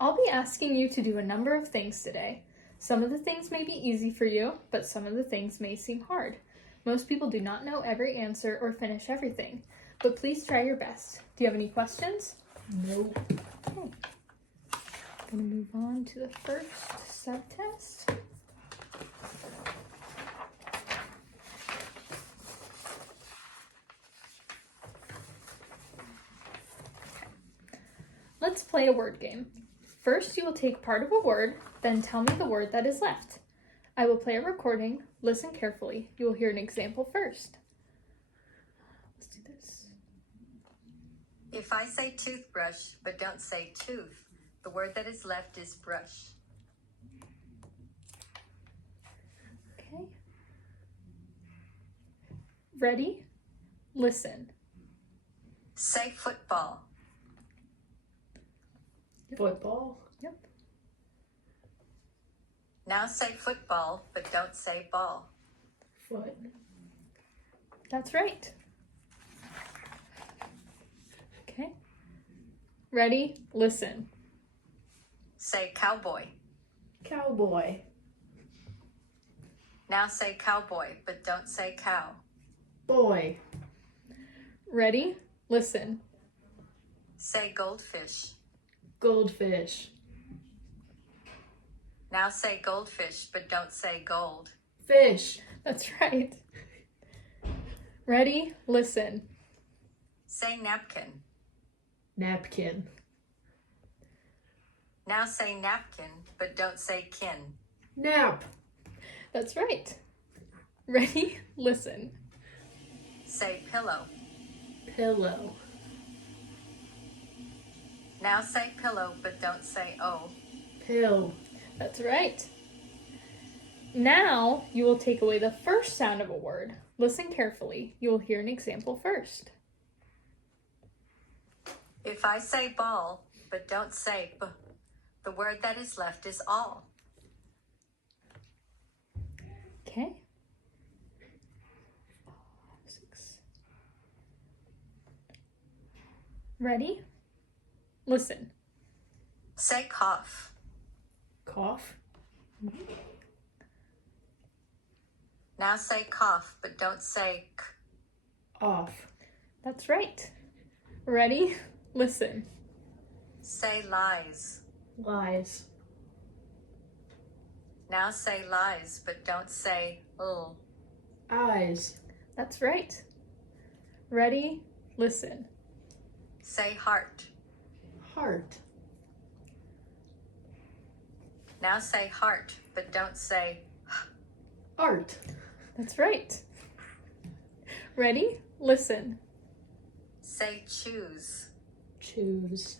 I'll be asking you to do a number of things today. Some of the things may be easy for you, but some of the things may seem hard. Most people do not know every answer or finish everything, but please try your best. Do you have any questions? Nope. Okay. I'm going to move on to the first subtest. Let's play a word game. First, you will take part of a word, then tell me the word that is left. I will play a recording. Listen carefully. You will hear an example first. Let's do this. If I say toothbrush, but don't say tooth, the word that is left is brush. Okay. Ready? Listen. Say football. Football. Yep. Now say football, but don't say ball. Foot. That's right. Okay. Ready? Listen. Say cowboy. Cowboy. Now say cowboy, but don't say cow. Boy. Ready? Listen. Say goldfish. Goldfish. Now say goldfish, but don't say gold. Fish. That's right. Ready? Listen. Say napkin. Napkin. Now say napkin, but don't say kin. Nap. That's right. Ready? Listen. Say pillow. Pillow. Now say pillow, but don't say O. Pill. That's right. Now you will take away the first sound of a word. Listen carefully. You will hear an example first. If I say ball, but don't say b, the word that is left is all. Okay. 6. Ready? Listen. Say cough. Cough. Now say cough, but don't say k. Off. That's right. Ready? Listen. Say lies. Lies. Now say lies, but don't say l. Eyes. That's right. Ready? Listen. Say heart. Heart. Now say heart, but don't say Art. That's right. Ready? Listen. say choose. Choose.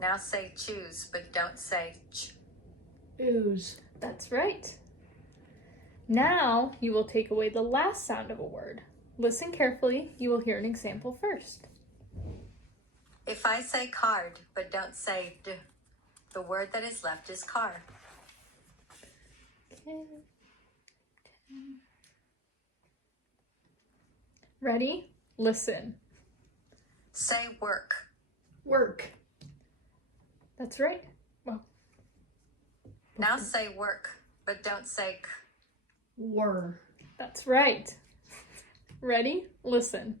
Now say choose, but don't say ch. Ooze. That's right. Now you will take away the last sound of a word. Listen carefully. You will hear an example first. If I say card, but don't say d, the word that is left is car. Okay. Ready? Listen. Say work. Work. That's right. Well, Now say work, but don't say k. Were. that's right. Ready? Listen.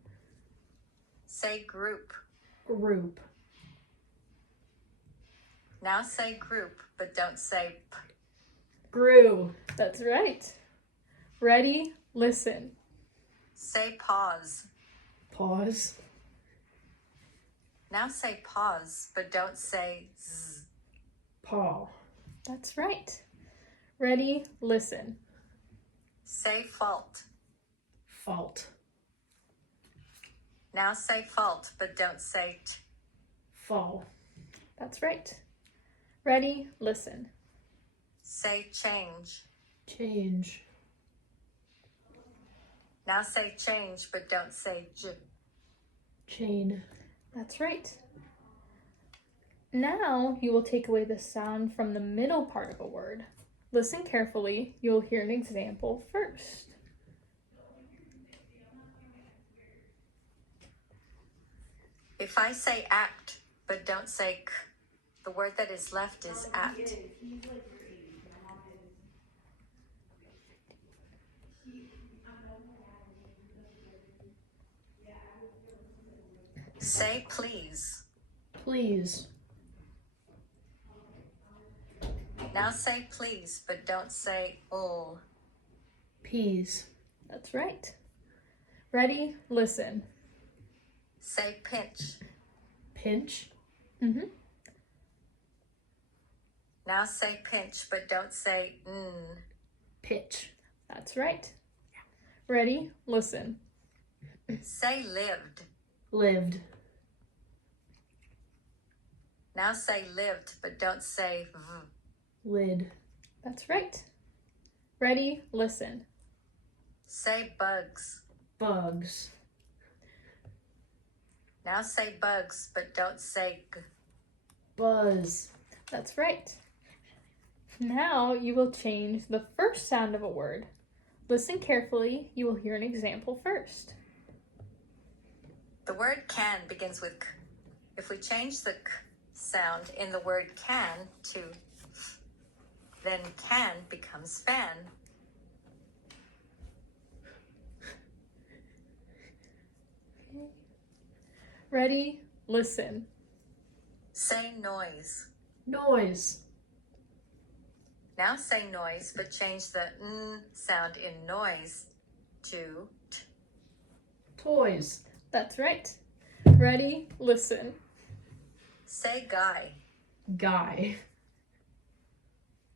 Say group. Group. Now say group, but don't say p. Grew. That's right. Ready? Listen. Say pause. Pause. Now say pause, but don't say z. Paw. That's right. Ready? Listen. Say fault. Fault. Now say fault, but don't say t. Fall. That's right. Ready? Listen. Say change. Change. Now say change, but don't say j. Chain. That's right. Now you will take away the sound from the middle part of a word. Listen carefully. You will hear an example first. If I say act, but don't say k, The word that is left is at. Say please. Please. Now say please, but don't say oh. Peas. That's right. Ready? Listen. Say pinch. Pinch. Mm-hmm. Now say pinch, but don't say Pitch. That's right. Ready? Listen. Say lived. Lived. Now say lived, but don't say Lid. That's right. Ready? Listen. Say bugs. Bugs. Now say bugs, but don't say g. Buzz. That's right. Now you will change the first sound of a word. Listen carefully. You will hear an example first. The word can begins with k. If we change the k sound in the word can to f, then can becomes fan. Okay. Ready? Listen. Say noise. Noise. Now say noise, but change the n sound in noise to t. Toys. That's right. Ready? Listen. Say guy. Guy.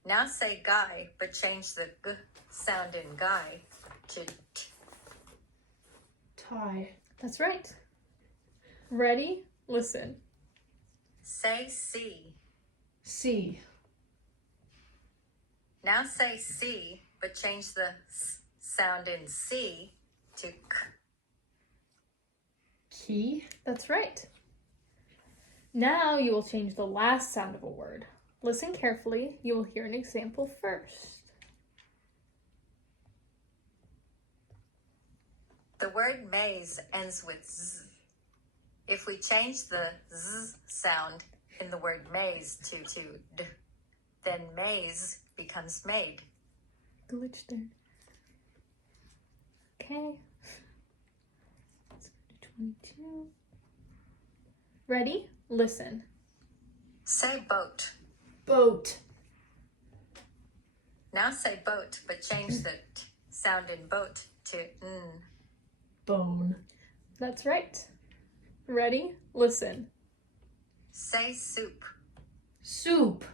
Now say guy, but change the g sound in guy to t. Tie. That's right. Ready? Listen. Say see. C. Now say see, but change the s sound in C to k. Key. That's right. Now you will change the last sound of a word. Listen carefully. You will hear an example first. The word maze ends with z. If we change the z sound in the word maze to d, then maze becomes made. Glitch there. Okay. Let's go to 22. Ready? Listen. Say boat. Boat. Now say boat, but change the t sound in boat to n. Bone. That's right. Ready? Listen. Say soup. Soup.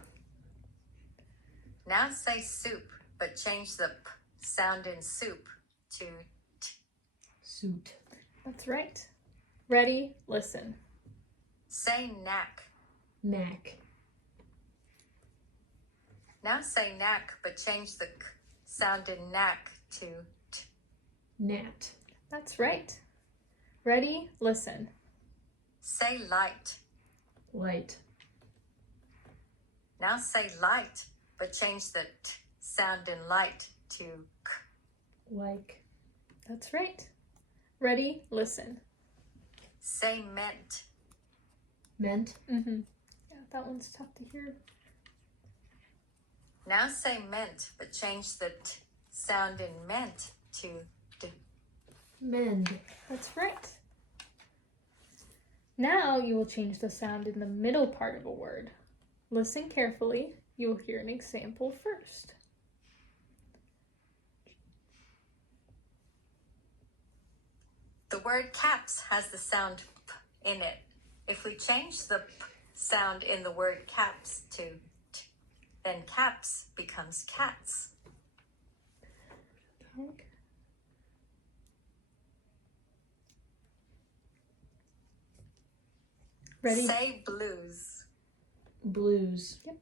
Now say soup, but change the p sound in soup to t. Suit. That's right. Ready? Listen. Say knack. Knack. Now say knack, but change the k sound in knack to t. Gnat. That's right. Ready? Listen. Say light. Light. Now say light, but change the t sound in light to k. Like. That's right. Ready? Listen. Say meant. Meant. Mm-hmm. Yeah, that one's tough to hear. Now say meant, but change the t sound in meant to d. Mend. That's right. Now you will change the sound in the middle part of a word. Listen carefully. You will hear an example first. The word caps has the sound p in it. If we change the p sound in the word caps to t, then caps becomes cats. Okay. Ready? Say blues. Blues. Yep.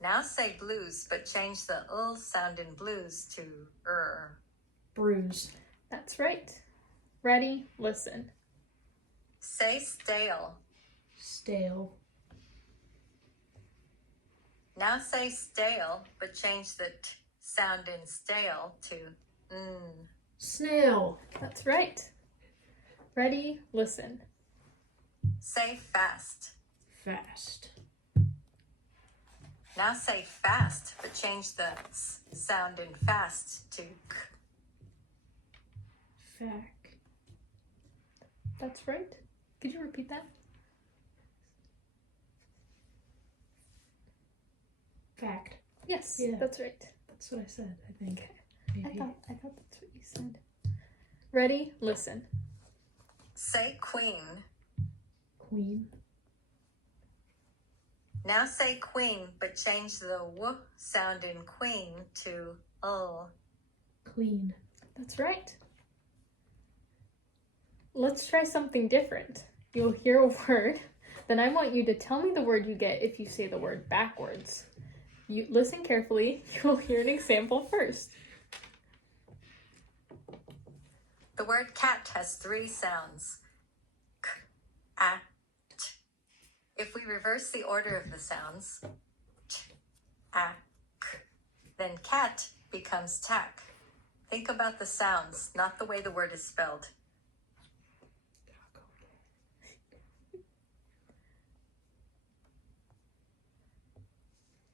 Now say blues, but change the sound in blues to Bruise. That's right. Ready? Listen. Say stale. Stale. Now say stale, but change the t sound in stale to Snail. That's right. Ready? Listen. Say fast. Fast. Now say fast, but change the s sound in fast to k. Fact. That's right. Could you repeat that? Fact. Yes, Yeah. that's right. That's what I said, I think. I Maybe. thought that's what you said. Ready? Listen. Say queen. Queen. Now say queen, but change the w sound in queen to l. Clean. That's right. Let's try something different. You'll hear a word, then I want you to tell me the word you get if you say the word backwards. You listen carefully. You'll hear an example first. The word cat has 3 sounds. K, a, t. If we reverse the order of the sounds, t, a, k, then cat becomes tack. Think about the sounds, not the way the word is spelled.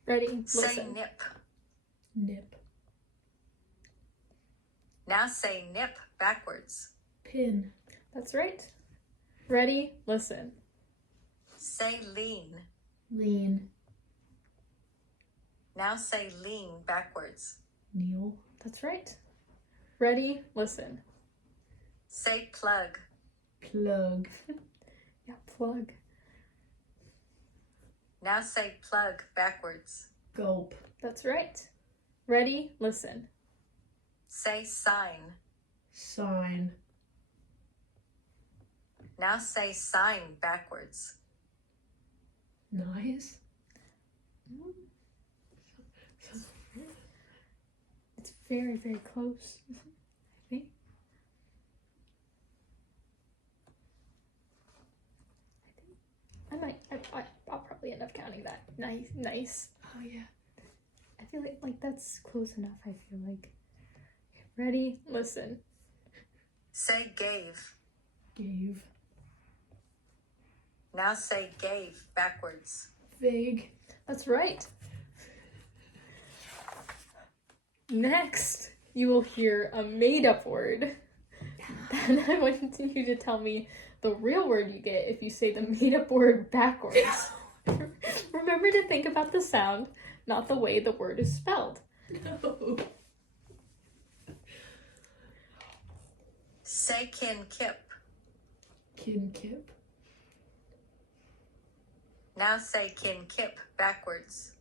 Ready? Say Listen. nip. Nip. Now say nip backwards. Pin. That's right. Ready? Listen. Say lean. Lean. Now say lean backwards. Kneel. That's right. Ready? Listen. Say plug. Plug. Yeah, plug. Now say plug backwards. Gulp. That's right. Ready? Listen. Say sign. Sign. Now say sign backwards. Nice. It's very, very close. I think. I'll probably end up counting that. Nice. Oh yeah. I feel like that's close enough. I feel like. Ready? Listen. Say gave. Gave. Now say gave backwards. Vague. That's right. Next, you will hear a made-up word. Then I want you to tell me the real word you get if you say the made-up word backwards. Remember to think about the sound, not the way the word is spelled. No. Say kin kip. Kin kip. Now say kin kip backwards.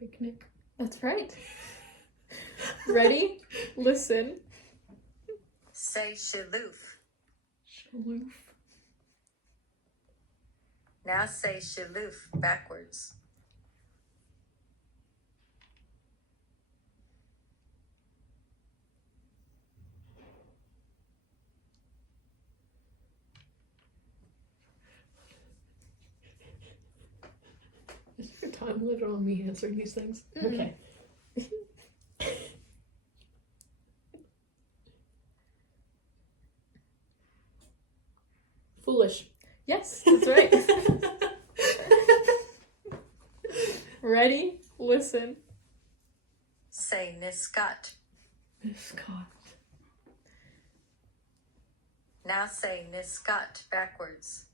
Picnic. That's right. Ready? Listen. Say shalloof. Shaloof. Now say shalloof backwards. Is there a time limit on me answering these things? Mm-mm. Okay. Foolish. Yes, that's right. Ready? Listen. Say niscot. Scott. Now say niscot backwards.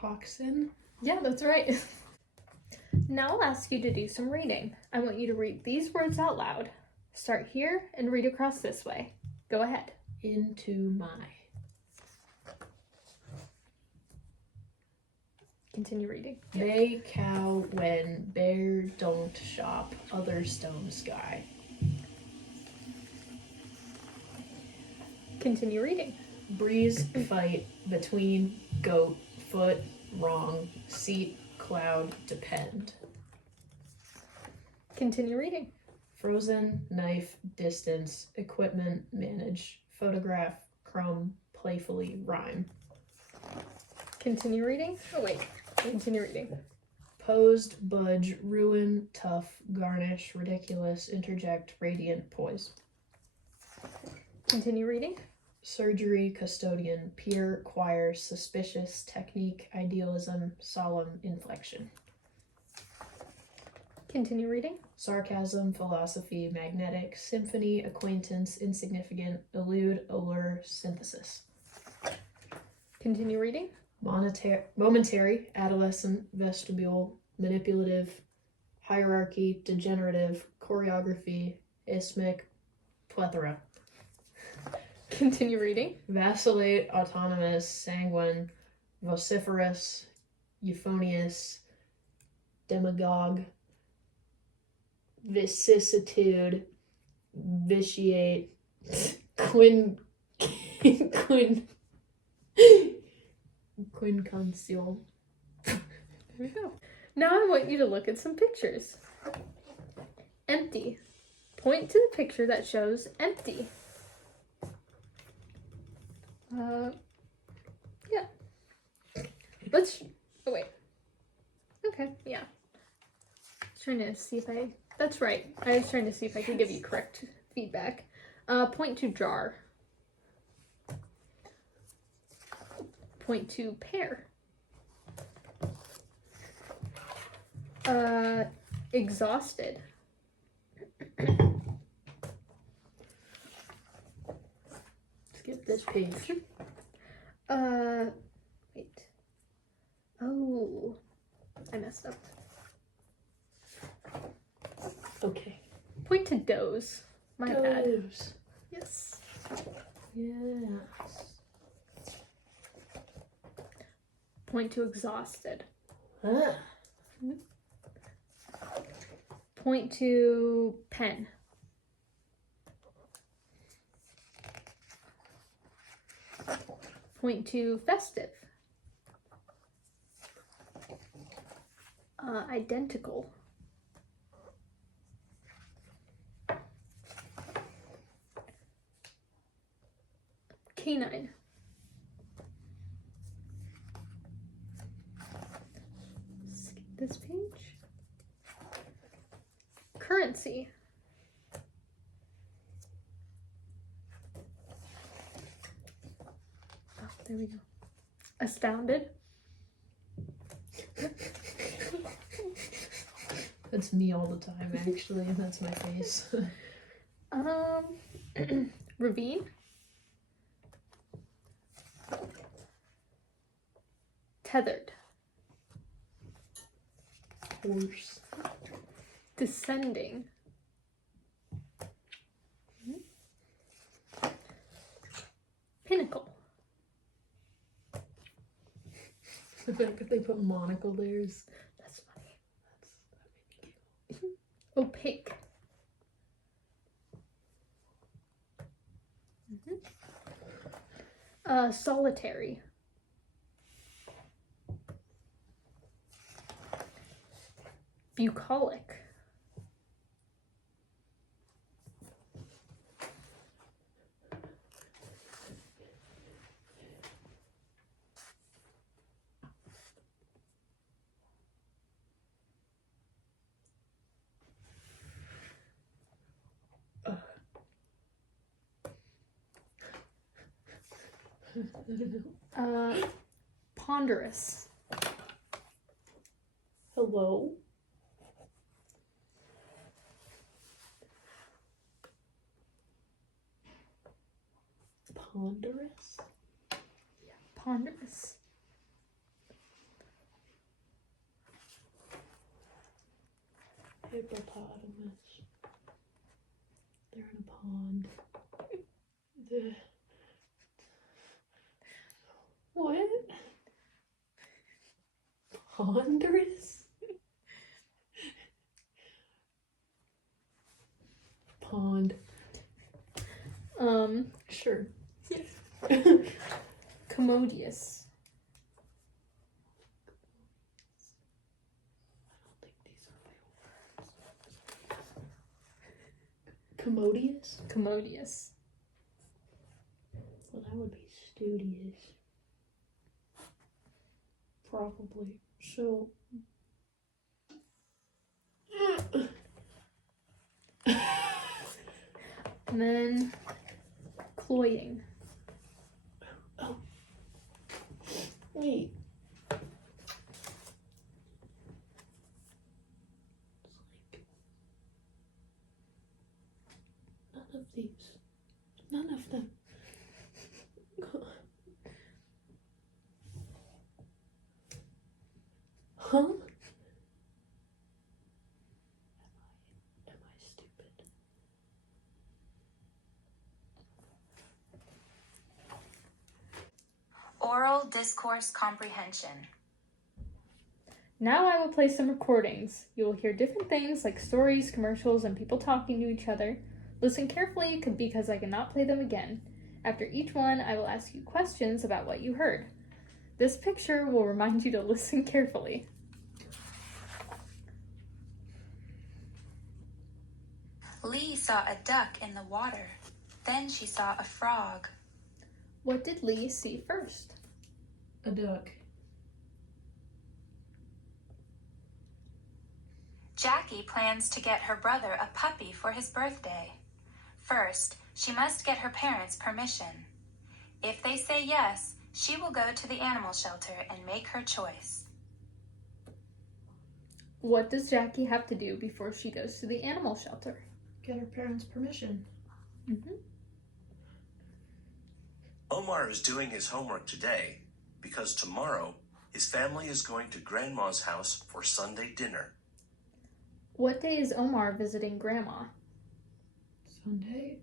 Toxin. Yeah, that's right. Now I'll ask you to do some reading. I want you to read these words out loud. Start here and read across this way. Go ahead. Into my. Continue reading. Bay cow when bear don't shop other stone sky. Continue reading. Breeze fight between goat foot wrong. Seat, cloud, depend. Continue reading. Frozen, knife, distance, equipment, manage, photograph, crumb, playfully, rhyme. Continue reading. Oh, wait. Continue reading. Posed, budge, ruin, tough, garnish, ridiculous, interject, radiant, poise. Continue reading. Surgery, custodian, peer, choir, suspicious, technique, idealism, solemn, inflection. Continue reading. Sarcasm, philosophy, magnetic, symphony, acquaintance, insignificant, elude, allure, synthesis. Continue reading. Momentary, adolescent, vestibule, manipulative, hierarchy, degenerative, choreography, ismic, plethora. Continue reading. Vacillate, autonomous, sanguine, vociferous, euphonious, demagogue, vicissitude, vitiate, quincuncio. There we go. Now I want you to look at some pictures. Empty. Point to the picture that shows empty. Yeah. Oh, wait. Okay, yeah. Trying to see if that's right. I was trying to see if I could give you correct feedback. Point to jar. Point to pear. Exhausted. Skip this page. Wait. Oh, I messed up. Okay. Point to doze. My bad. Doze. Yes. Yes. Point to exhausted. Ah. Point to pen. Point to festive. Identical. Canine. Skip this page. Currency. Oh, there we go. Astounded. That's me all the time, actually. That's my face. Ravine. Tethered. Horse. Descending. Pinnacle. The fact that they put monocle there is... That's funny. That made me giggle. Opaque. Solitary. Bucolic. Ponderous. Hello? Ponderous? Ponderous. Hippopotamus. They're in a pond. The... What? Ponderous? Pond. Sure. Commodious. Commodious? Commodious. Well, that would be studious. Probably. So. And then cloying. Oh. Wait. It's like none of these. None of them. Huh? Am I stupid? Oral discourse comprehension. Now I will play some recordings. You will hear different things like stories, commercials, and people talking to each other. Listen carefully because I cannot play them again. After each one, I will ask you questions about what you heard. This picture will remind you to listen carefully. Lee saw a duck in the water. Then she saw a frog. What did Lee see first? A duck. Jackie plans to get her brother a puppy for his birthday. First, she must get her parents' permission. If they say yes, she will go to the animal shelter and make her choice. What does Jackie have to do before she goes to the animal shelter? Get her parents' permission. Omar is doing his homework today because tomorrow his family is going to Grandma's house for Sunday dinner. What day is Omar visiting Grandma? Sunday?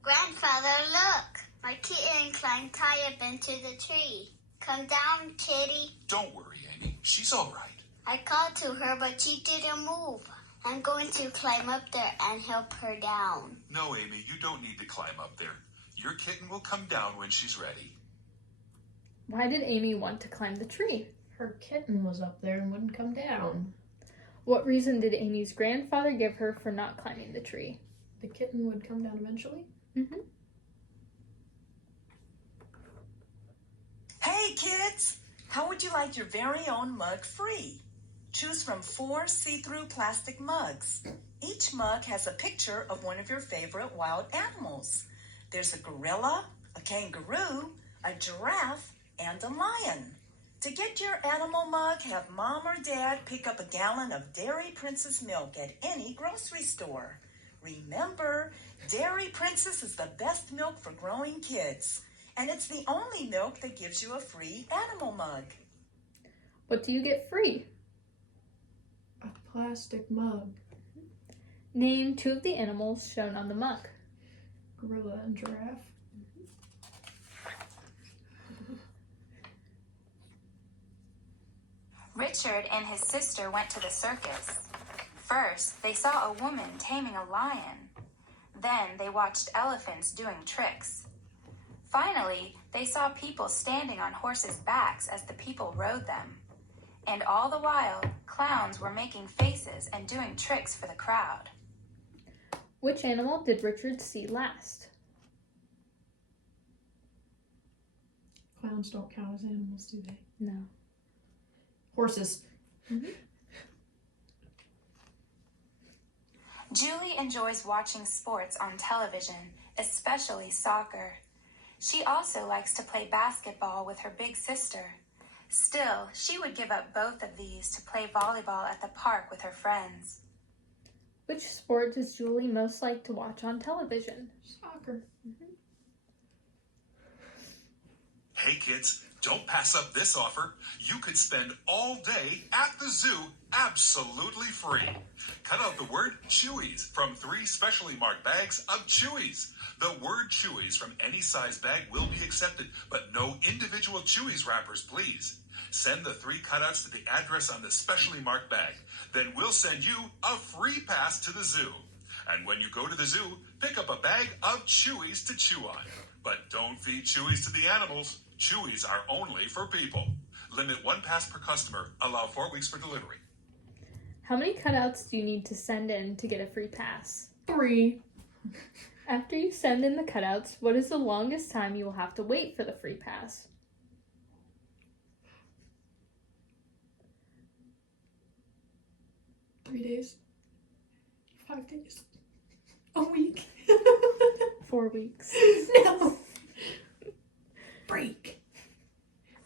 Grandfather, look! My kitten climbed high up into the tree. Come down, kitty. Don't worry, Amy. She's all right. I called to her, but she didn't move. I'm going to climb up there and help her down. No, Amy, you don't need to climb up there. Your kitten will come down when she's ready. Why did Amy want to climb the tree? Her kitten was up there and wouldn't come down. What reason did Amy's grandfather give her for not climbing the tree? The kitten would come down eventually? Hey kids, how would you like your very own mug free? Choose from 4 see-through plastic mugs. Each mug has a picture of one of your favorite wild animals. There's a gorilla, a kangaroo, a giraffe, and a lion. To get your animal mug, have Mom or Dad pick up a gallon of Dairy Princess milk at any grocery store. Remember, Dairy Princess is the best milk for growing kids. And it's the only milk that gives you a free animal mug. What do you get free? A plastic mug. Name 2 of the animals shown on the mug. Gorilla and giraffe. Richard and his sister went to the circus. First, they saw a woman taming a lion. Then they watched elephants doing tricks. Finally, they saw people standing on horses' backs as the people rode them. And all the while, clowns were making faces and doing tricks for the crowd. Which animal did Richard see last? Clowns don't count as animals, do they? No. Horses. Julie enjoys watching sports on television, especially soccer. She also likes to play basketball with her big sister. Still, she would give up both of these to play volleyball at the park with her friends. Which sport does Julie most like to watch on television? Soccer. Hey kids, don't pass up this offer. You could spend all day at the zoo absolutely free. Cut out the word Chewies from 3 specially marked bags of Chewies. The word Chewies from any size bag will be accepted, but no individual Chewies wrappers, please. Send the 3 cutouts to the address on the specially marked bag. Then we'll send you a free pass to the zoo. And when you go to the zoo, pick up a bag of Chewies to chew on. But don't feed Chewies to the animals. Chewies are only for people. Limit 1 pass per customer. Allow 4 weeks for delivery. How many cutouts do you need to send in to get a free pass? 3. After you send in the cutouts, what is the longest time you will have to wait for the free pass? 3 days. 5 days. A week. 4 weeks. No. Break.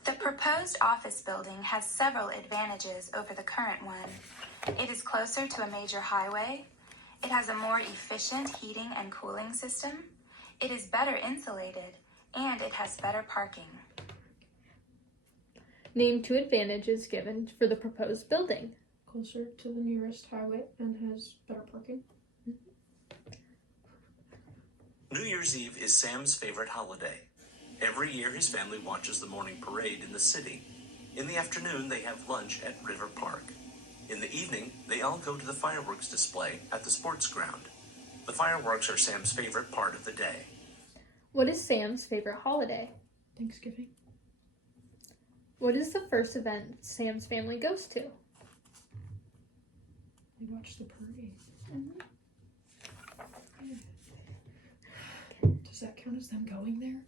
The proposed office building has several advantages over the current one. It is closer to a major highway. It has a more efficient heating and cooling system. It is better insulated, and it has better parking. Name 2 advantages given for the proposed building. Closer to the nearest highway and has better parking. New Year's Eve is Sam's favorite holiday. Every year his family watches the morning parade in the city. In the afternoon they have lunch at River Park. In the evening they all go to the fireworks display at the sports ground. The fireworks are Sam's favorite part of the day. What is Sam's favorite holiday? Thanksgiving. What is the first event Sam's family goes to? They watch the parade. Does that count as them going there?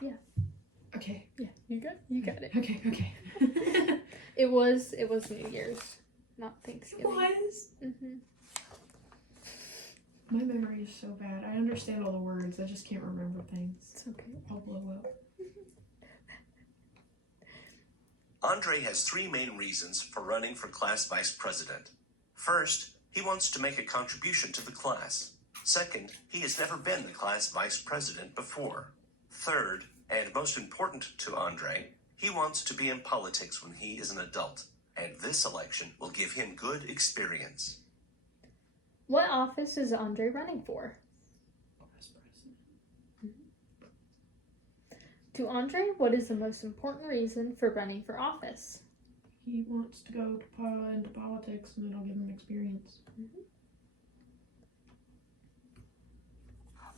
Yeah. Okay. Yeah, you got it. Okay. It was New Year's, not Thanksgiving. Was? My memory is so bad. I understand all the words. I just can't remember things. It's okay. I'll blow up. Andre has 3 main reasons for running for class vice president. First, he wants to make a contribution to the class. Second, he has never been the class vice president before. Third, and most important to Andre, he wants to be in politics when he is an adult, and this election will give him good experience. What office is Andre running for? Class president. To Andre, what is the most important reason for running for office? He wants to go into politics, and it'll give him experience.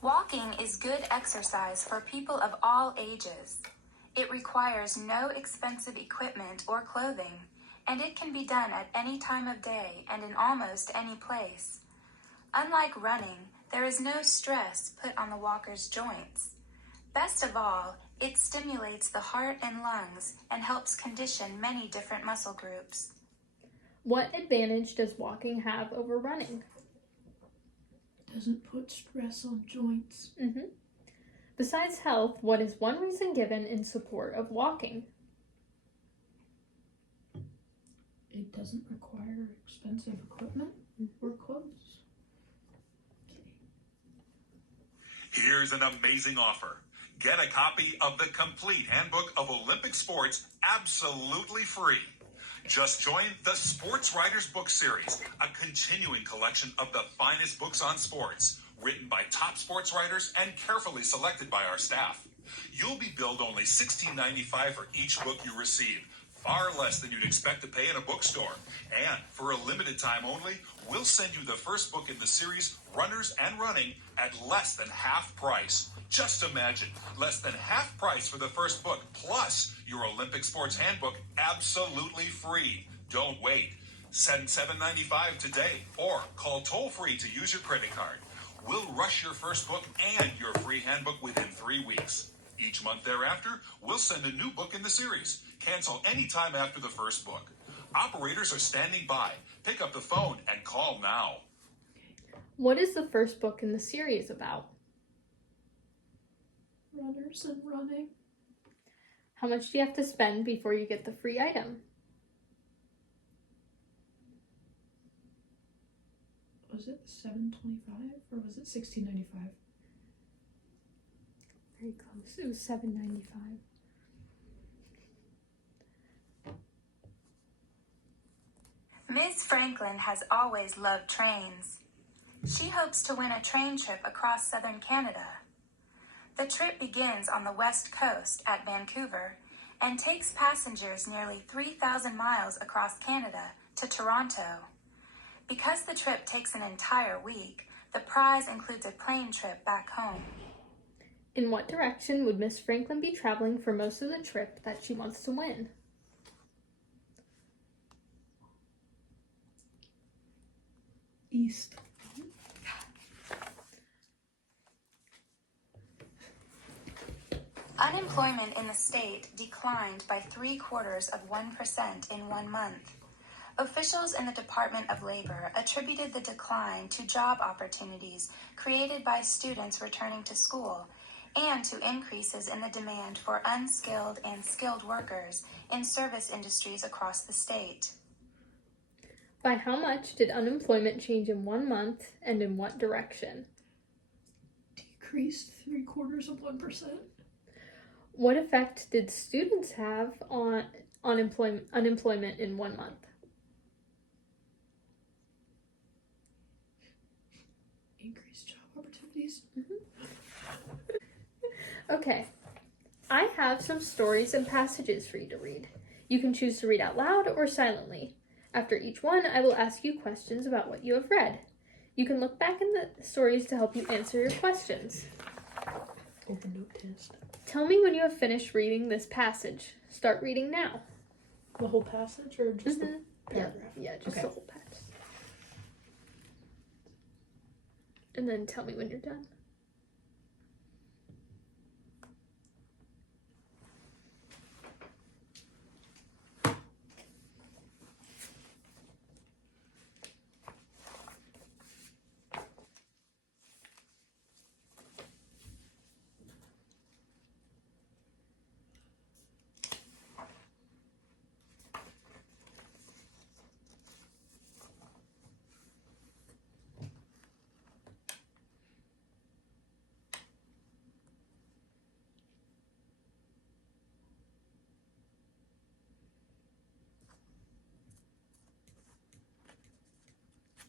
Walking is good exercise for people of all ages. It requires no expensive equipment or clothing, and it can be done at any time of day and in almost any place. Unlike running, there is no stress put on the walker's joints. Best of all, it stimulates the heart and lungs and helps condition many different muscle groups. What advantage does walking have over running? Doesn't put stress on joints. Besides health, what is one reason given in support of walking? It doesn't require expensive equipment or clothes. Okay. Here's an amazing offer. Get a copy of the complete handbook of Olympic sports absolutely free. Just join the Sports Writers Book Series, a continuing collection of the finest books on sports, written by top sports writers and carefully selected by our staff. You'll be billed only $16.95 for each book you receive, far less than you'd expect to pay in a bookstore. And for a limited time only, we'll send you the first book in the series, Runners and Running, at less than half price. Just imagine, less than half price for the first book, plus your Olympic Sports Handbook absolutely free. Don't wait. Send $7.95 today or call toll-free to use your credit card. We'll rush your first book and your free handbook within 3 weeks. Each month thereafter, we'll send a new book in the series. Cancel anytime after the first book. Operators are standing by. Pick up the phone and call now. What is the first book in the series about? Runners and running. How much do you have to spend before you get the free item? Was it $7.25 or was it $16.95? Very close. It was $7.95. Ms. Franklin has always loved trains. She hopes to win a train trip across southern Canada. The trip begins on the west coast at Vancouver and takes passengers nearly 3,000 miles across Canada to Toronto. Because the trip takes an entire week, the prize includes a plane trip back home. In what direction would Miss Franklin be traveling for most of the trip that she wants to win? East. Unemployment in the state declined by 0.75% in 1 month. Officials in the Department of Labor attributed the decline to job opportunities created by students returning to school and to increases in the demand for unskilled and skilled workers in service industries across the state. By how much did unemployment change in 1 month and in what direction? Decreased 0.75%. What effect did students have on unemployment in 1 month? Increased job opportunities. Okay, I have some stories and passages for you to read. You can choose to read out loud or silently. After each one, I will ask you questions about what you have read. You can look back in the stories to help you answer your questions. Open note test. Tell me when you have finished reading this passage. Start reading now. The whole passage or just the paragraph? Yeah, just Okay. the whole passage. And then tell me when you're done.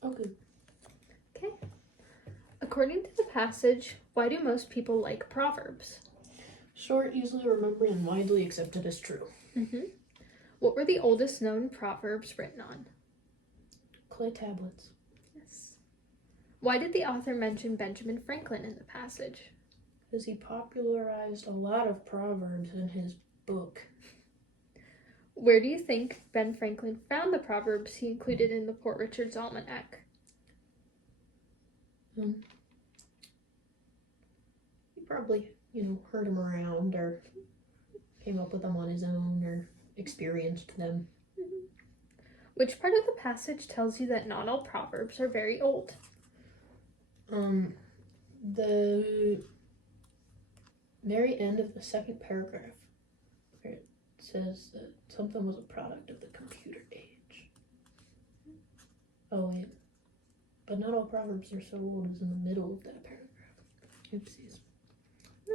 Okay. Okay. According to the passage, why do most people like Proverbs? Short, easily remembered, and widely accepted as true. What were the oldest known Proverbs written on? Clay tablets. Yes. Why did the author mention Benjamin Franklin in the passage? Because he popularized a lot of proverbs in his book. Where do you think Ben Franklin found the Proverbs he included in the Port Richard's Almanac? He probably, heard them around or came up with them on his own or experienced them. Which part of the passage tells you that not all Proverbs are very old? The very end of the second paragraph, where it says that something was a product of the computer age. Oh wait, but not all Proverbs are so old is in the middle of that paragraph. Oopsies.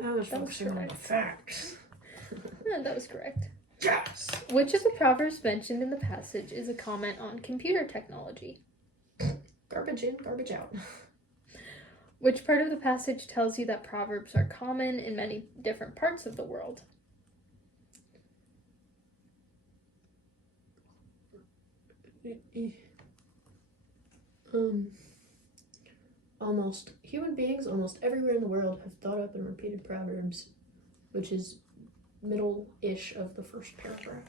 I was That was focusing on the correct. facts. Yeah, that was correct. Yes! Which of the Proverbs mentioned in the passage is a comment on computer technology? Garbage in, garbage out. Which part of the passage tells you that Proverbs are common in many different parts of the world? Human beings almost everywhere in the world have thought up and repeated Proverbs, which is middle-ish of the first paragraph.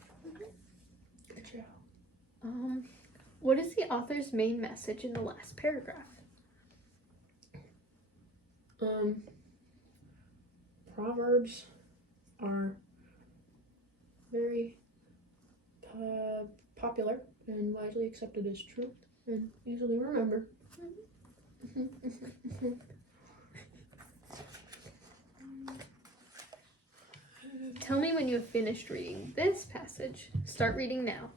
Good job. What is the author's main message in the last paragraph? Proverbs are very popular and widely accepted as truth and easily remembered. Tell me when you have finished reading this passage. Start reading now.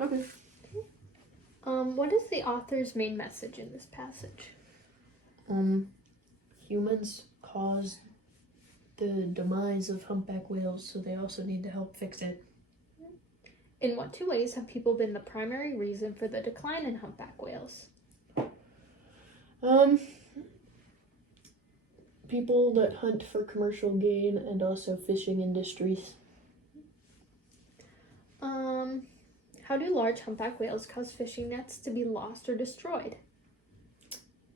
Okay. What is the author's main message in this passage? Humans caused the demise of humpback whales, so they also need to help fix it. In what two ways have people been the primary reason for the decline in humpback whales? People that hunt for commercial gain and also fishing industries. How do large humpback whales cause fishing nets to be lost or destroyed?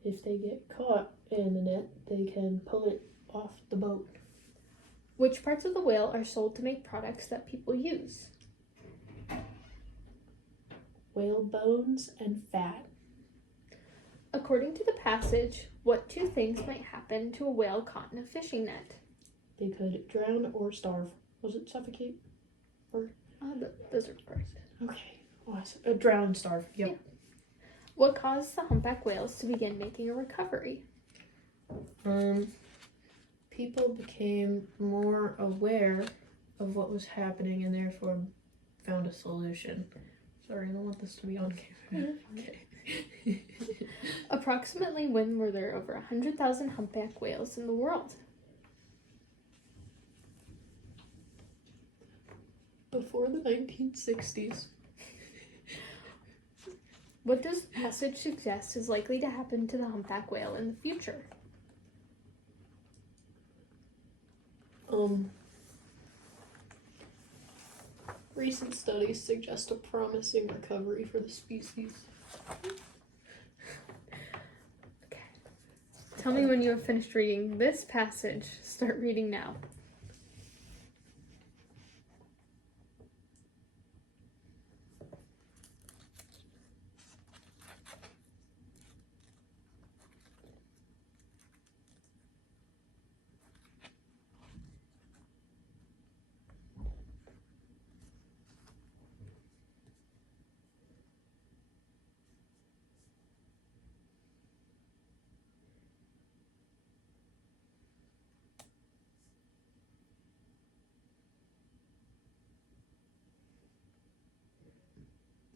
If they get caught in the net, they can pull it off the boat. Which parts of the whale are sold to make products that people use? Whale bones and fat. According to the passage, what two things might happen to a whale caught in a fishing net? They could drown or starve. Was it suffocate? Those are first. Okay. Awesome. Drown and starve. Yep. Yeah. What caused the humpback whales to begin making a recovery? People became more aware of what was happening and therefore found a solution. Sorry, I don't want this to be on camera. Okay. Approximately when were there over 100,000 humpback whales in the world? Before the 1960s. What does the passage suggest is likely to happen to the humpback whale in the future? Recent studies suggest a promising recovery for the species. Okay. Tell me when you have finished reading this passage. Start reading now.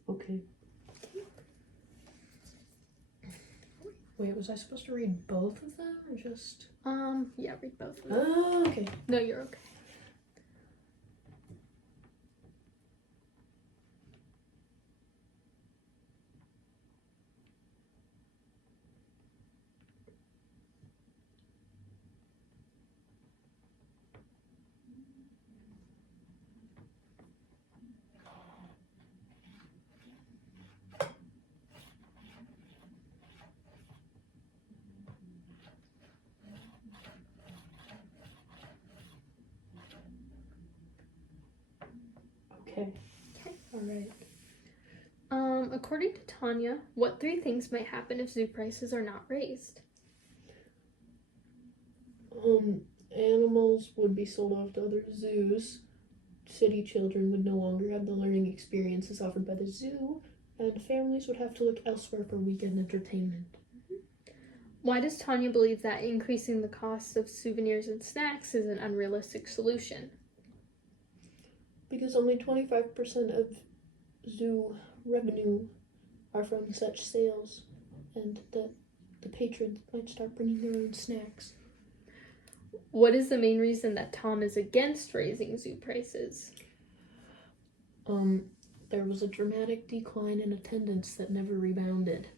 Okay. Wait, was I supposed to read both of them or just? Yeah, read both of them. Oh, okay. No, you're okay. Okay. All right. According to Tanya, what three things might happen if zoo prices are not raised? Animals would be sold off to other zoos. City children would no longer have the learning experiences offered by the zoo, and families would have to look elsewhere for weekend entertainment. Why does Tanya believe that increasing the cost of souvenirs and snacks is an unrealistic solution? Because only 25% of zoo revenue are from such sales, and that the patrons might start bringing their own snacks. What is the main reason that Tom is against raising zoo prices? There was a dramatic decline in attendance that never rebounded.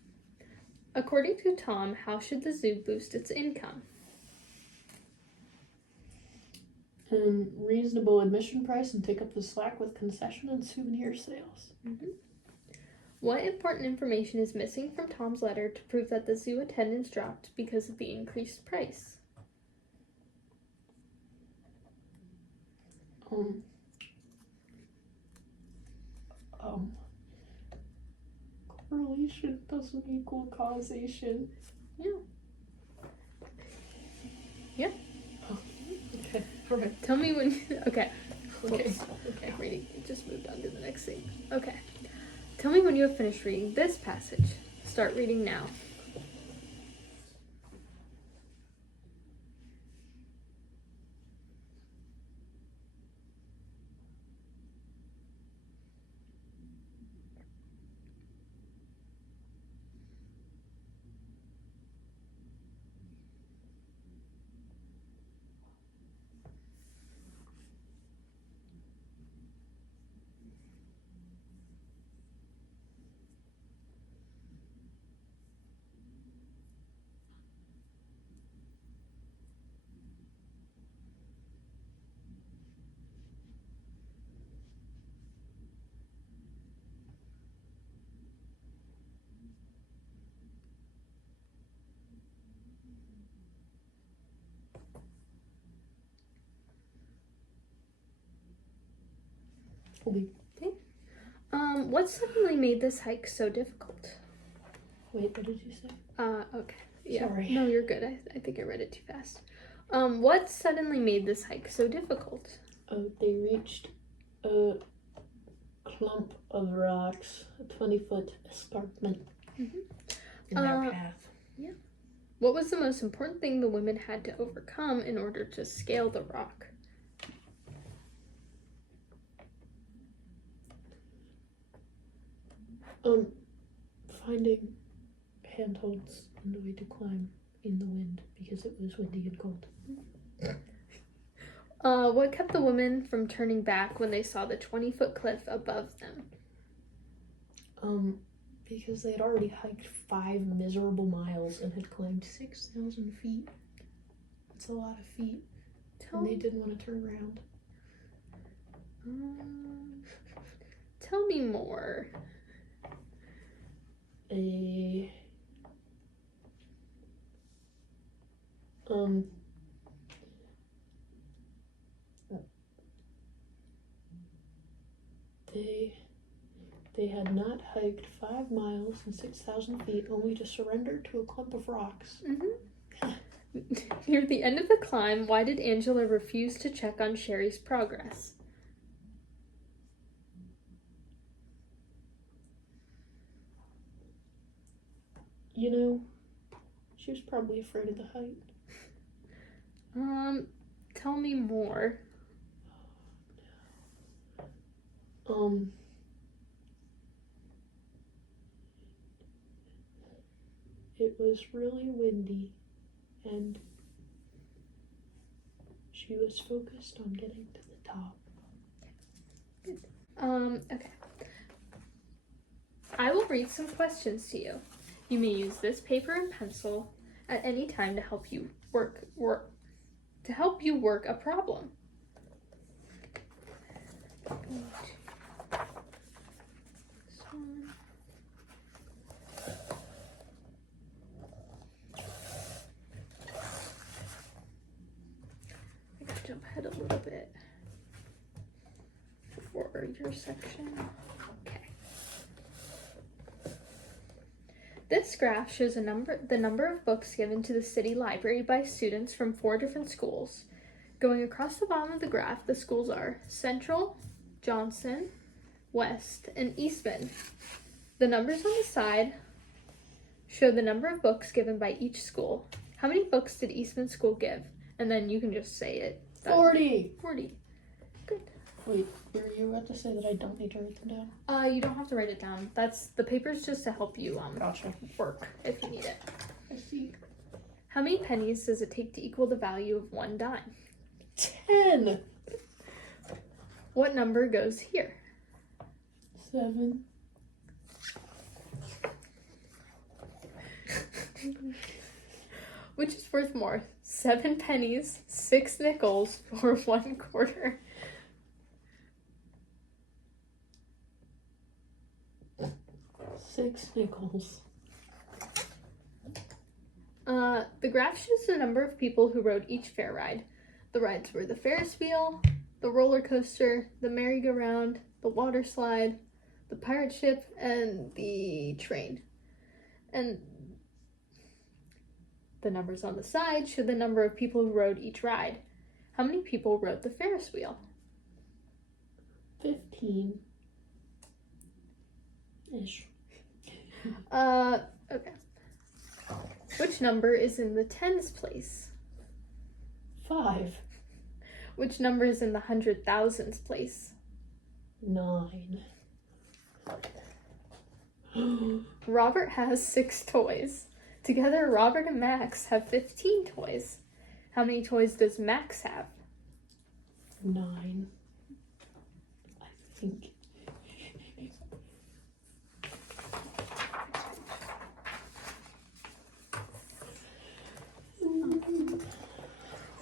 According to Tom, how should the zoo boost its income? Reasonable admission price and take up the slack with concession and souvenir sales. What important information is missing from Tom's letter to prove that the zoo attendance dropped because of the increased price? Correlation doesn't equal causation. Yeah. Oh, okay. All right. Tell me when. Okay. Okay. Okay. Reading. Just moved on to the next thing. Okay. Tell me when you have finished reading this passage. Start reading now. What suddenly made this hike so difficult? Wait, what did you say? Okay. Yeah. Sorry. No, you're good. I think I read it too fast. What suddenly made this hike so difficult? They reached a clump of rocks, a 20-foot escarpment in their path. Yeah. What was the most important thing the women had to overcome in order to scale the rock? Finding handholds and a way to climb in the wind because it was windy and cold. What kept the women from turning back when they saw the 20-foot cliff above them? Because they had already hiked 5 miserable miles and had climbed 6,000 feet. That's a lot of feet. And they didn't want to turn around. Tell me more. They had not hiked 5 miles and 6,000 feet only to surrender to a clump of rocks. Near the end of the climb, why did Angela refuse to check on Sherry's progress? You know, she was probably afraid of the height. Tell me more. It was really windy, and she was focused on getting to the top. Okay. I will read some questions to you. You may use this paper and pencil at any time to help you work a problem. I gotta jump ahead a little bit for your section. Okay. This graph shows the number of books given to the city library by students from 4 different schools. Going across the bottom of the graph, the schools are Central, Johnson, West, and Eastman. The numbers on the side show the number of books given by each school. How many books did Eastman School give? And then you can just say it. 40! 40. Good. Wait, were you about to say that I don't need to write them down? You don't have to write it down. The paper's just to help you Gotcha. work if you need it. I see. How many pennies does it take to equal the value of 1 dime? 10! What number goes here? 7. Which is worth more, 7 pennies, 6 nickels, or 1 quarter? $6 nickels. The graph shows the number of people who rode each fair ride. The rides were the Ferris wheel, the roller coaster, the merry-go-round, the water slide, the pirate ship, and the train. And the numbers on the side show the number of people who rode each ride. How many people rode the Ferris wheel? 15-ish. Okay. Which number is in the tens place? 5. Which number is in the 100,000s place? 9. Robert has 6 toys. Together, Robert and Max have 15 toys. How many toys does Max have? 9. I think.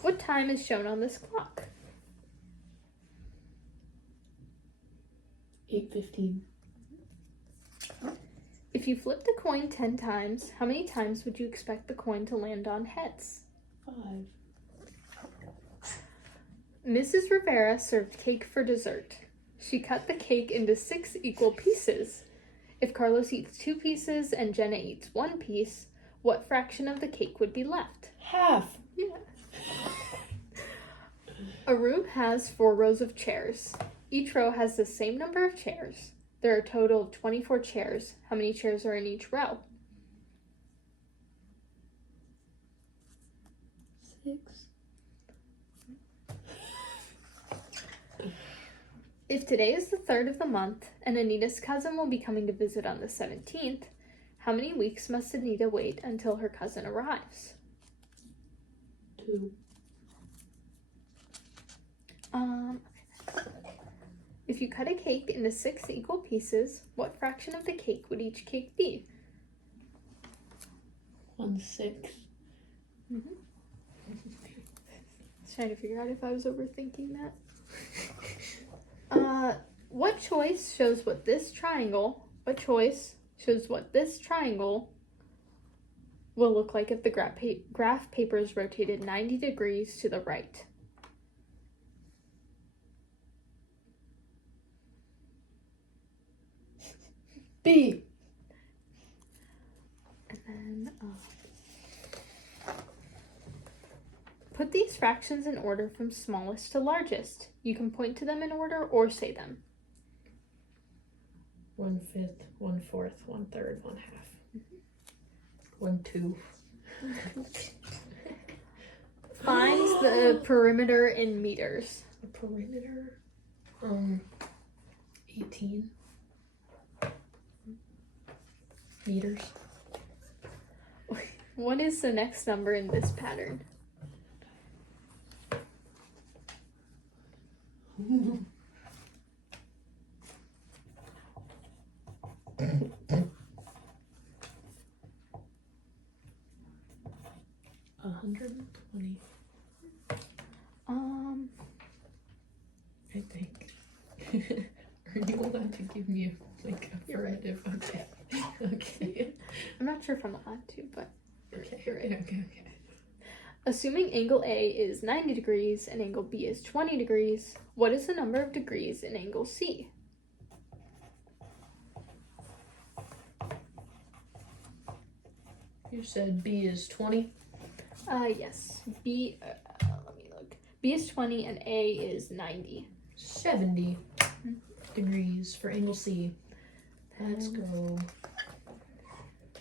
What time is shown on this clock? 8:15. If you flip the coin 10 times, how many times would you expect the coin to land on heads? 5. Mrs. Rivera served cake for dessert. She cut the cake into 6 equal pieces. If Carlos eats 2 pieces and Jenna eats 1 piece, what fraction of the cake would be left? Half. Yeah. A room has 4 rows of chairs. Each row has the same number of chairs. There are a total of 24 chairs. How many chairs are in each row? 6. If today is the 3rd of the month and Anita's cousin will be coming to visit on the 17th, how many weeks must Anita wait until her cousin arrives? 2. If you cut a cake into 6 equal pieces, what fraction of the cake would each cake be? 1/6. Trying to figure out if I was overthinking that. What choice shows what this triangle will look like if the graph paper is rotated 90 degrees to the right? B. And then put these fractions in order from smallest to largest. You can point to them in order or say them. 1/5, 1/4, 1/3, 1/2. 1/2. Find the perimeter in meters. The perimeter. 18 meters. What is the next number in this pattern? A 120. I think. Are you allowed to give me like affirmative? Okay. Okay. I'm not sure if I'm allowed to, but Okay. you're right. Okay. Assuming angle A is 90 degrees and angle B is 20 degrees, what is the number of degrees in angle C? You said B is 20. Yes. B, let me look. B is 20 and A is 90. 70 degrees for angle C. Let's go.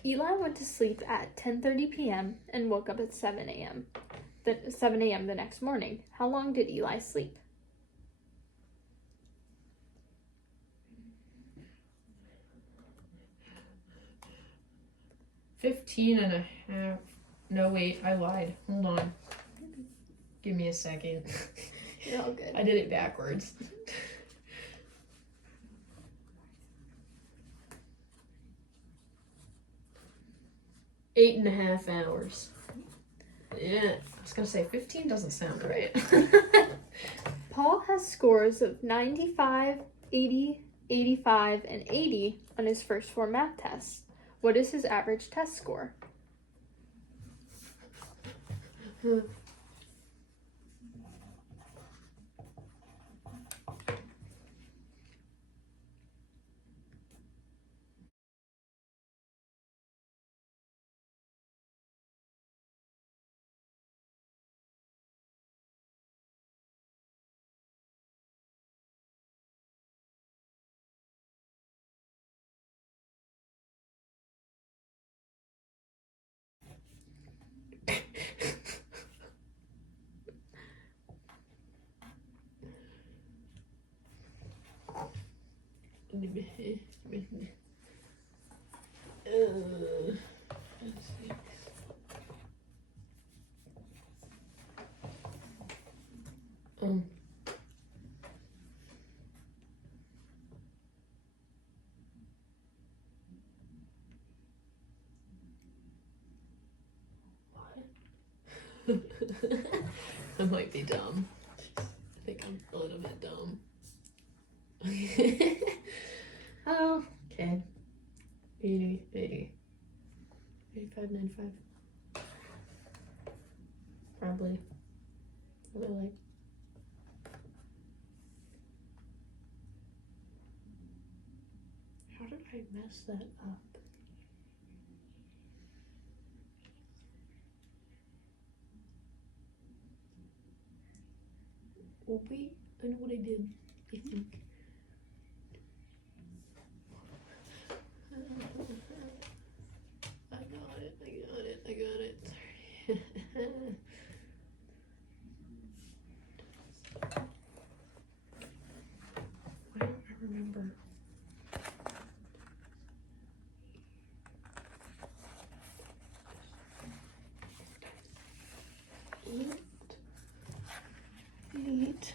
Eli went to sleep at 10:30 p.m. and woke up at 7 a.m. 7 a.m. the next morning. How long did Eli sleep? $15 and a half. No, wait, I lied. Hold on. Give me a second. You're all good. I did it backwards. Eight and a half hours. Yeah, I was gonna say 15 doesn't sound right. Paul has scores of 95, 80, 85, and 80 on his first 4 math tests. What is his average test score? I might be dumb. I think I'm a little bit dumb. Oh, okay. 80, 80. 85, 95. Probably like mess that up. Oh wait, I know what I did, I think. I got it. Why don't I remember? Eight.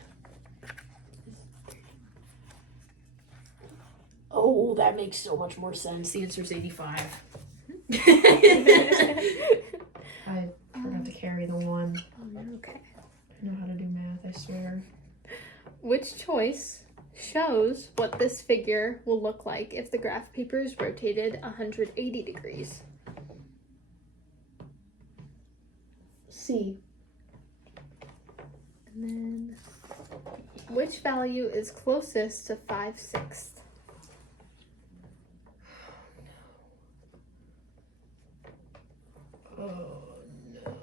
Oh, that makes so much more sense. The answer is 85. I forgot to carry the 1. Okay. I know how to do math, I swear. Which choice shows what this figure will look like if the graph paper is rotated 180 degrees? C. And then, which value is closest to 5/6? Oh no.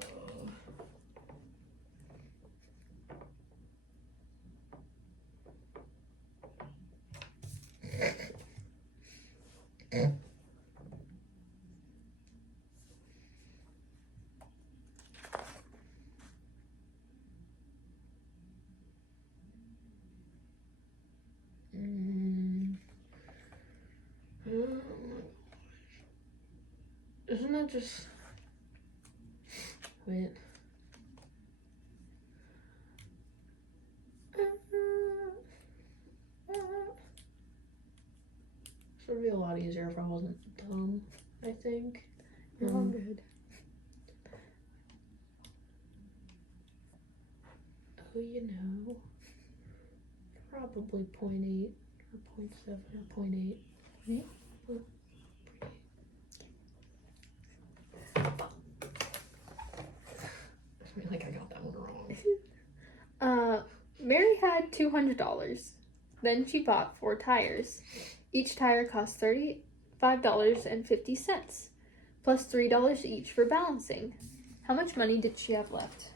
Isn't that just... Wait. This would be a lot easier if I wasn't dumb, I think. You're all good. Oh, you know, probably 0.8 or 0.7 or 0.8. Yeah. I feel like I got that one wrong. Mary had $200. Then she bought 4 tires. Each tire cost $35.50, plus $3 each for balancing. How much money did she have left?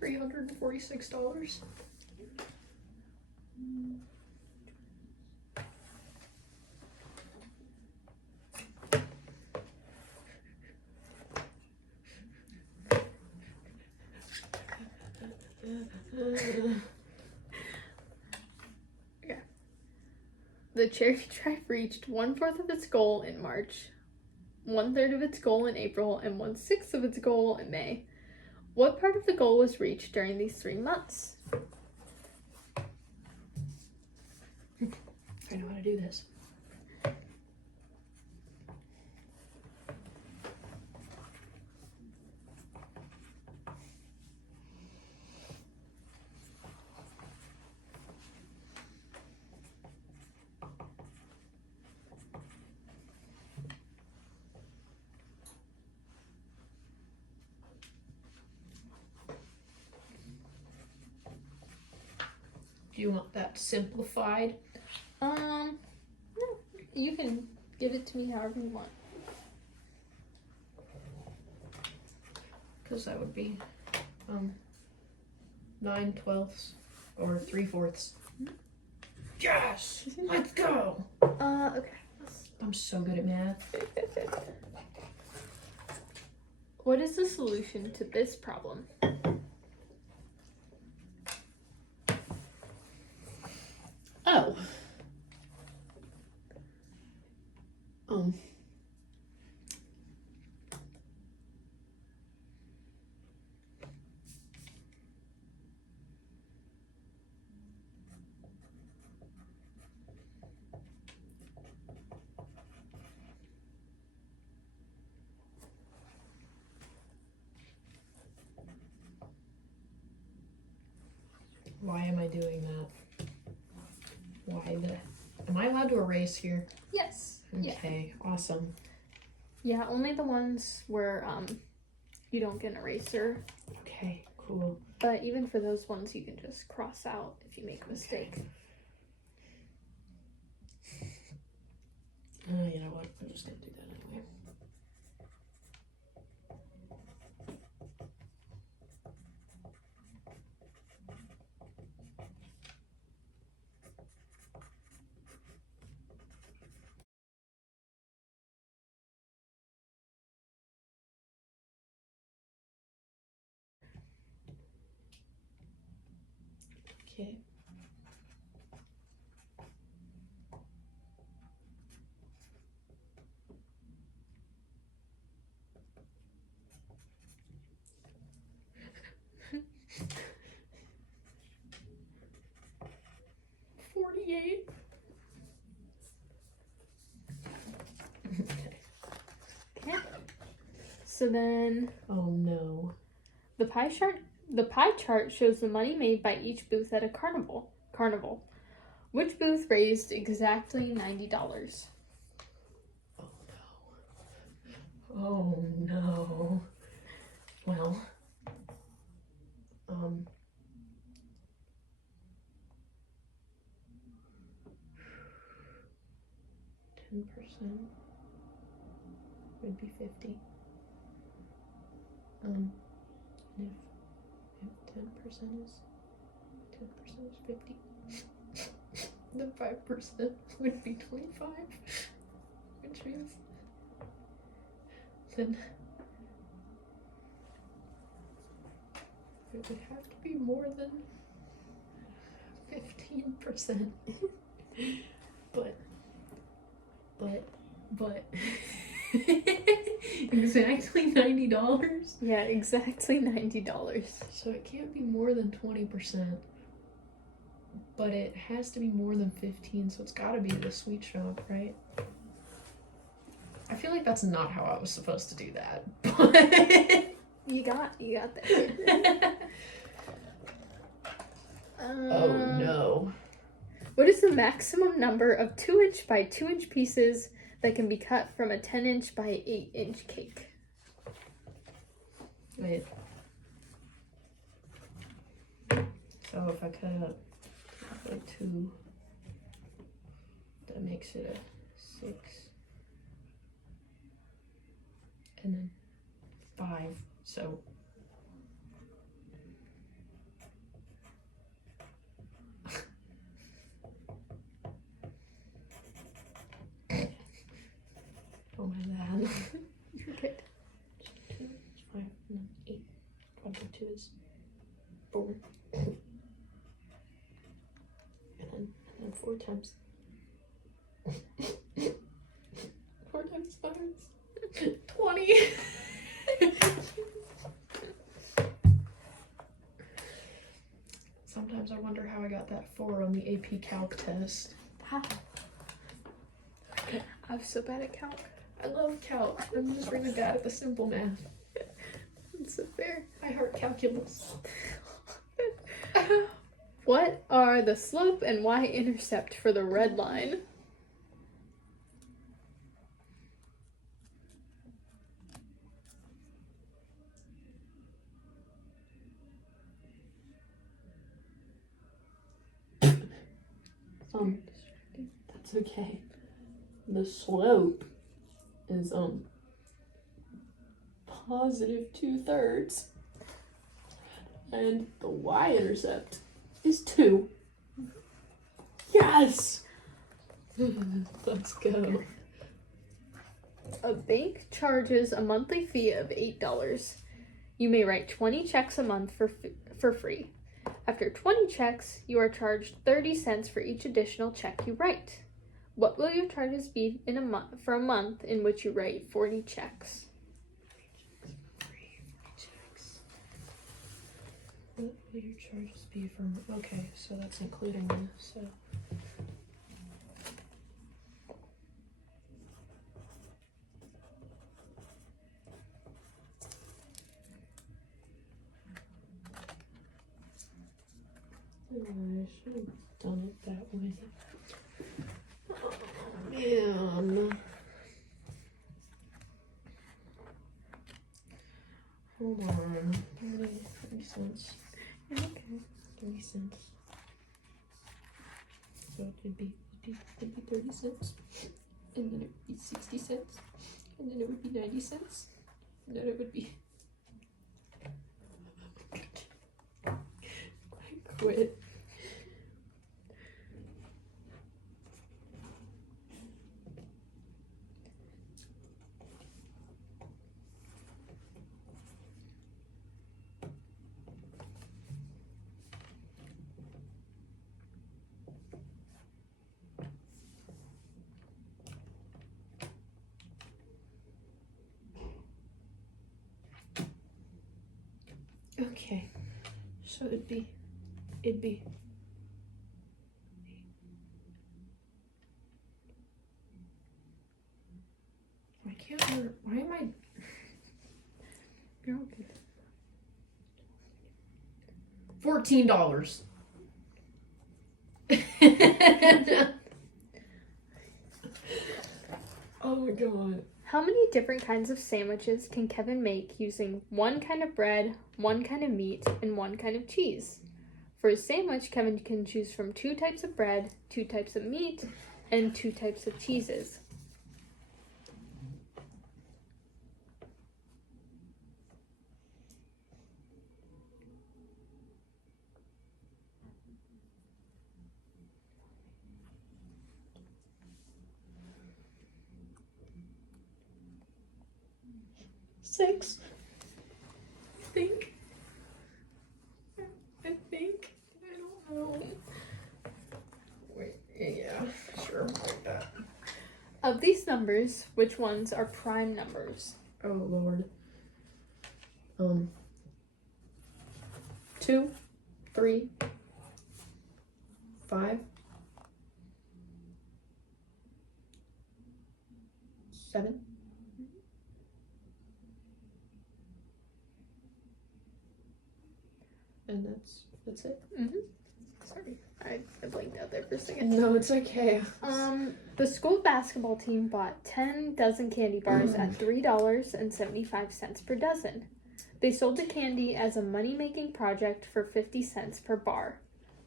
$346. The charity drive reached 1/4 of its goal in March, 1/3 of its goal in April, and 1/6 of its goal in May. What part of the goal was reached during these 3 months? I know how to do this. Do you want that simplified? No, you can give it to me however you want. Because that would be 9/12 or 3/4. Yes! Let's go! Okay. I'm so good at math. What is the solution to this problem? Oh. Why am I doing that? Why the... Am I allowed to erase here? Yes. Okay, awesome. Yeah, only the ones where you don't get an eraser. Okay, cool. But even for those ones, you can just cross out if you make a mistake. You know what? I'm just gonna do that anyway. Okay. $48. Okay. So then Oh no. the pie chart shows the money made by each booth at a carnival. Which booth raised exactly $90? Oh no. Oh no. Well, 10% would be 50. And if 10% is 50, then 5% would be 25, which means then it would have to be more than 15%. but exactly $90. Yeah, exactly $90. So it can't be more than 20%, but it has to be more than 15. So it's got to be the sweet shop, right? I feel like that's not how I was supposed to do that. But You got that. oh no. What is the maximum number of 2-inch by 2-inch pieces that can be cut from a 10-inch by 8-inch cake? Wait. So if I cut up by 2, that makes it a 6. And then 5. So oh my bad. You're good. 2 is 5, and then 8. 5 by 2 is 4. And then 4 times 4 times 5 is 20. Sometimes I wonder how I got that 4 on the AP Calc test. How? I was so bad at calc. I love calc. I'm just really bad at the simple math. It's so fair. I heart calculus. What are the slope and y-intercept for the red line? That's okay. The slope is positive 2/3, and the y-intercept is 2. Yes. Let's go. A bank charges a monthly fee of $8. You may write 20 checks a month for free. After 20 checks, you are charged 30 cents for each additional check you write. What will your charges be for a month in which you write 40 checks? What will your charges be from? Okay, so that's including this. So should have done it that way. Oh, man. Hold on. 30 cents. Okay. 30 cents. So it could be 30 cents. And then it would be 60 cents. And then it would be 90 cents. And then it would be. I quit. Okay, so it'd be. I can't remember. Why am I? You're okay. $14. Oh my god. How many different kinds of sandwiches can Kevin make using one kind of bread, one kind of meat, and one kind of cheese? For his sandwich, Kevin can choose from 2 types of bread, 2 types of meat, and 2 types of cheeses. Six. I think. I don't know. Wait, yeah, sure, like that. Of these numbers, which ones are prime numbers? Oh lord. 2, 3, 5, 7. And that's it. Sorry, I blinked out there for a second. No, it's okay. The school basketball team bought 10 dozen candy bars at $3.75 per dozen. They sold the candy as a money-making project for 50 cents per bar.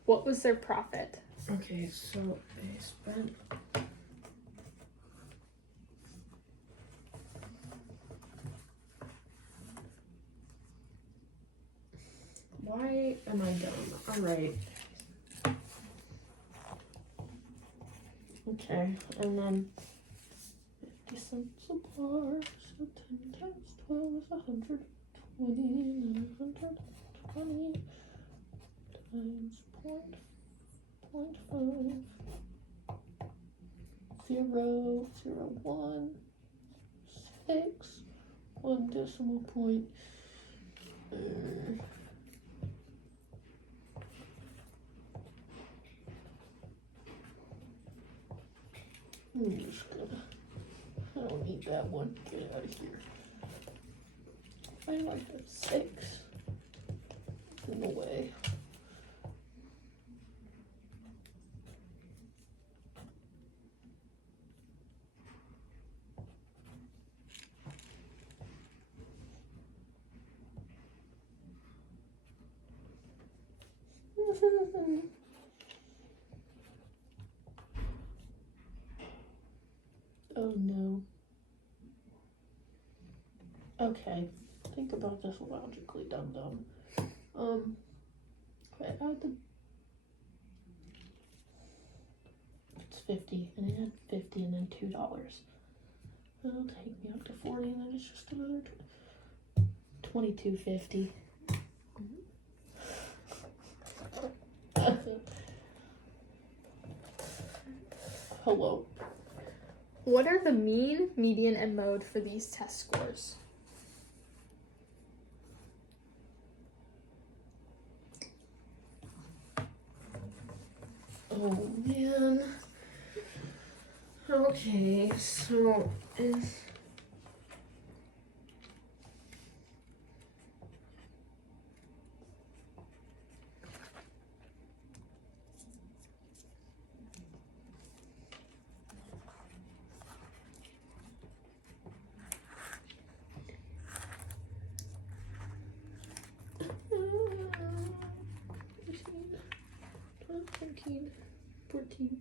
What was their profit? Okay, so they spent. Why am I dumb? Alright. Okay, and then 50 cents a bar, so 10 times 12 is 120, and then 120 times point 0.5, 0, 0, 1, 6, 1 decimal point. I'm just gonna. I don't need that one. Get out of here. I like that 6. In the way. Oh no. Okay, think about this logically, dum-dum. Okay, add the. It's 50, and it had 50 and then $2. That'll take me up to 40, and then it's just another $22.50. Hello. What are the mean, median, and mode for these test scores? Oh man. Okay, so is 13, 14.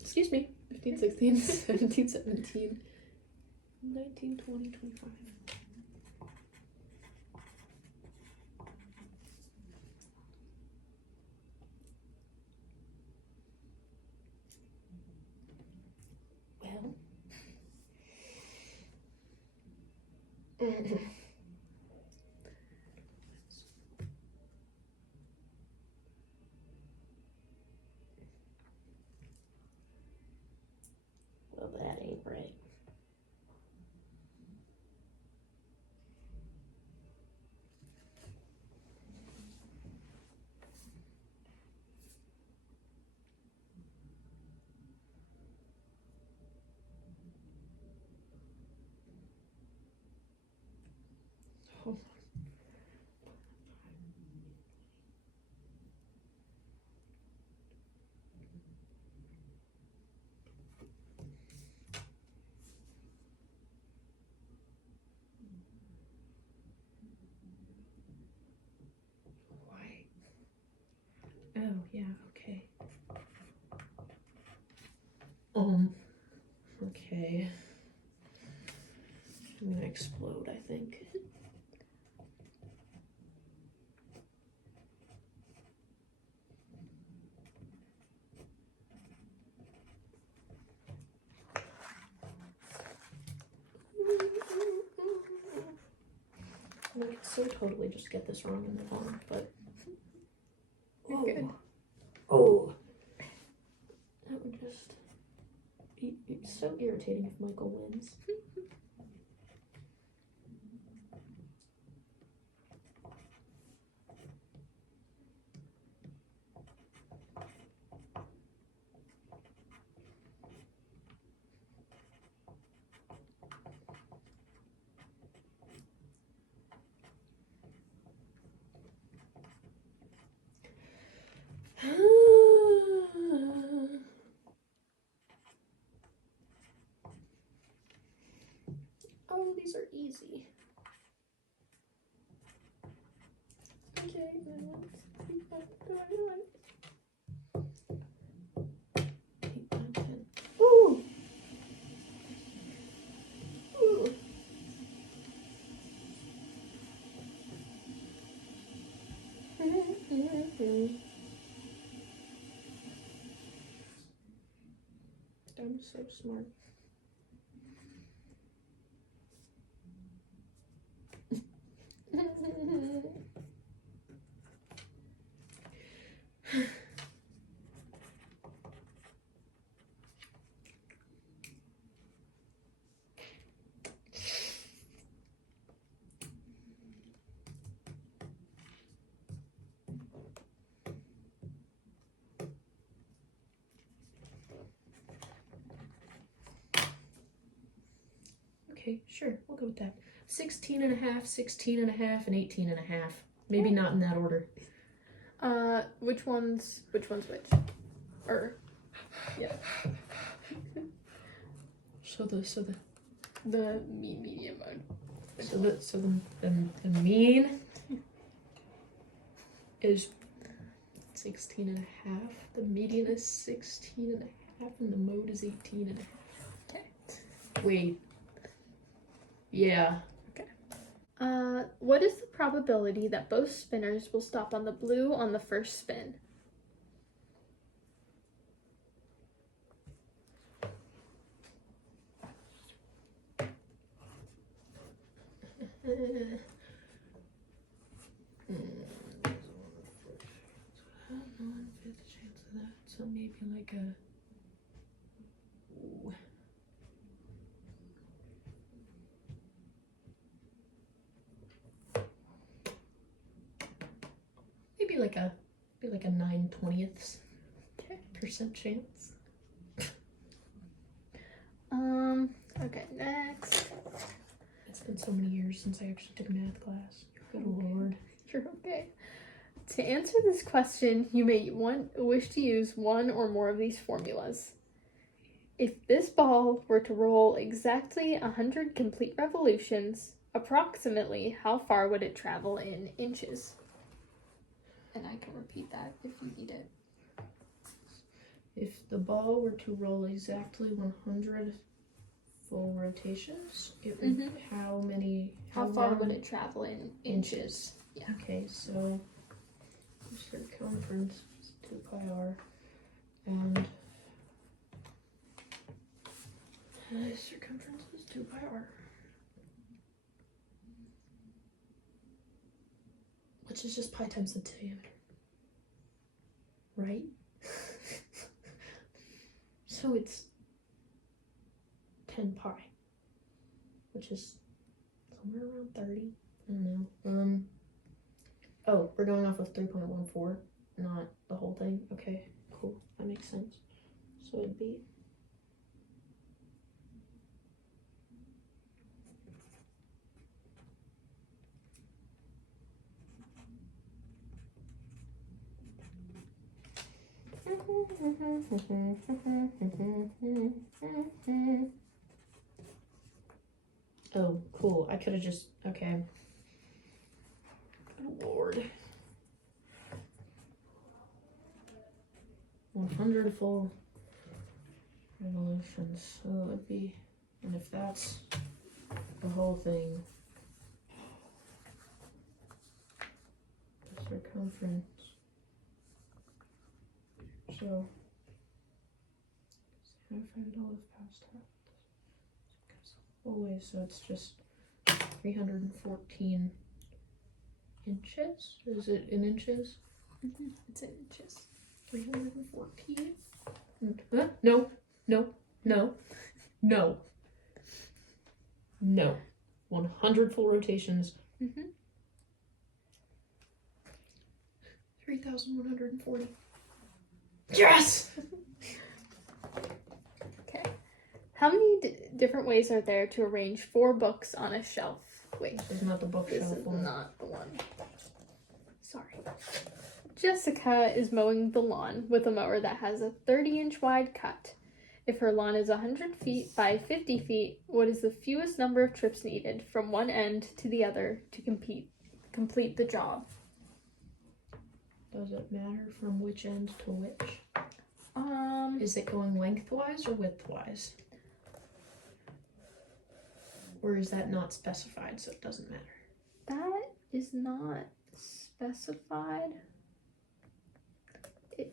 Excuse me. 15, 16, 17, 17, 19, 20, 25. Well. Well, that ain't right. Hold on. Why? Oh, yeah, okay. Okay. I'm gonna explode, I think. I could so totally just get this wrong and move on, but You're good. Oh, that would just be so irritating if Michael wins. Oh, these are easy. Okay, Ooh! Ooh! I'm so smart. Okay, sure, we'll go with that. 16 and a half, 16 and a half, and 18 and a half. Maybe not in that order. Which one's which? Or, yeah. So the The medium mode. the mean is 16 and a half. The median is 16 and a half, and the mode is 18 and a half. Okay. Wait. Yeah. What is the probability that both spinners will stop on the blue on the first spin? Chance of that, so maybe like a. Ooh. Maybe like a 9/20 percent chance. Okay, next. It's been so many years since I actually took a math class. Good lord. You're okay. To answer this question, you may wish to use one or more of these formulas. If this ball were to roll exactly 100 complete revolutions, approximately how far would it travel in inches? And I can repeat that if you need it. If the ball were to roll exactly 100 full rotations, it would how far long? would it travel in inches? Yeah. Okay, so circumference is 2 pi r, and circumference is 2 pi r, which is just pi times the diameter, right? So it's 10 pi, which is somewhere around 30. I don't know. Oh, we're going off of 3.14, not the whole thing. Okay, cool. That makes sense. So it'd be oh, cool. I could have just, okay. Good Lord. 100 full revolutions. So it would be, and if that's the whole thing, the circumference. So, how if I did all this past half? Always, so it's just 314 inches. Is it in inches? It's in inches. 314. No. 100 full rotations. 3,140. Yes! Okay. How many different ways are there to arrange 4 books on a shelf? Wait, This is not the bookshelf this is one. not the one. Sorry. Jessica is mowing the lawn with a mower that has a 30-inch wide cut. If her lawn is 100 feet by 50 feet, what is the fewest number of trips needed from one end to the other to complete the job? Does it matter from which end to which? Is it going lengthwise or widthwise? Or is that not specified, so it doesn't matter? That is not specified. It's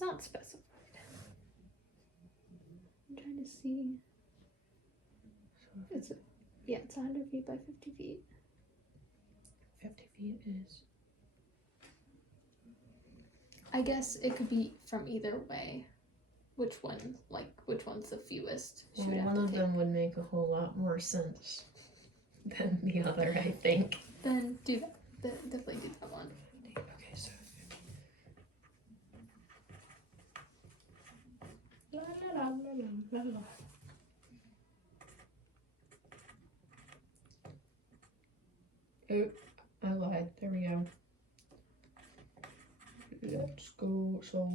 not specified. I'm trying to see. It's 100 feet by 50 feet. 50 feet is... I guess it could be from either way. Which one's the fewest? Well, one of them would make a whole lot more sense than the other, I think. Then do that. Definitely do that one. Okay, so... La la la la la la. Oh, I lied. There we go. Let's go. So...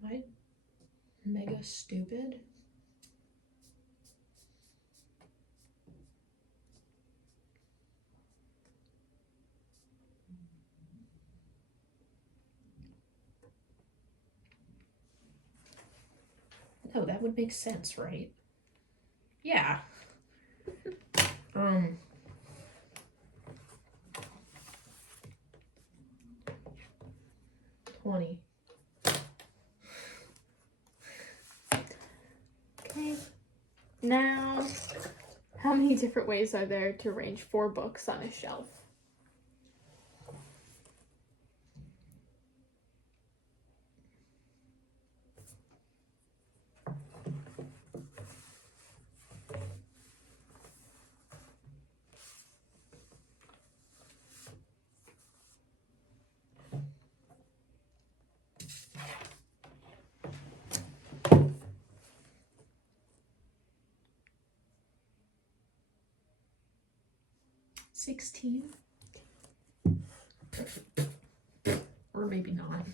Am I mega stupid? No, that would make sense, right? Yeah. 20. Okay. Now, how many different ways are there to arrange 4 books on a shelf? 16? Or maybe not.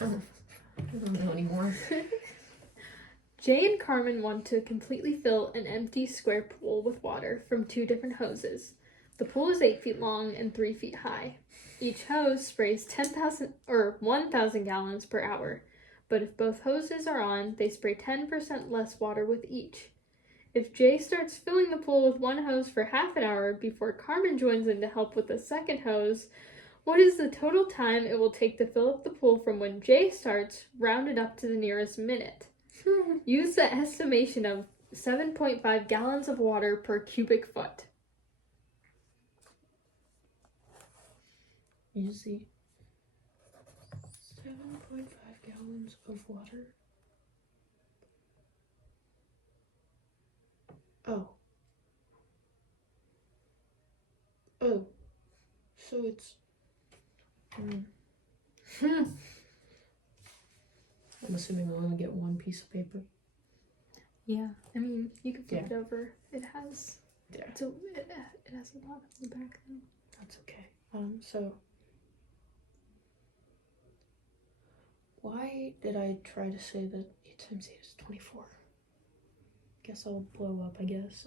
I don't know anymore. Jay and Carmen want to completely fill an empty square pool with water from 2 different hoses. The pool is 8 feet long and 3 feet high. Each hose sprays 10,000 or 1,000 gallons per hour, but if both hoses are on, they spray 10% less water with each. If Jay starts filling the pool with one hose for half an hour before Carmen joins in to help with the second hose, what is the total time it will take to fill up the pool from when Jay starts, rounded up to the nearest minute? Use the estimation of 7.5 gallons of water per cubic foot. You see, 7.5 gallons of water. Oh. Oh. So it's... I'm assuming I'll only get one piece of paper. Yeah, I mean, you can flip Yeah. it over. It has, Yeah. it has a lot on the back though. That's okay. So... Why did I try to say that 8 times 8 is 24? Guess I'll blow up, I guess.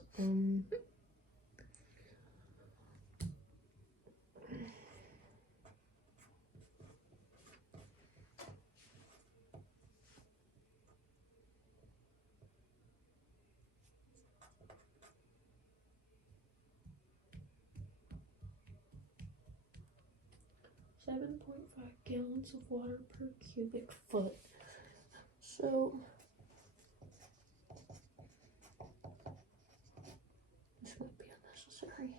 7.5 gallons of water per cubic foot. So this might be unnecessary.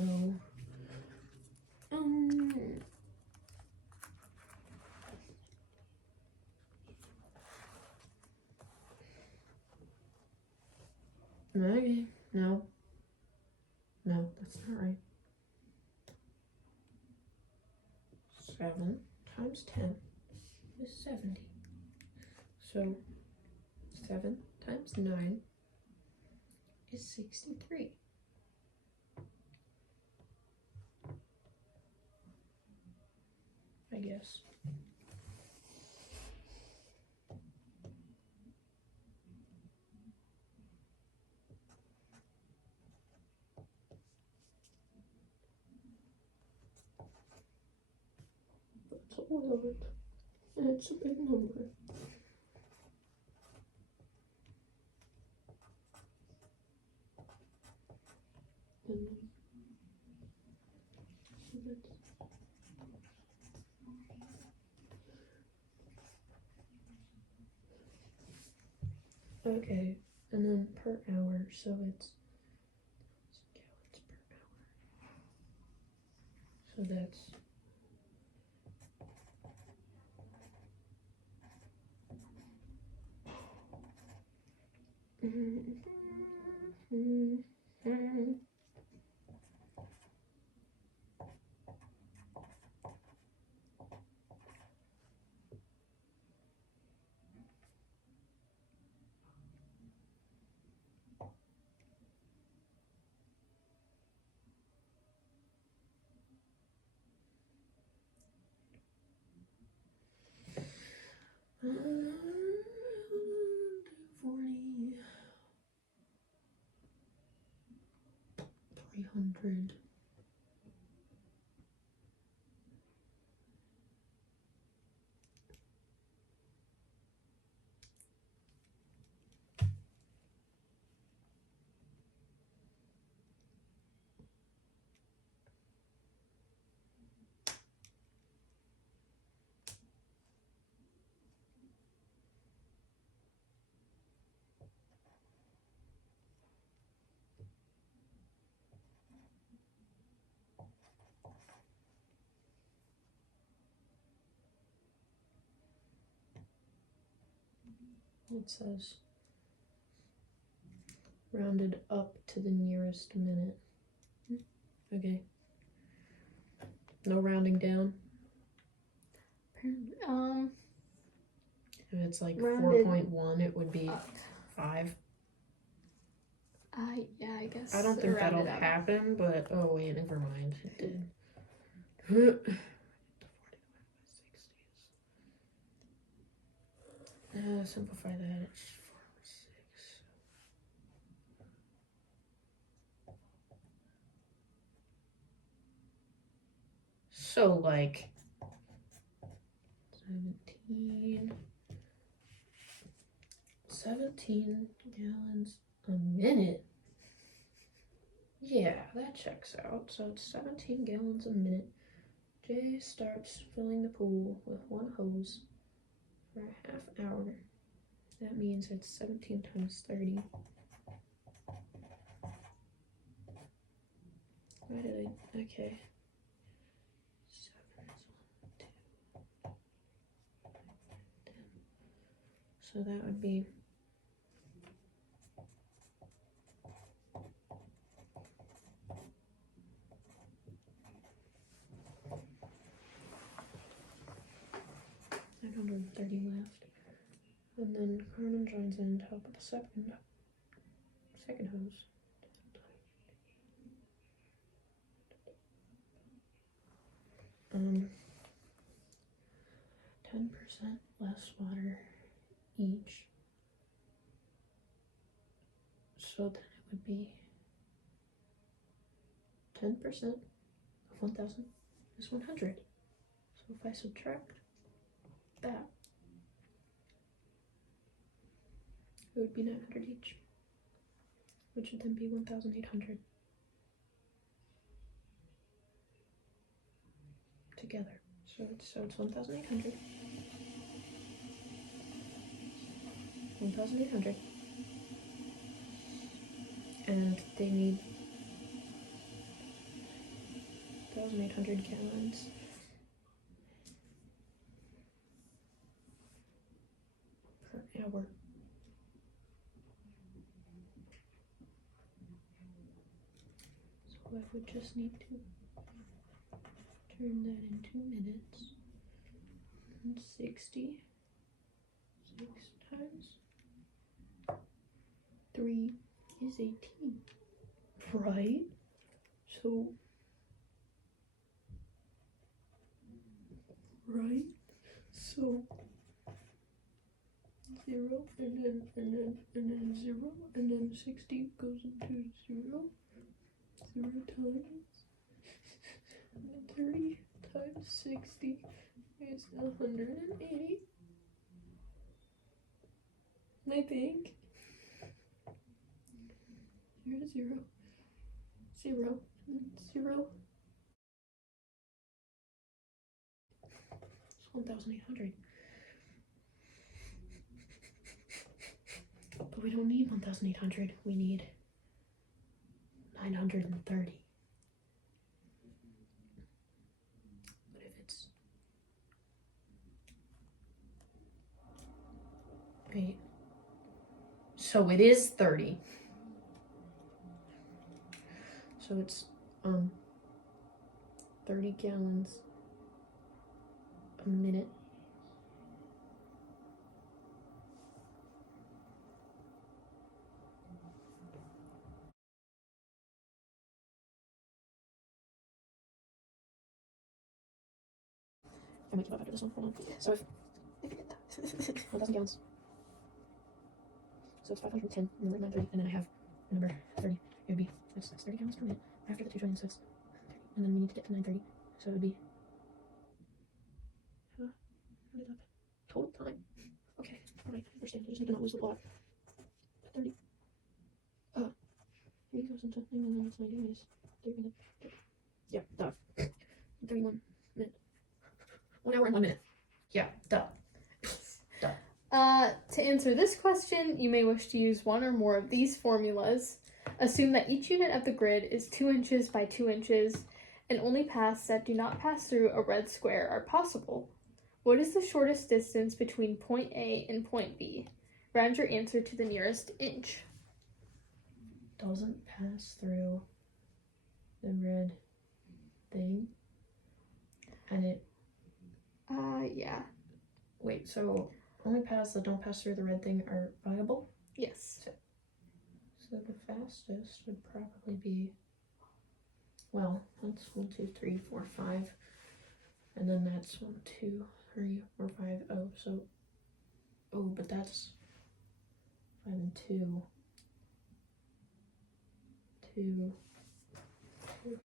Oh. Maybe. No. No, that's not right. 7 times 10 is 70. So 7 times 9 is 63. I guess. That's all of it. And it's a big number. And okay, and then per hour, so it's gallons per hour. So that's $300. It says Rounded up to the nearest minute. Okay. No rounding down. If it's like Rounded 4.1, it would be up. 5. Yeah, I guess. I don't think that'll rounded up. happen, but oh wait, never mind. It did. Simplify that. It's 4/6. So like 17 gallons a minute. Yeah, that checks out. So it's 17 gallons a minute. Jay starts filling the pool with one hose for a half hour. That means it's 17 times 30. Why did I? Okay. 7 is 1, 2, 10. So that would be 930 left. And then Carmen joins in to help with the second hose. 10% less water each. So then it would be 10% of 1,000 is 100. So if I subtract that, it would be 900 each, which would then be 1,800 together. So it's 1,800. 1,800. And they need 1,800 gallons per hour. So I would just need to turn that into minutes. And 60. 6 times 3 is 18. Right? So, right? So 0 and then 0 and then 60 goes into 0. 0 times 30 times 60 is 180. I think 0, 0, 0, and 0. It's 1,800. But we don't need 1,800. We need 930. But if it's 8, so it is 30. So it's 30 gallons a minute. I'm making up after this one. Hold on. So if 1,000 gallons. So it's 510, and then 930, and then I have the number 30. It would be that's 30 gallons per minute after the 2 trillion, so it's 30. And then we need to get to 930. So it would be how did that total time? Okay, alright, I understand. I just need to not lose the plot. 30. 3 goes into 9 and then it's 90 minus 3 minutes. Yeah, duh. 31 minutes. 1 hour and 1 minute. Yeah, duh. To answer this question, you may wish to use one or more of these formulas. Assume that each unit of the grid is 2 inches by 2 inches, and only paths that do not pass through a red square are possible. What is the shortest distance between point A and point B? Round your answer to the nearest inch. doesn't pass through the red thing, and it, yeah. wait, so only paths that don't pass through the red thing are viable? Yes. So the fastest would probably be, well, that's 1, 2, 3, 4, 5, and then that's 1, 2, 3, 4, 5. Oh, so, oh, but that's 5 and 2. 2, 2,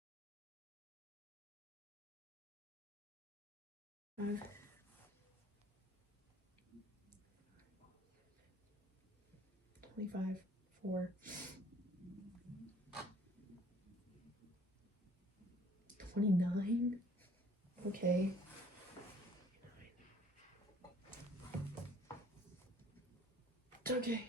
5. 25, 4, 29. Okay. Okay.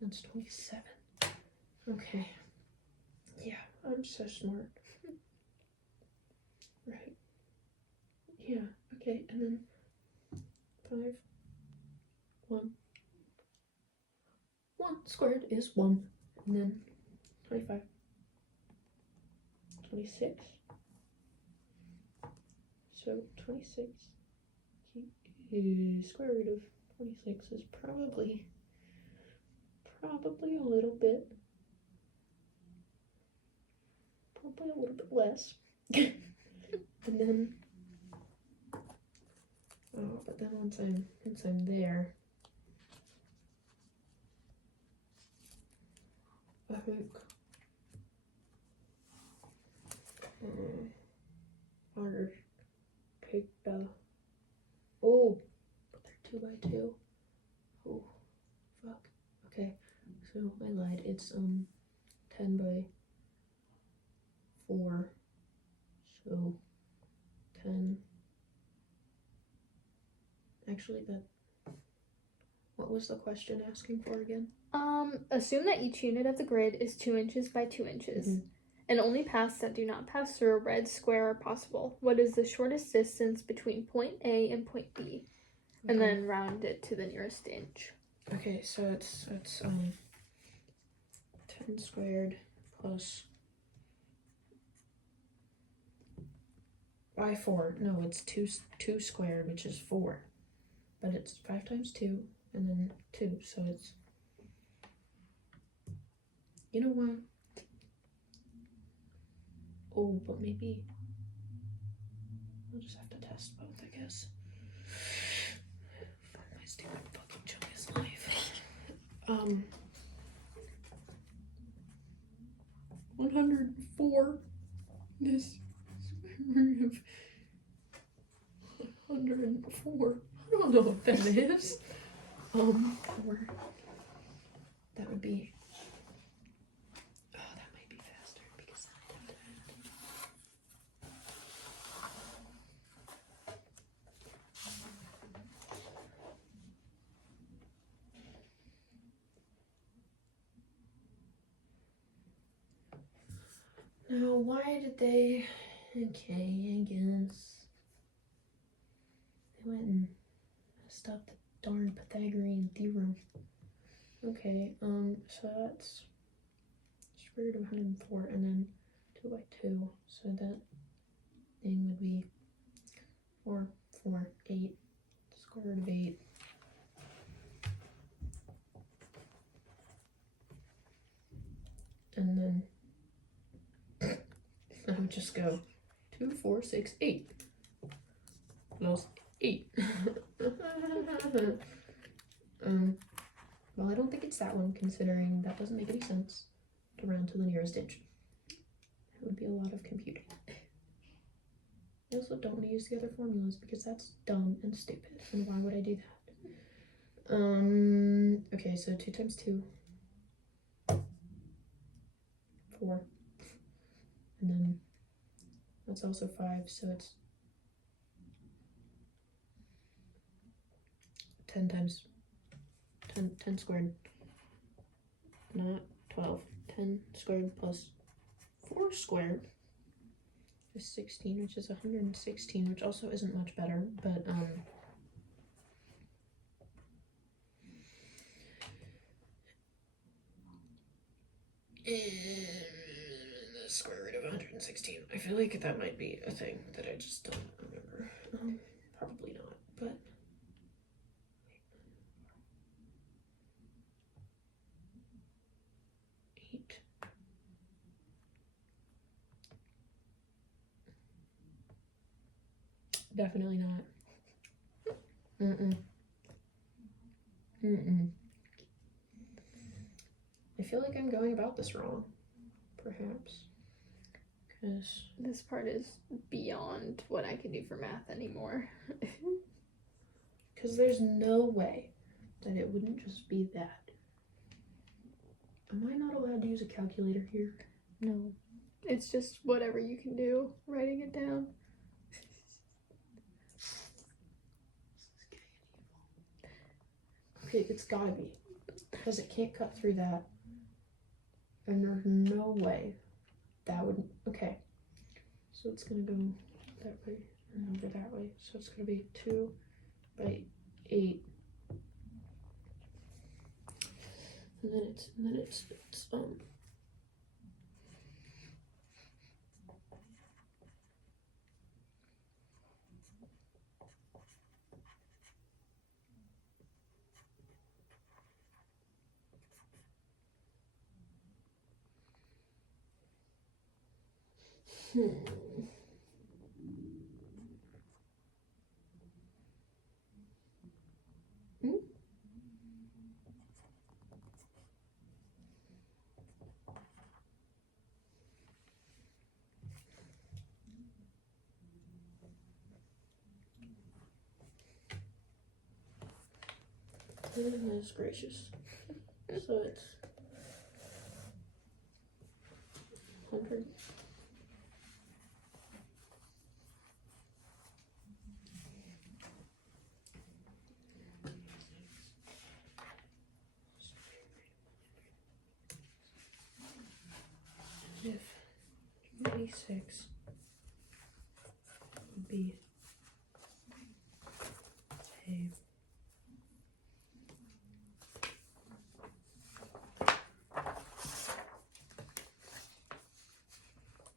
That's 27. Okay. Yeah, I'm so smart. Right. Yeah, okay, and then 5, 1. 1 squared is 1. And then 25. 26. So 26. Square root of 26 is probably a little bit. Probably a little bit less. And then, oh, but then once I'm there, I think I'll just pick the, oh, but they're 2 by 2. Oh, fuck. Okay, so I lied. It's 10 by 4. So 10. Actually, that. What was the question asking for again? Assume that each unit of the grid is 2 inches by 2 inches, and only paths that do not pass through a red square are possible. What is the shortest distance between point A and point B? And then round it to the nearest inch. Okay, so it's 10 squared plus by 4. No, it's 2 squared, which is 4. But it's 5 times 2 and then 2, so it's, you know what? Oh, but maybe I'll just have to test both, I guess. Fuck, my stupid fucking chunk is life. 104 is square root of 104. I don't know what that is. Or that would be, oh, that might be faster because then I'd have to add. Now, why did they, okay, I guess. They went and messed up the darn Pythagorean theorem. Okay, so that's square root of 104 and then 2 by 2. So that thing would be 4, 4, 8, square root of 8. And then I would just go 2, 4, 6, 8 plus 8. Well, I don't think it's that one, considering that doesn't make any sense to round to the nearest inch. That would be a lot of computing. I also don't want to use the other formulas because that's dumb and stupid, and why would I do that? Okay, so 2 times 2, 4, and then that's also 5, so it's 10 times 10 squared, not 12. 10 squared plus 4 squared is 16, which is 116, which also isn't much better, but the square root of 116. I feel like that might be a thing that I just don't remember. Probably not, but 8. Definitely not. I feel like I'm going about this wrong, perhaps. Because This part is beyond what I can do for math anymore. there's no way that it wouldn't just be that. Am I not allowed to use a calculator here? No. It's just whatever you can do, writing it down. Okay, it's gotta be. Because it can't cut through that. And there's no way that would. Okay. So it's gonna go that way and over that way. So it's gonna be 2 by 8. And then it's Goodness gracious. So it's 100. If 26 would be a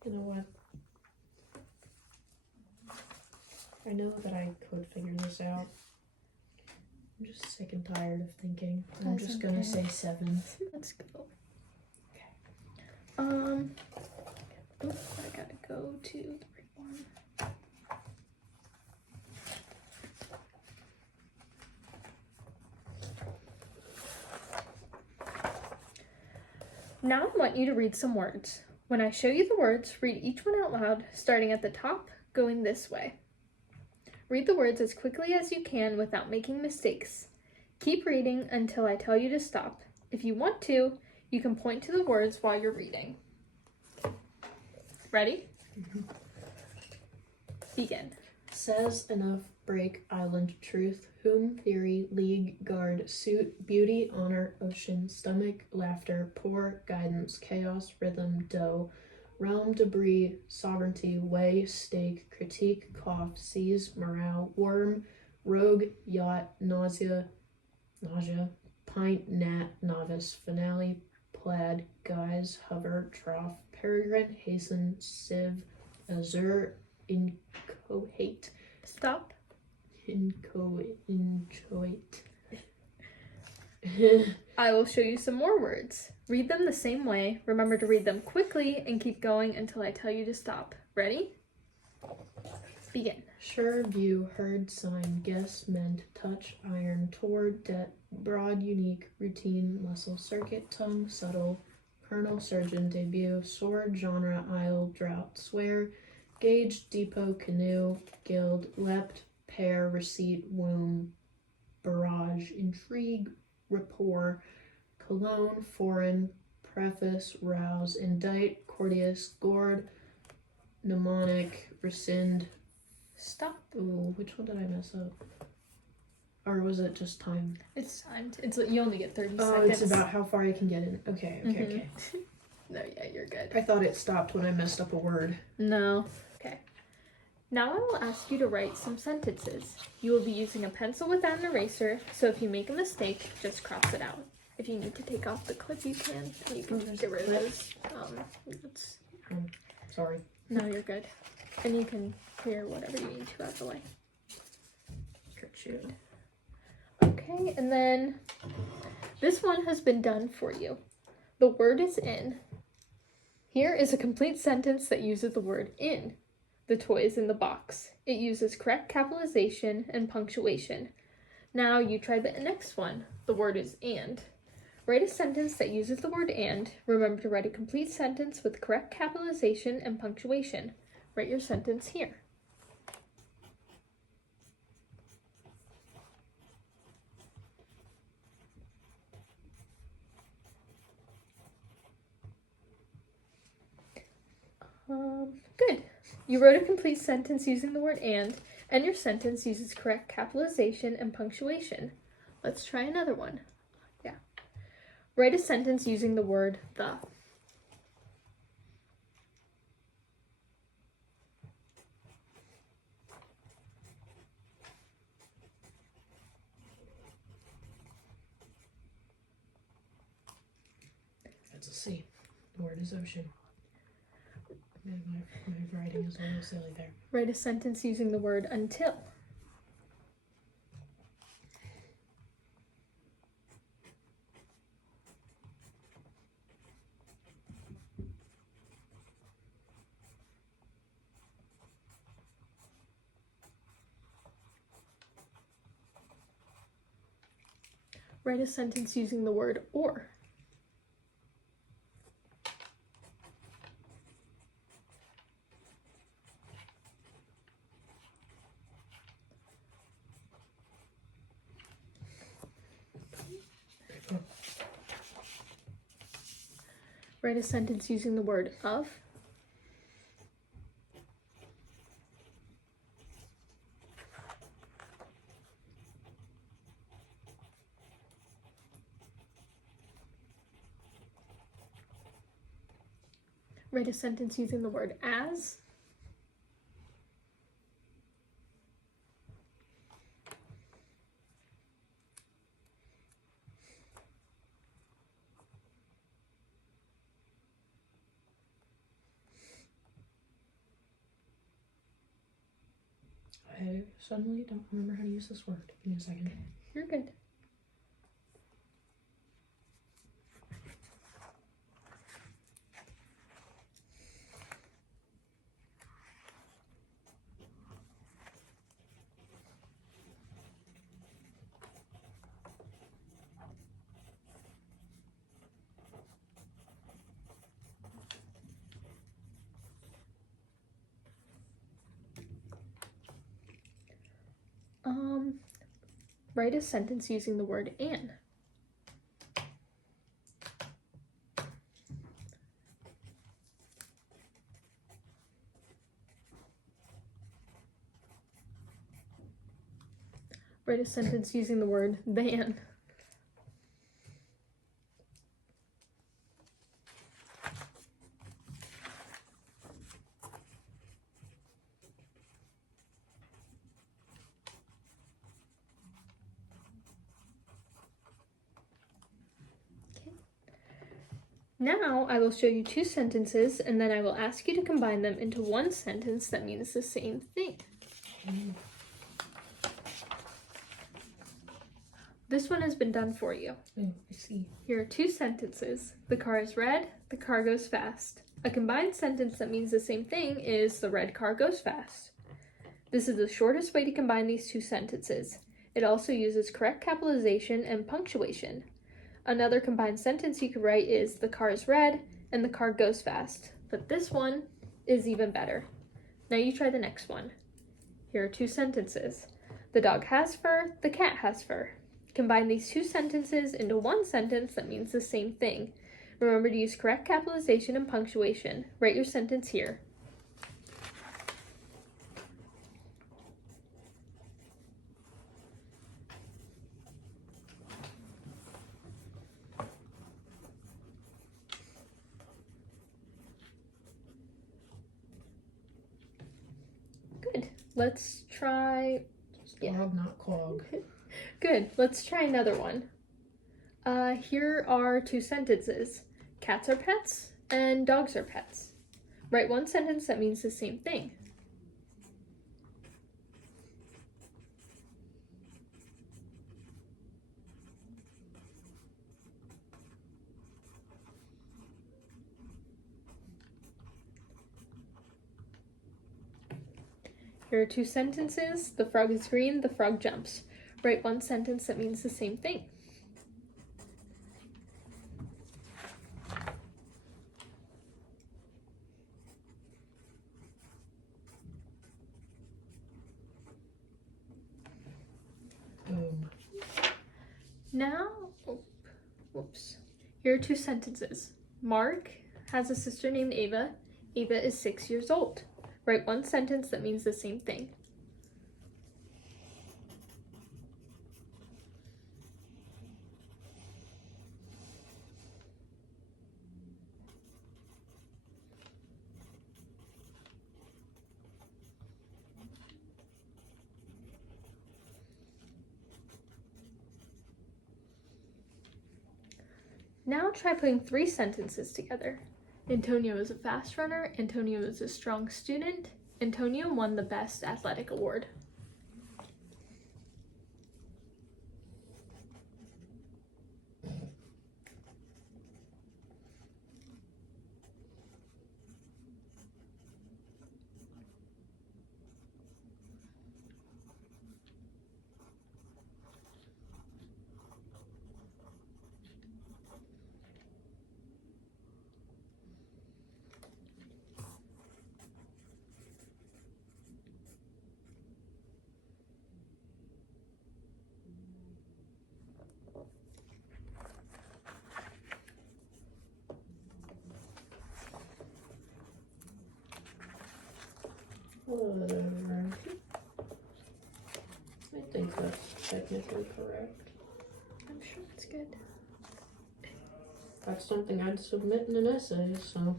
you know what? I know that I could figure this out. I'm just sick and tired of thinking. I'm That's just gonna okay. say 7. Let's go. Okay. I gotta go to the right one. Now I want you to read some words. When I show you the words, read each one out loud, starting at the top, going this way. Read the words as quickly as you can without making mistakes. Keep reading until I tell you to stop. If you want to, you can point to the words while you're reading. Ready? Begin. Says enough, break, island, truth, whom, theory, league, guard, suit, beauty, honor, ocean, stomach, laughter, poor, guidance, chaos, rhythm, dough, realm, debris, sovereignty, way, stake, critique, cough, seize, morale, worm, rogue, yacht, nausea, pint, gnat, novice, finale, plaid, guise, hover, trough, peregrine, hasten, sieve, azure, inchoate. Stop. Inchoate. I will show you some more words. Read them the same way. Remember to read them quickly and keep going until I tell you to stop. Ready? Begin. Sure, view, heard, sign, guess, meant, touch, iron, toward, debt, broad, unique, routine, muscle, circuit, tongue, subtle, kernel, surgeon, debut, sword, genre, aisle, drought, swear, gauge, depot, canoe, guild, leapt, pair, receipt, womb, barrage, intrigue, rapport, cologne, foreign, preface, rouse, indict, courteous, gourd, mnemonic, rescind. Stop. Ooh, which one did I mess up? Or was it just time? It's timed. You only get 30 Oh, seconds. it's about how far I can get in. Okay. No, yeah, you're good. I thought it stopped when I messed up a word. No. Okay. Now I will ask you to write some sentences. You will be using a pencil without an eraser, so if you make a mistake, just cross it out. If you need to take off the clip, you can. And you can just get rid of those. Sorry. No, you're good. And you can clear whatever you need to out of the way. Shoot. Okay, and then this one has been done for you. The word is in. Here is a complete sentence that uses the word in. The toy is in the box. It uses correct capitalization and punctuation. Now you try the next one. The word is and. Write a sentence that uses the word and. Remember to write a complete sentence with correct capitalization and punctuation. Write your sentence here. Good. You wrote a complete sentence using the word and your sentence uses correct capitalization and punctuation. Let's try another one. Yeah. Write a sentence using the word the. That's a C. The word is ocean. And my writing is a little silly there. Write a sentence using the word until. Write a sentence using the word or. Write a sentence using the word of. Write a sentence using the word as. I suddenly don't remember how to use this word. Give me a second. You're good. Write a sentence using the word and. Write a sentence using the word than. Now I will show you two sentences and then I will ask you to combine them into one sentence that means the same thing. This one has been done for you. Oh, I see. Here are two sentences. The car is red, the car goes fast. A combined sentence that means the same thing is the red car goes fast. This is the shortest way to combine these two sentences. It also uses correct capitalization and punctuation. Another combined sentence you could write is the car is red and the car goes fast. But this one is even better. Now you try the next one. Here are two sentences. The dog has fur, the cat has fur. Combine these two sentences into one sentence that means the same thing. Remember to use correct capitalization and punctuation. Write your sentence here. Let's try... Clog, not clog. Good. Let's try another one. Here are 2 sentences. Cats are pets and dogs are pets. Write one sentence that means the same thing. Here are 2 sentences. The frog is green, the frog jumps. Write one sentence that means the same thing. Boom. Now, whoops. Here are 2 sentences. Mark has a sister named Ava. Ava is 6 years old. Write one sentence that means the same thing. Now try putting 3 sentences together. Antonio is a fast runner. Antonio is a strong student. Antonio won the best athletic award. Whatever. I think that's technically correct. I'm sure it's good. That's something I'd submit in an essay, so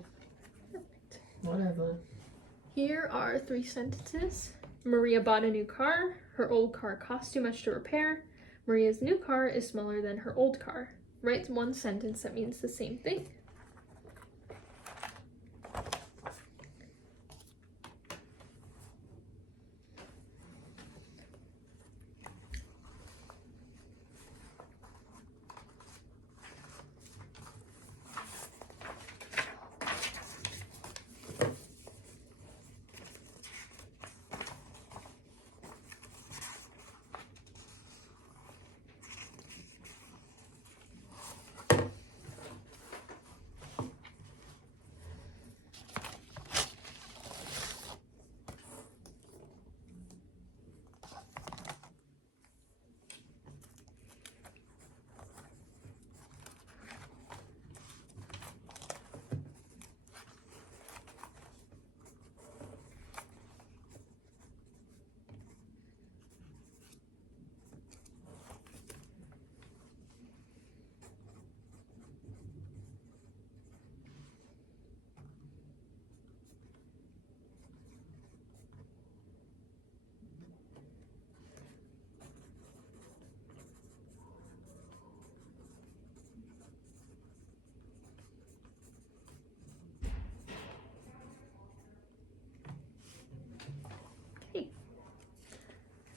Perfect. whatever. Here are 3 sentences. Maria bought a new car. Her old car cost too much to repair. Maria's new car is smaller than her old car. Write one sentence that means the same thing.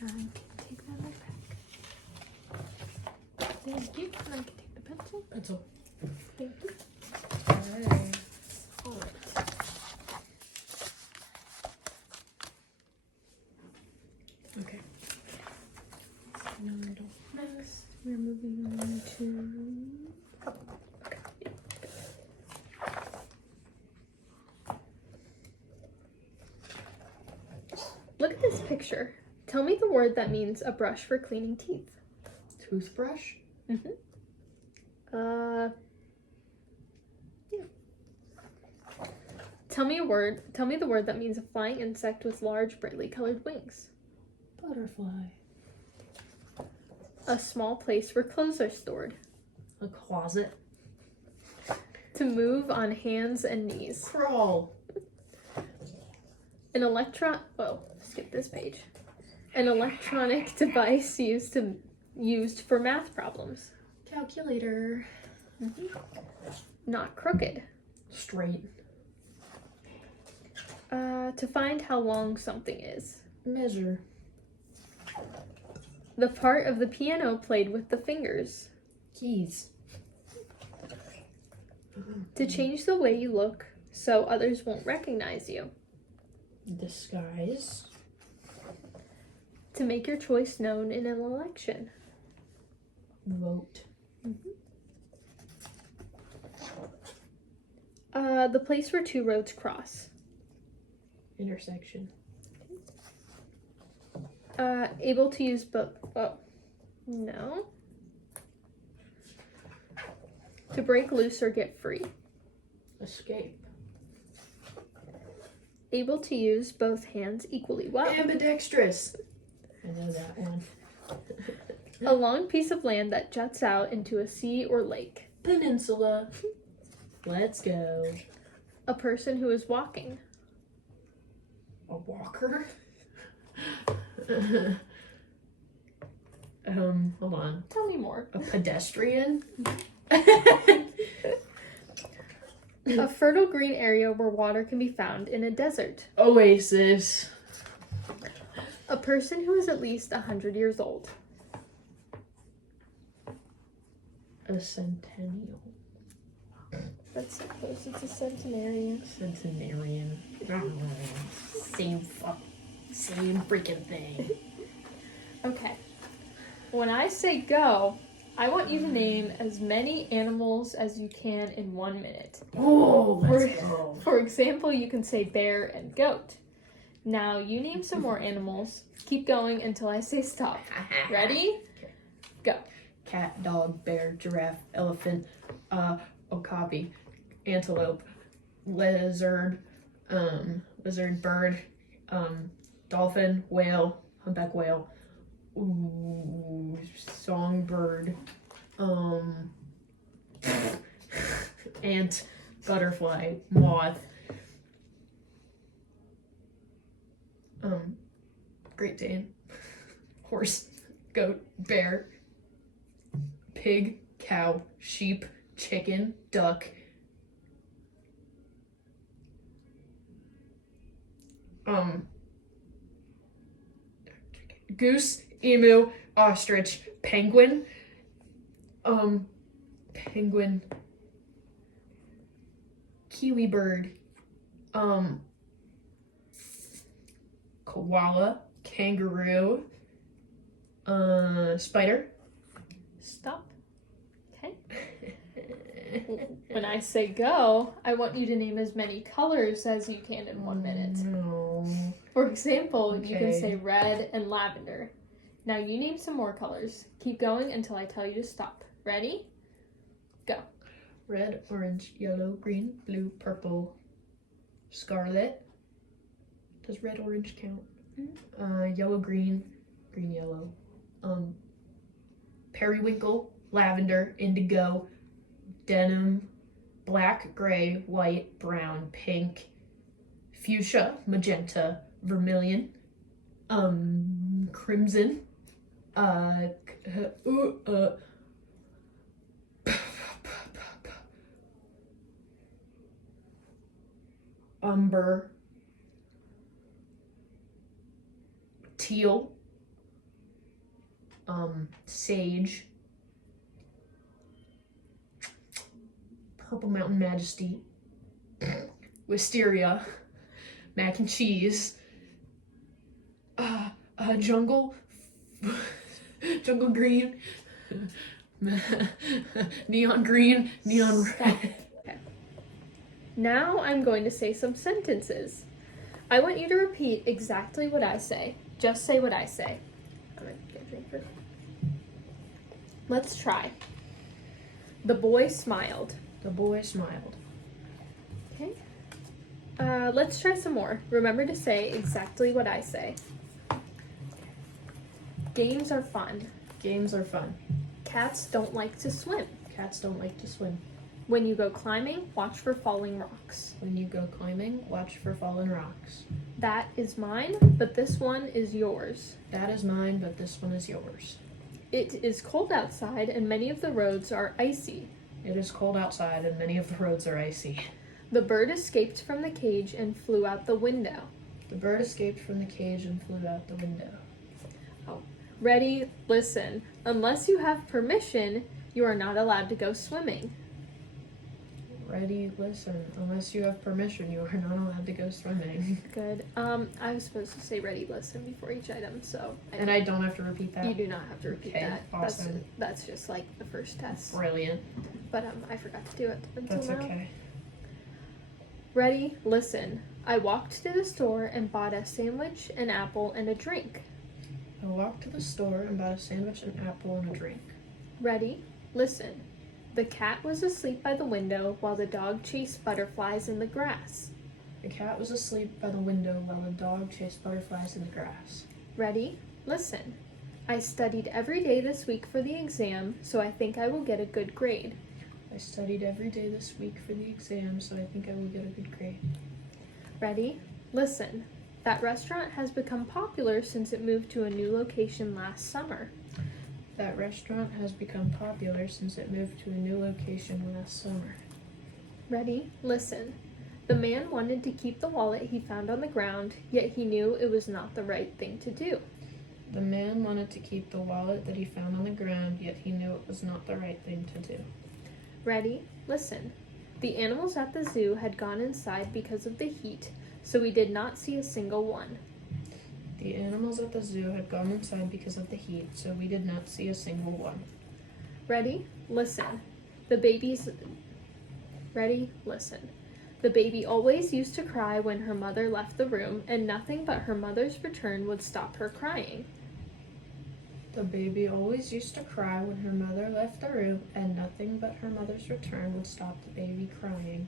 I can take that right back. Thank you. And I can take the pencil. Pencil. Thank you. Alright. Alright. Okay. Next, we're moving on to... Look at this picture. Tell me the word that means a brush for cleaning teeth. Toothbrush? Yeah. Tell me the word that means a flying insect with large, brightly colored wings. Butterfly. A small place where clothes are stored. A closet. To move on hands and knees. Crawl. An electron... Oh, skip this page. An electronic device used for math problems. Calculator. Not crooked. Straight. To find how long something is. Measure. The part of the piano played with the fingers. Keys. To change the way you look so others won't recognize you. Disguise. To make your choice known in an election. Vote. The place where two roads cross. Intersection. Able to use both. Oh, no. To break loose or get free. Escape. Able to use both hands equally well. Ambidextrous. I know that one. A long piece of land that juts out into a sea or lake. Peninsula. Let's go. A person who is walking. A walker? Hold on. Tell me more. A pedestrian? A fertile green area where water can be found in a desert. Oasis. A person who is at least 100 years old. A centennial. That's so close. It's a centenarian. Centenarian. Same freaking thing. Okay. When I say go, I want you to name as many animals as you can in 1 minute. Oh, let's go. For example, you can say bear and goat. Now you name some more animals. Keep going until I say stop. Ready? Go. Cat, dog, bear, giraffe, elephant, okapi, antelope, lizard, bird, dolphin, whale, humpback whale, songbird, ant, butterfly, moth, Great Dane, horse, goat, bear, pig, cow, sheep, chicken, duck, goose, emu, ostrich, penguin, kiwi bird, koala, kangaroo, spider. Stop. Okay. When I say go, I want you to name as many colors as you can in 1 minute. No. For example, you can Okay. say red and lavender. Now you name some more colors. Keep going until I tell you to stop. Ready? Go. Red, orange, yellow, green, blue, purple, scarlet. Does red, orange count? Yellow, green, green, yellow. Periwinkle, lavender, indigo, denim, black, gray, white, brown, pink, fuchsia, magenta, vermilion, crimson, umber, teal, sage, purple mountain majesty, wisteria, mac and cheese, jungle, jungle green, neon green, neon red. Okay. Now I'm going to say some sentences. I want you to repeat exactly what I say. Just say what I say. I'm gonna get a drink first. Let's try. The boy smiled. The boy smiled. Okay. Let's try some more. Remember to say exactly what I say. Games are fun. Games are fun. Cats don't like to swim. Cats don't like to swim. When you go climbing, watch for falling rocks. When you go climbing, watch for fallen rocks. That is mine, but this one is yours. That is mine, but this one is yours. It is cold outside and many of the roads are icy. It is cold outside and many of the roads are icy. The bird escaped from the cage and flew out the window. The bird escaped from the cage and flew out the window. Ready, listen. Unless you have permission, you are not allowed to go swimming. Ready, listen. Unless you have permission, you are not allowed to go swimming. Good. I was supposed to say ready, listen before each item, so. And I don't have to repeat that? You do not have to repeat Okay, that. awesome. That's just like the first test. Brilliant. But I forgot to do it until That's now. okay. Ready, listen. I walked to the store and bought a sandwich, an apple, and a drink. I walked to the store and bought a sandwich, an apple, and a drink. Ready, listen. The cat was asleep by the window while the dog chased butterflies in the grass. The cat was asleep by the window while the dog chased butterflies in the grass. Ready, listen. I studied every day this week for the exam, so I think I will get a good grade. I studied every day this week for the exam, so I think I will get a good grade. Ready, listen. That restaurant has become popular since it moved to a new location last summer. That restaurant has become popular since it moved to a new location last summer. Ready, listen. The man wanted to keep the wallet he found on the ground, yet he knew it was not the right thing to do. The man wanted to keep the wallet that he found on the ground, yet he knew it was not the right thing to do. Ready, listen. The animals at the zoo had gone inside because of the heat, so we did not see a single one. The animals at the zoo had gone inside because of the heat, so we did not see a single one. Ready, listen. Ready, listen. The baby always used to cry when her mother left the room, and nothing but her mother's return would stop her crying. The baby always used to cry when her mother left the room, and nothing but her mother's return would stop the baby crying.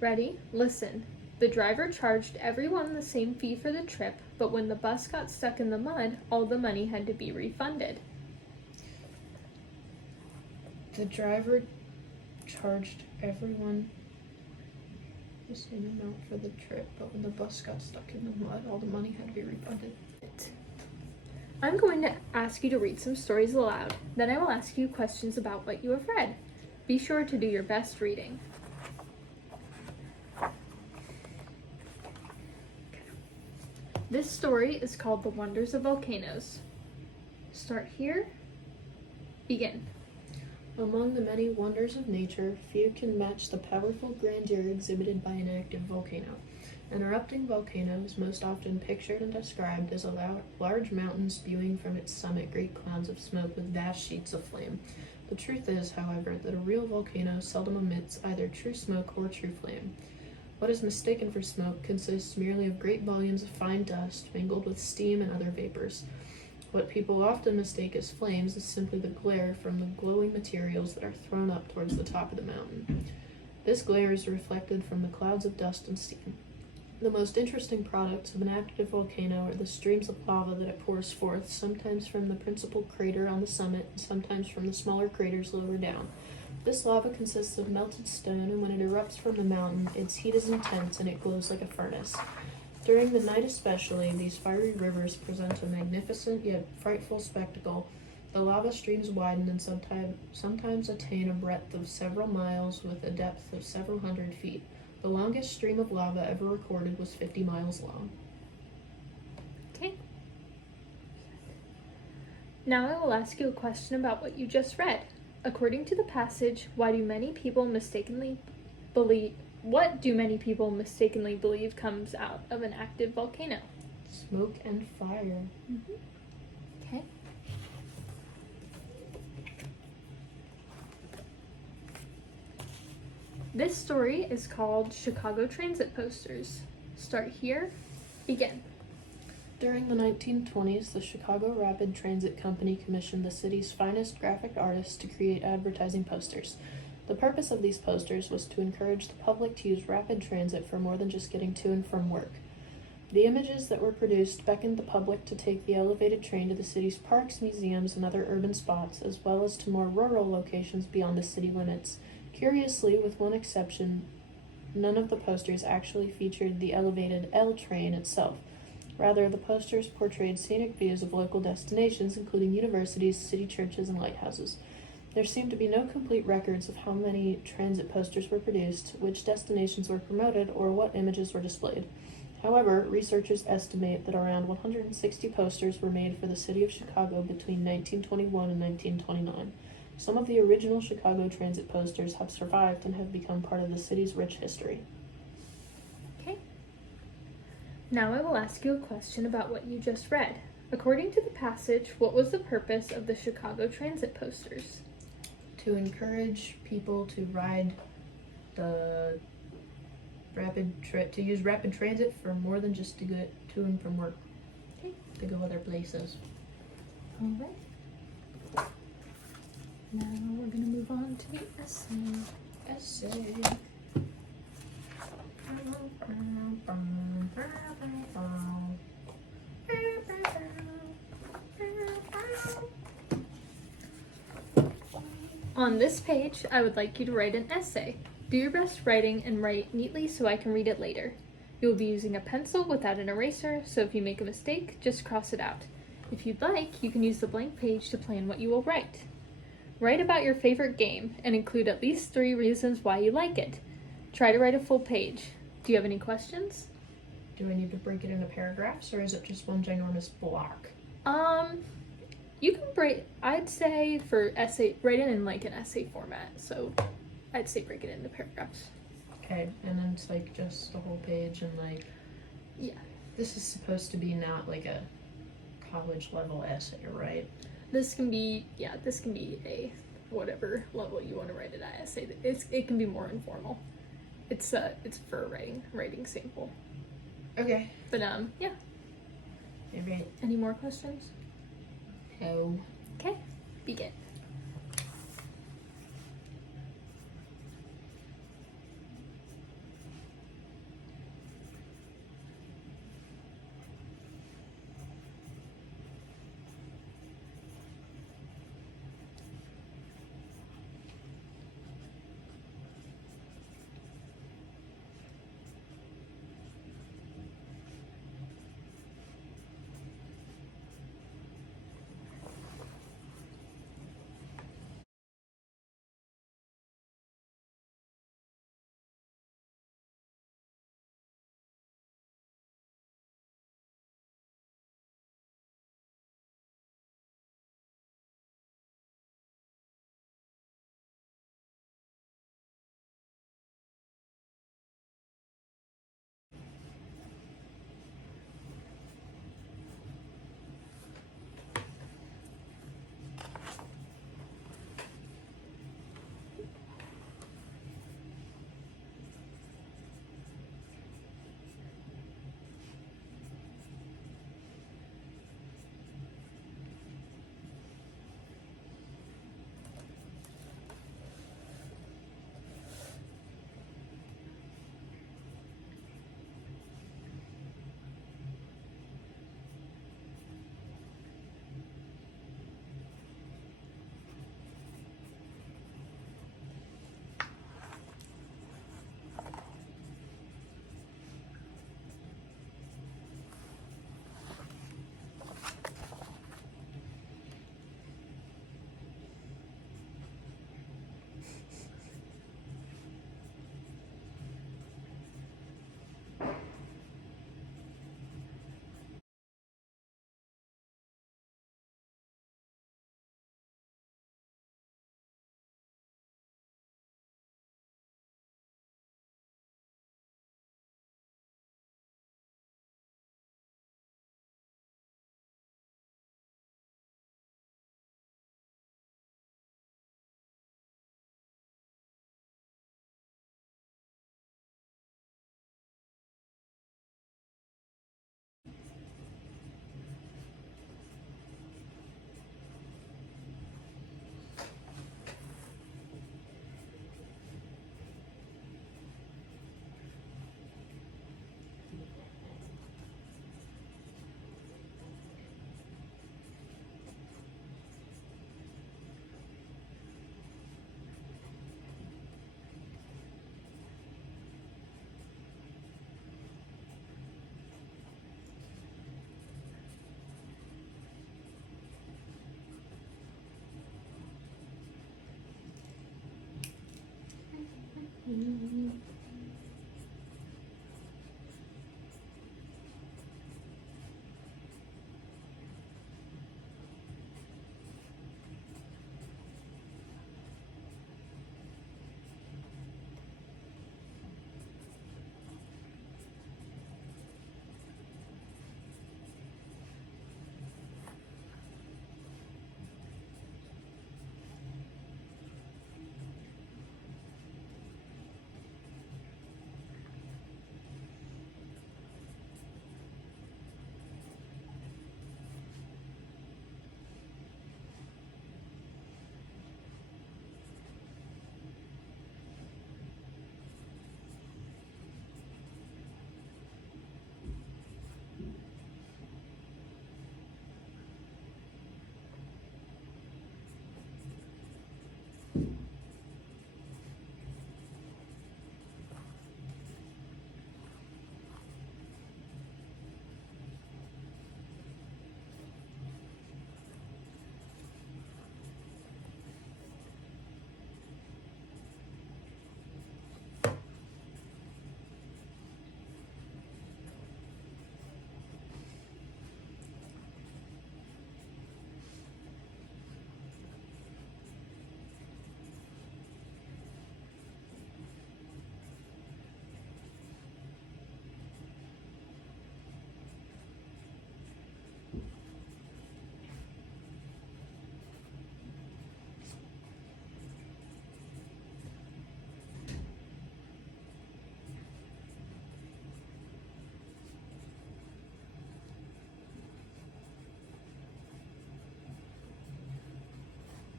Ready, listen. The driver charged everyone the same fee for the trip, but when the bus got stuck in the mud, all the money had to be refunded. The driver charged everyone the same amount for the trip, but when the bus got stuck in the mud, all the money had to be refunded. I'm going to ask you to read some stories aloud. Then I will ask you questions about what you have read. Be sure to do your best reading. This story is called The Wonders of Volcanoes. Start here. Begin. Among the many wonders of nature, few can match the powerful grandeur exhibited by an active volcano. An erupting volcano is most often pictured and described as a large mountain spewing from its summit great clouds of smoke with vast sheets of flame. The truth is, however, that a real volcano seldom emits either true smoke or true flame. What is mistaken for smoke consists merely of great volumes of fine dust mingled with steam and other vapors. What people often mistake as flames is simply the glare from the glowing materials that are thrown up towards the top of the mountain. This glare is reflected from the clouds of dust and steam. The most interesting products of an active volcano are the streams of lava that it pours forth, sometimes from the principal crater on the summit and sometimes from the smaller craters lower down. This lava consists of melted stone, and when it erupts from the mountain, its heat is intense and it glows like a furnace. During the night especially, these fiery rivers present a magnificent yet frightful spectacle. The lava streams widen and sometimes attain a breadth of several miles with a depth of several hundred feet. The longest stream of lava ever recorded was 50 miles long. Okay. Now I will ask you a question about what you just read. According to the passage, what do many people mistakenly believe comes out of an active volcano? Smoke and fire. Okay. This story is called Chicago Transit Posters. Start here. Begin. During the 1920s, the Chicago Rapid Transit Company commissioned the city's finest graphic artists to create advertising posters. The purpose of these posters was to encourage the public to use rapid transit for more than just getting to and from work. The images that were produced beckoned the public to take the elevated train to the city's parks, museums, and other urban spots, as well as to more rural locations beyond the city limits. Curiously, with one exception, none of the posters actually featured the elevated L train itself. Rather, the posters portrayed scenic views of local destinations, including universities, city churches, and lighthouses. There seem to be no complete records of how many transit posters were produced, which destinations were promoted, or what images were displayed. However, researchers estimate that around 160 posters were made for the city of Chicago between 1921 and 1929. Some of the original Chicago transit posters have survived and have become part of the city's rich history. Okay. Now I will ask you a question about what you just read. According to the passage, what was the purpose of the Chicago transit posters? To encourage people to ride the to use rapid transit for more than just to get to and from work. Okay. To go other places. All right. Now we're going to move on to the essay. On this page, I would like you to write an essay. Do your best writing and write neatly so I can read it later. You will be using a pencil without an eraser, so if you make a mistake, just cross it out. If you'd like, you can use the blank page to plan what you will write. Write about your favorite game and include at least 3 reasons why you like it. Try to write a full page. Do you have any questions? Do I need to break it into paragraphs, or is it just one ginormous block? You can break, I'd say for essay, write it in like an essay format, so I'd say break it into paragraphs. Okay, and then it's like just the whole page and like... Yeah. This is supposed to be not like a college level essay, right? This can be a whatever level you want to write it at essay. It can be more informal. It's for a writing sample. Okay. But yeah. Alright. Any more questions? No. Okay, begin.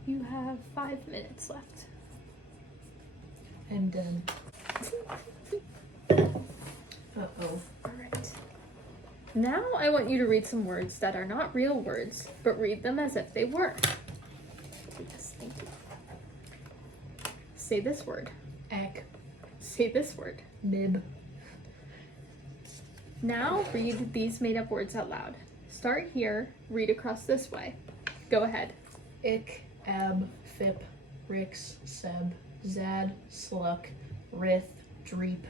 You have 5 minutes left. I'm done. Uh-oh. Alright. Now I want you to read some words that are not real words, but read them as if they were. Yes, thank you. Say this word. Ack. Say this word. Nib. Now read these made-up words out loud. Start here, read across this way. Go ahead. Ick. Ab. Fip. Rix. Seb. Zad. Sluck. Rith. Dreep.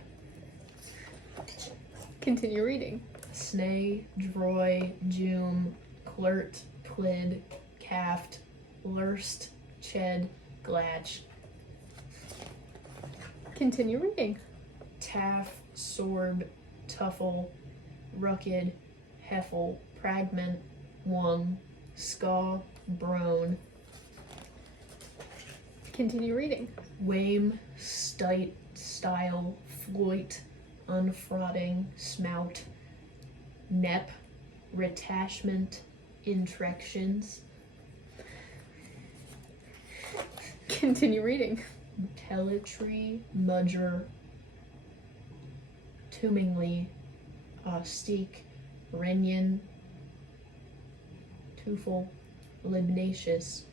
Continue reading. Snay. Droy. Joom. Clert. Plid. Caft. Lurst. Ched. Glatch. Continue reading. Taff. Sword. Tuffle. Rucked. Heffel. Pragment. Wung. Skaw. Brone. Continue reading. Wame. Stite. Style. Floit. Unfrodding. Smout. Nep. Retachment. Intrections. Continue reading. Teletry. Mudger. Tombingly. Austique. Renyon. Tufel. Libnaceous.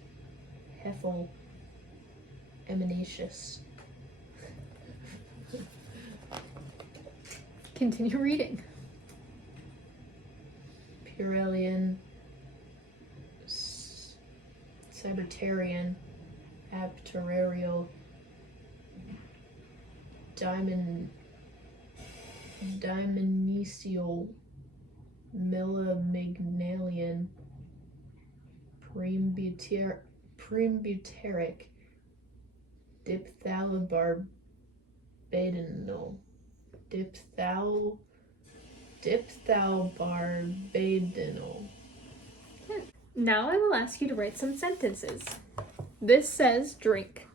Heffel. Eminacious. Continue reading. Purelian. Sabbatarian. Apterarial. Dimonesial. Melamagnalian. Primbuteric. Diphthalobarbadinal. Diphthalbarbadinal. Now I will ask you to write some sentences. This says drink.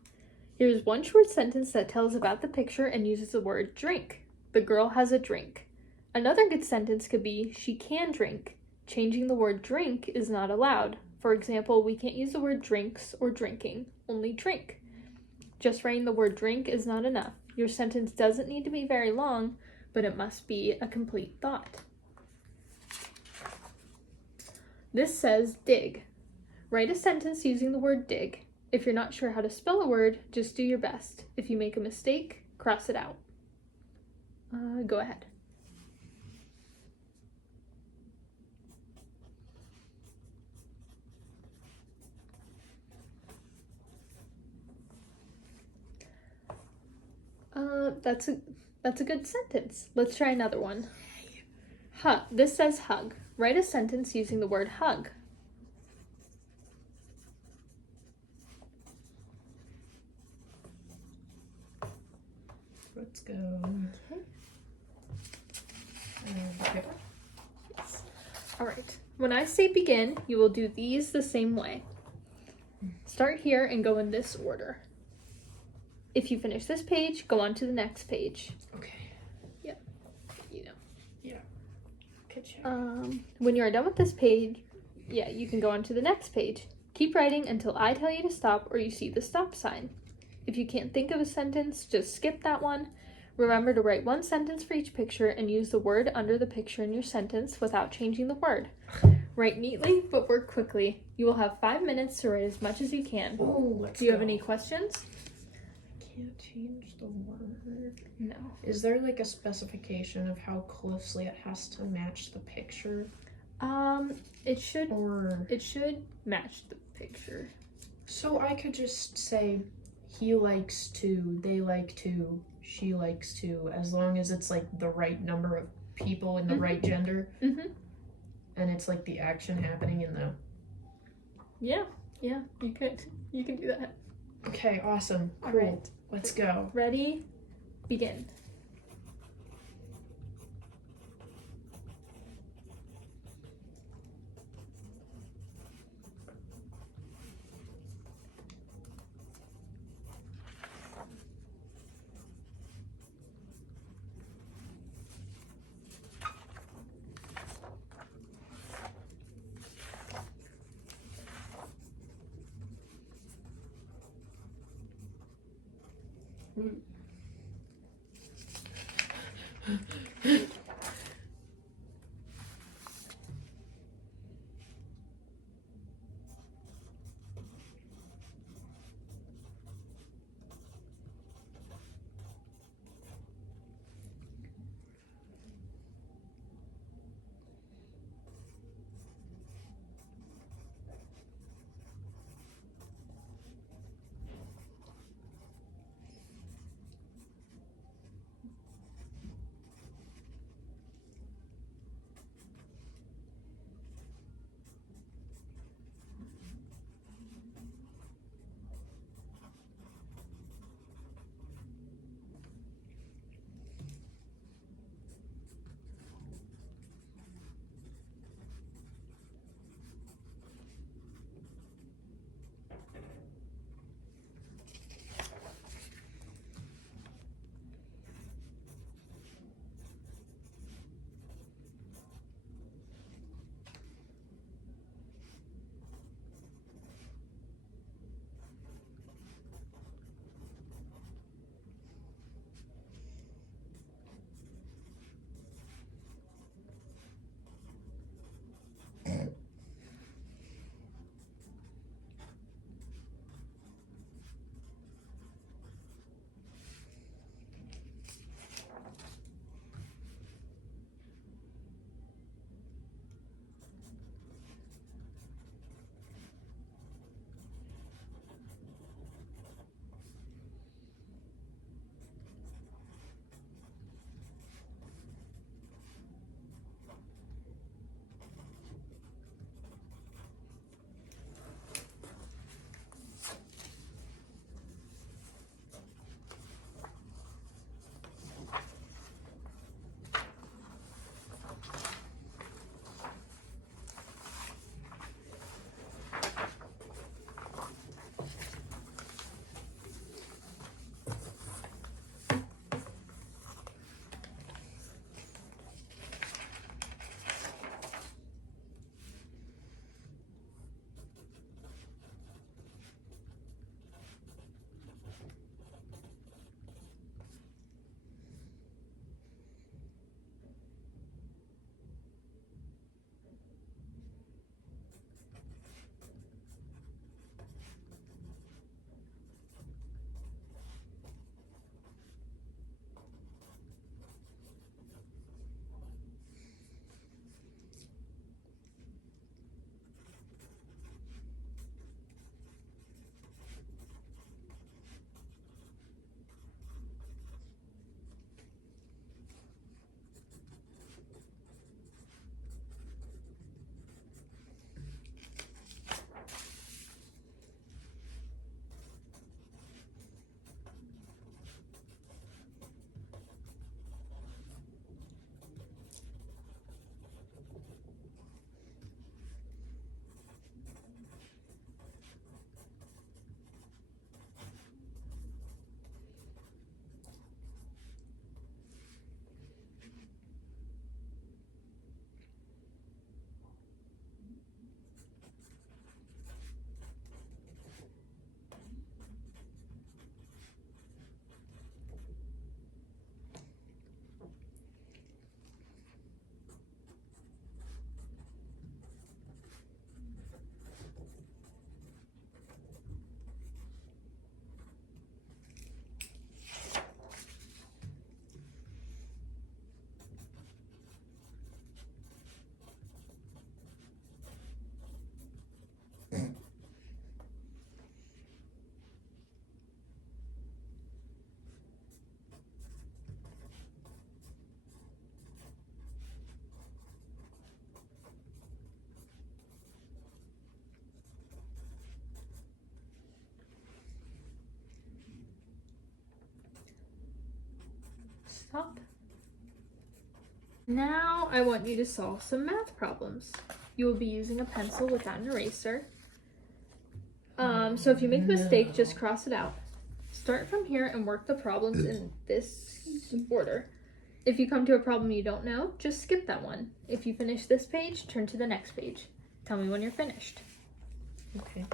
Here's one short sentence that tells about the picture and uses the word drink. The girl has a drink. Another good sentence could be she can drink. Changing the word drink is not allowed. For example, we can't use the word drinks or drinking, only drink. Just writing the word drink is not enough. Your sentence doesn't need to be very long, but it must be a complete thought. This says dig. Write a sentence using the word dig. If you're not sure how to spell a word, just do your best. If you make a mistake, cross it out. Go ahead. that's a good sentence. Let's try another one. This says hug. Write a sentence using the word hug. Let's go. Okay. Okay. All right. When I say begin, you will do these the same way. Start here and go in this order. If you finish this page, go on to the next page. Okay. Yep. You know. Yeah. Good check. When you are done with this page, you can go on to the next page. Keep writing until I tell you to stop or you see the stop sign. If you can't think of a sentence, just skip that one. Remember to write one sentence for each picture and use the word under the picture in your sentence without changing the word. Write neatly, but work quickly. You will have 5 minutes to write as much as you can. Oh, let's Do you go. have any questions? Can't change the word. No. Is there like a specification of how closely it has to match the picture? It should Or match the picture. so I could just say he likes to, they like to, she likes to, as long as it's like the right number of people in the right gender. Mm-hmm. And it's like the action happening in the... Yeah, you could. You can do that. Okay, awesome. All Cool. right. Let's go. Ready? Begin. Now I want you to solve some math problems. You will be using a pencil without an eraser. So if you make a mistake, just cross it out. Start from here and work the problems in this order. If you come to a problem you don't know, just skip that one. If you finish this page, turn to the next page. Tell me when you're finished. Okay.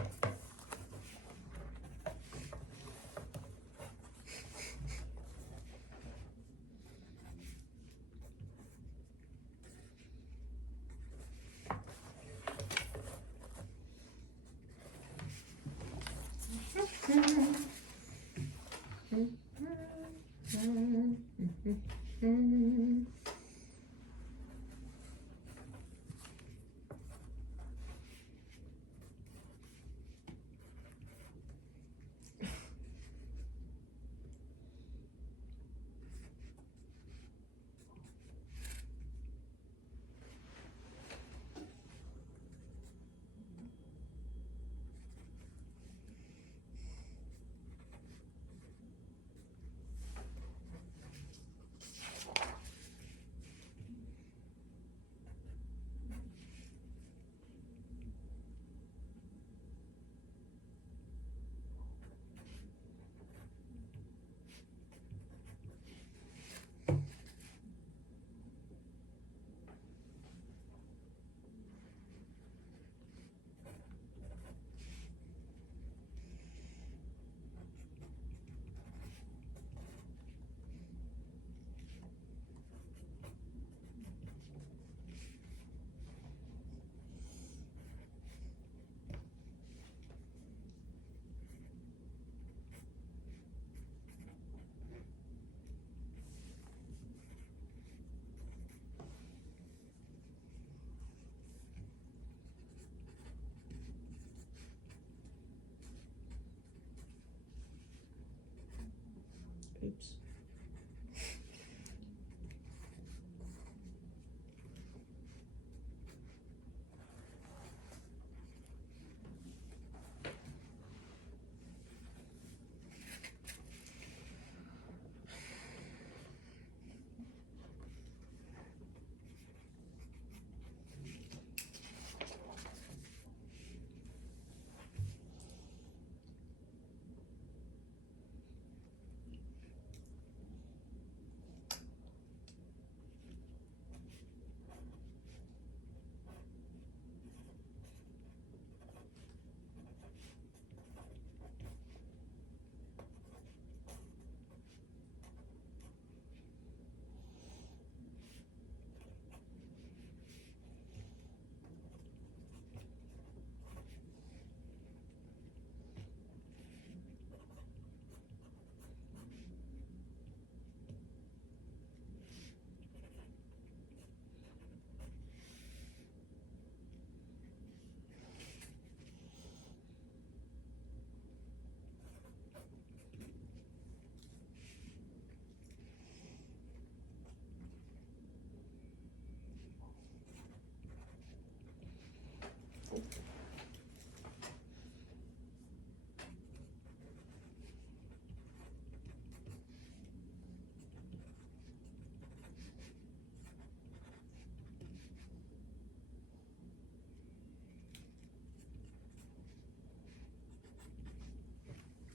Oops.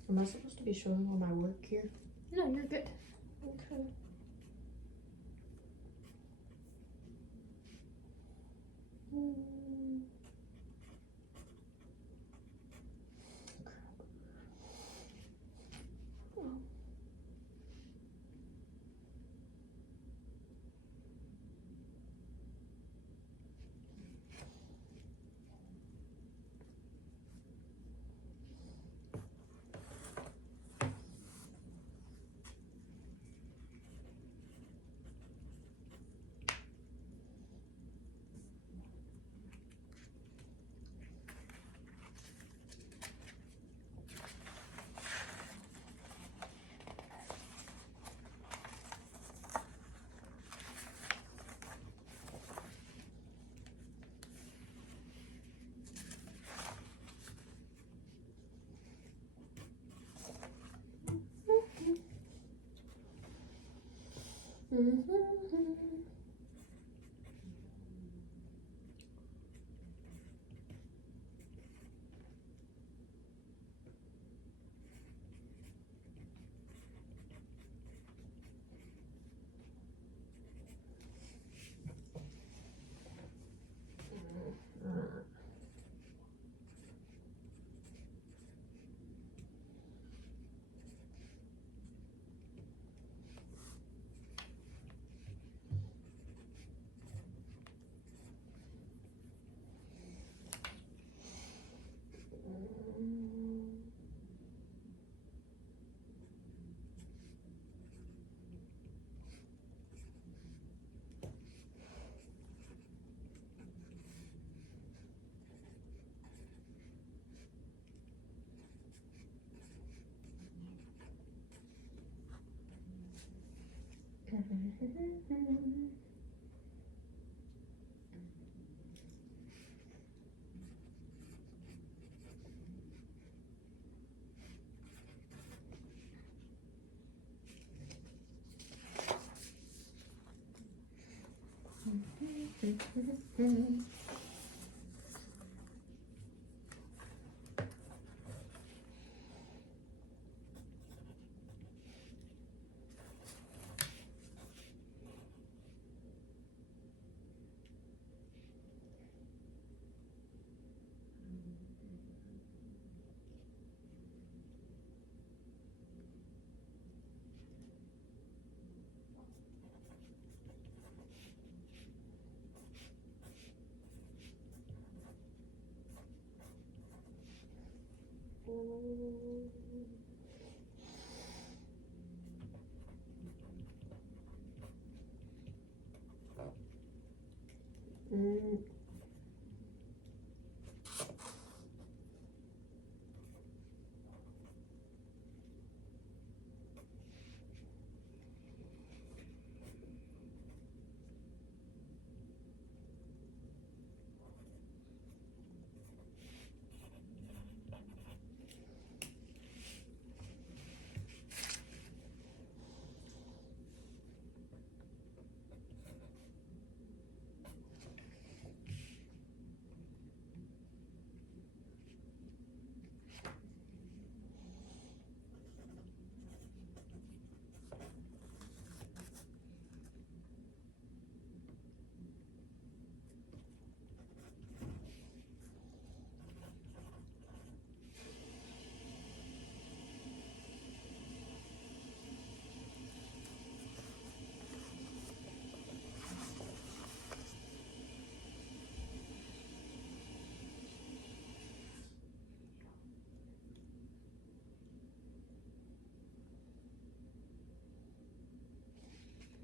Am I supposed to be showing all my work here? No, you're good. Okay. Oh.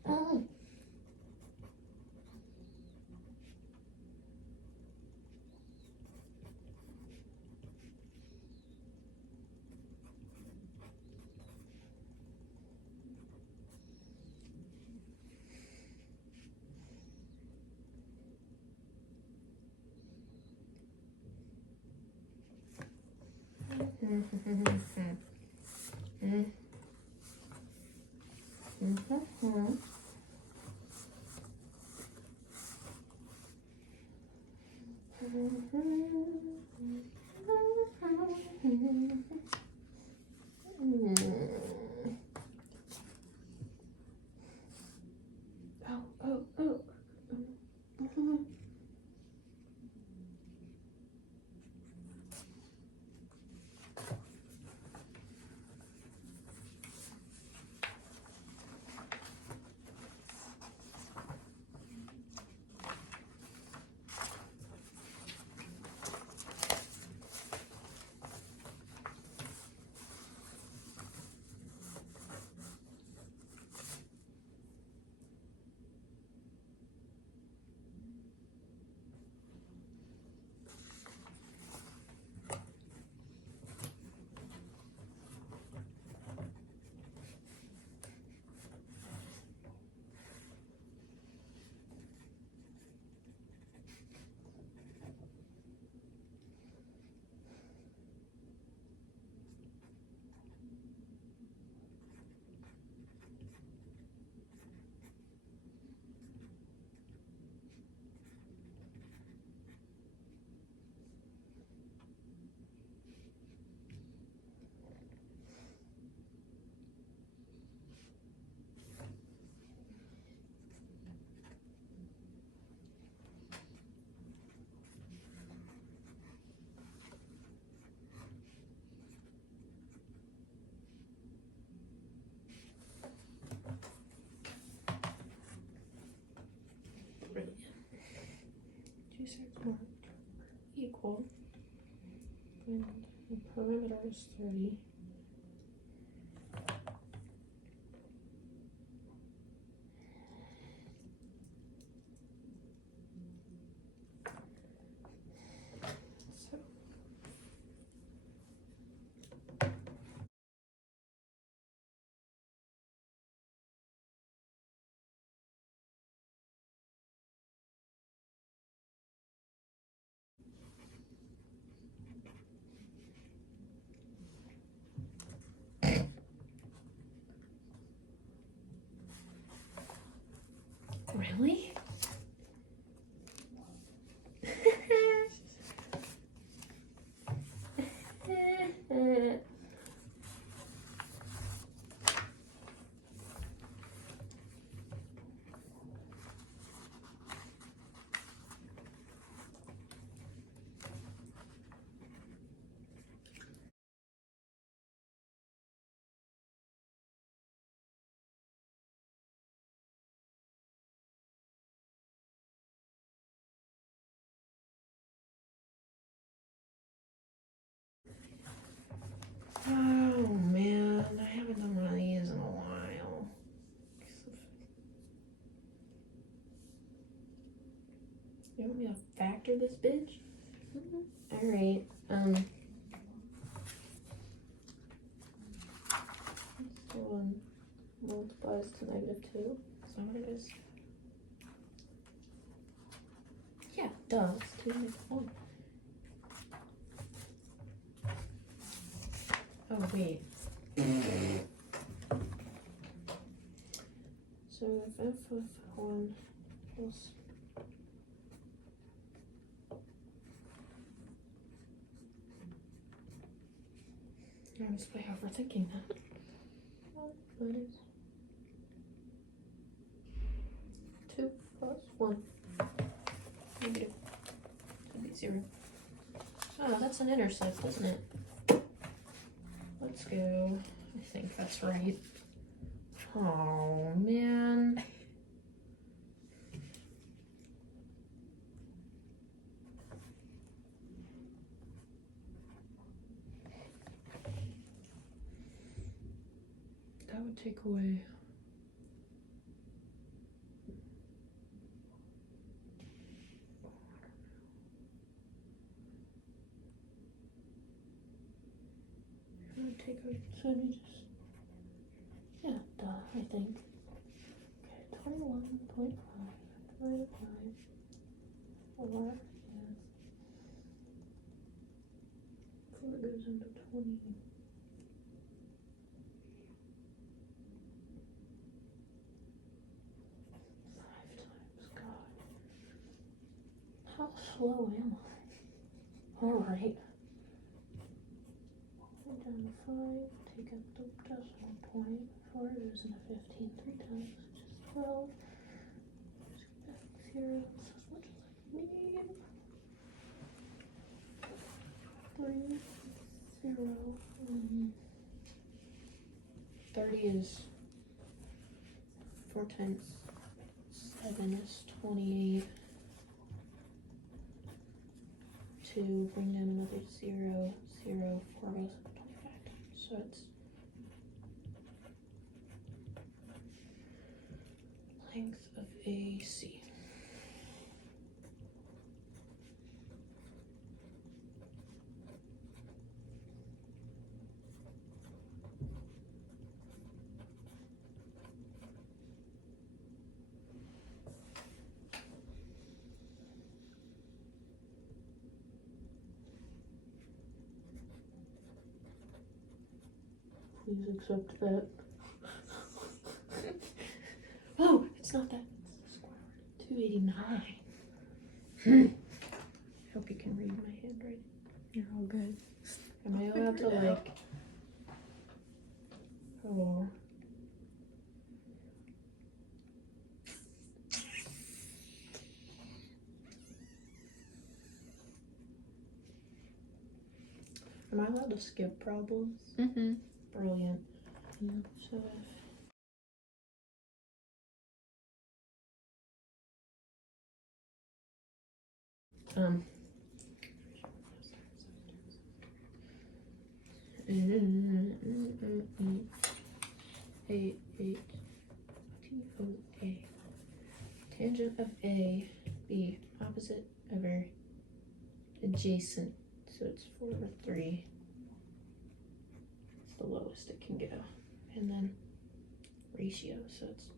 Oh. Brilliant. 2 sides mark equal. And the perimeter is 30. Really? Oh man, I haven't done one of these in a while. You want me to factor this bitch? Alright, so 1 multiplies to -2. Is that what it is? Yeah, duh, it's 2 minus 1. Oh, wait. So if f of 1 plus I was way overthinking that. 1 minus 2 plus 1. Negative. That'd be 0. Oh, that's an intercept, isn't it? Let's go. I think that's right. Oh, man. That would take away. It would take away. So let me just. Yeah, duh, I think. Okay, 21.5 divided by 4 is 4 goes into 20. God. How slow am I? Alright. Down to 5, take out the decimal point. 4 goes into 15 3 times, which is 12. Just go back 0, that's as much as I need. 3, 0. 30 is 4 times 7 is 28. 2, bring down another 0, 0, 4 goes up 25 times. So it's length of AC. Please accept that. Oh, it's not that. It's the square root of 289. Hope you can read my handwriting. You're all good. Am I allowed to like? Oh. Am I allowed to skip problems? Mm-hmm. Brilliant. Yeah. So if 8 T-O-A. Tangent of A be opposite over adjacent. So it's 4/3. It's the lowest it can go. And then ratio, so it's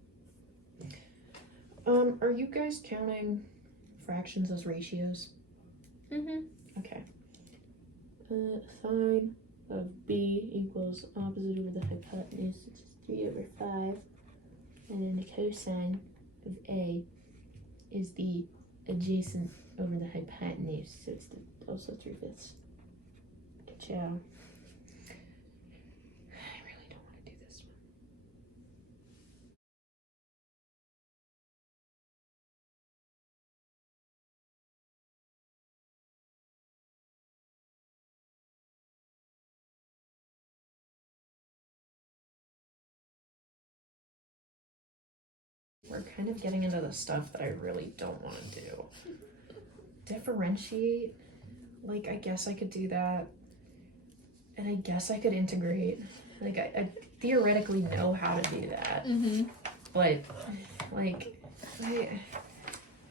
are you guys counting fractions as ratios? Mm-hmm. Okay. Sine of B equals opposite over the hypotenuse, which is 3/5. And then the cosine of A is the adjacent over the hypotenuse, so it's the also 3/5. Good job. I really don't want to do this one. We're kind of getting into the stuff that I really don't want to do. Differentiate, like, I guess I could do that. And I guess I could integrate. Like, I theoretically know how to do that. But, like, I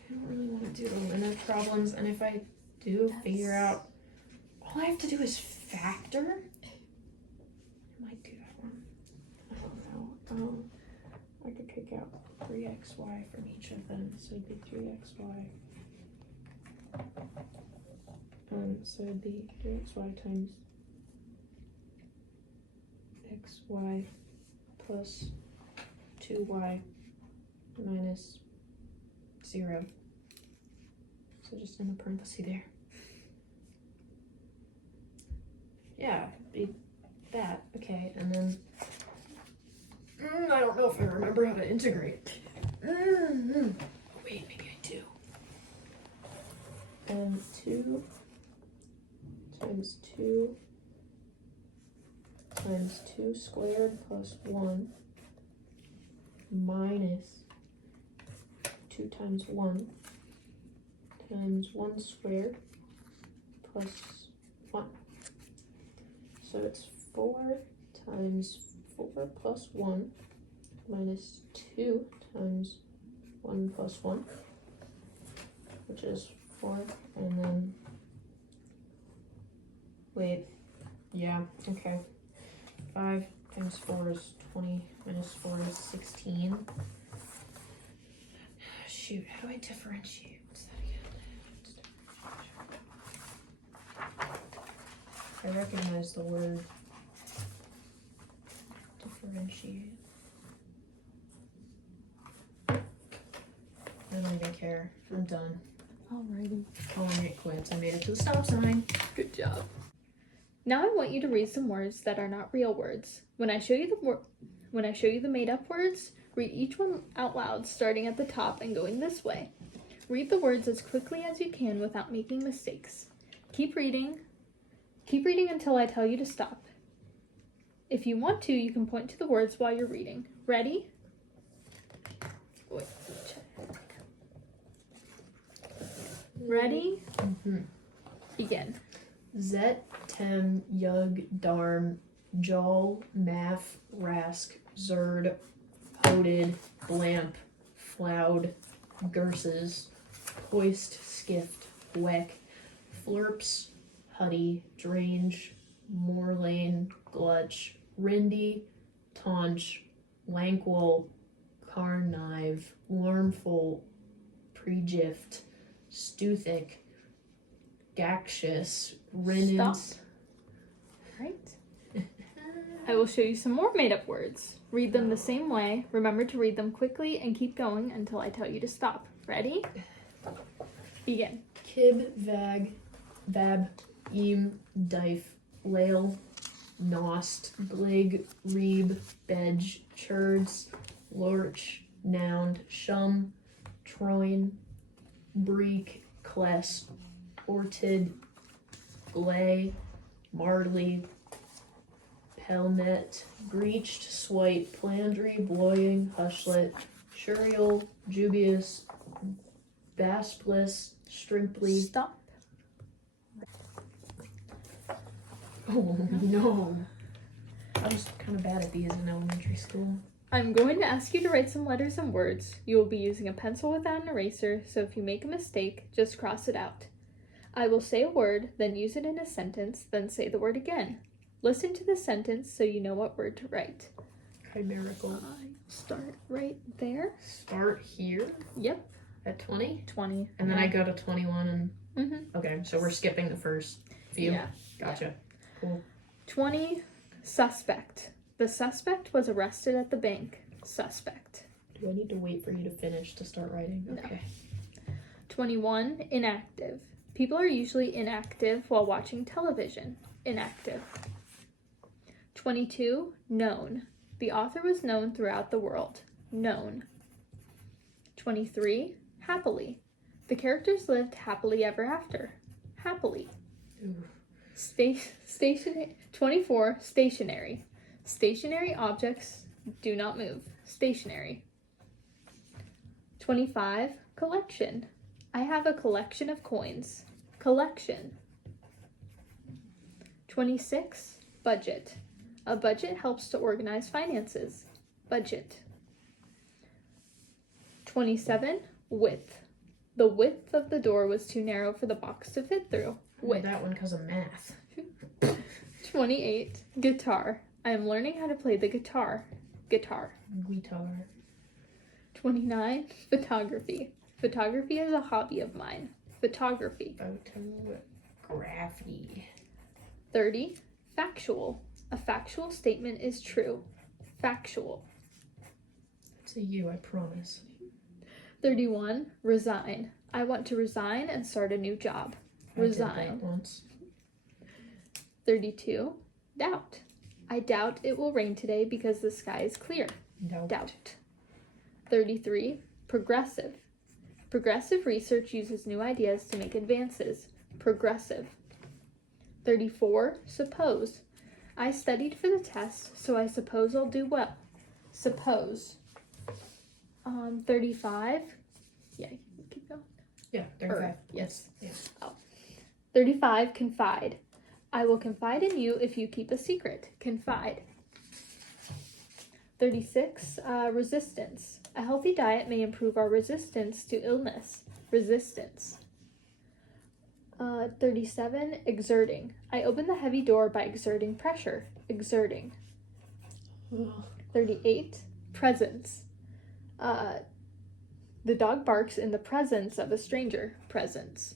don't really want to do the limit problems. And if I do figure out, all I have to do is factor. I might do that one. I don't know. I could take out 3xy from each of them, so it'd be 3xy. So it'd be 3xy times xy plus 2y minus 0. So just in the parenthesis there. Yeah, be that. Okay, and then I don't know if I remember how to integrate. Wait, maybe I do. 2 times 2 times 2 squared plus 1 minus 2 times 1 times 1 squared plus 1. So it's 4 times 4 plus 1 minus 2 times 1 plus 1, which is 4, and then, wait, yeah, okay, 5 times 4 is 20, minus 4 is 16. Shoot, how do I differentiate? What's that again? I recognize the word differentiate. I don't even care. I'm done. Alrighty. Calling it quits. I made it to the stop sign. Good job. Now I want you to read some words that are not real words. When I show you the made-up words, read each one out loud, starting at the top and going this way. Read the words as quickly as you can without making mistakes. Keep reading. Keep reading until I tell you to stop. If you want to, you can point to the words while you're reading. Ready? Wait, check. Ready? Begin. Zet, Tem, Yug, Darm, Jol, Math, Rask, Zerd, Hoded, Blamp, Floud, Gurses, Hoist, Skift, Weck, Flurps, Huddy, Drange, Morlane, Glutch, Rindy, Taunch, Lankwell, Carnive, Wormful, Pregift, Stuthic, Gaxious, Rinens. Right. I will show you some more made-up words. Read them the same way. Remember to read them quickly and keep going until I tell you to stop. Ready? Begin. Kib, Vag, Vab, Eam, Dife, Lail, Nost, Glig, Reeb, Bedge, Churds, Lorch, Nound, Shum, Troin, Breek, Kless, Ortid, Glay, Marley, Pelmet, Breached, Swite, Plandry, Bloying, Hushlet, Shuriel, Jubius, Basplis, Strimply. Stop. Oh no. I was kind of bad at these in elementary school. I'm going to ask you to write some letters and words. You will be using a pencil without an eraser, so if you make a mistake, just cross it out. I will say a word, then use it in a sentence, then say the word again. Listen to the sentence so you know what word to write. Chimerical. Start right there. Start here Yep. at 20? 20. And then I go to 21 and... Okay, so we're skipping the first few? Yeah. Gotcha. Cool. 20. Suspect. The suspect was arrested at the bank. Suspect. Do I need to wait for you to finish to start writing? No. Okay. 21, inactive. People are usually inactive while watching television. Inactive. 22, known. The author was known throughout the world. Known. 23, happily. The characters lived happily ever after. Happily. Ooh. 24, stationary. Stationary objects do not move. Stationary. 25, collection. I have a collection of coins. Collection. 26, budget. A budget helps to organize finances. Budget. 27, width. The width of the door was too narrow for the box to fit through. Width. That one because of math. 28, guitar. I am learning how to play the guitar. Guitar. Guitar. 29, photography. Photography is a hobby of mine. Photography. Photography. 30, factual. A factual statement is true. Factual. It's a you, I promise. 31, resign. I want to resign and start a new job. Resign. I did that once. 32, doubt. I doubt it will rain today because the sky is clear. Doubt. 33, progressive. Progressive research uses new ideas to make advances. Progressive. 34, suppose. I studied for the test, so I suppose I'll do well. Suppose. 35. Yeah, keep going. Yeah, 35. Yes. Yeah. 35, confide. I will confide in you if you keep a secret. Confide. 36, resistance. A healthy diet may improve our resistance to illness. Resistance. 37, exerting. I open the heavy door by exerting pressure. Exerting. 38, presence. The dog barks in the presence of a stranger. Presence.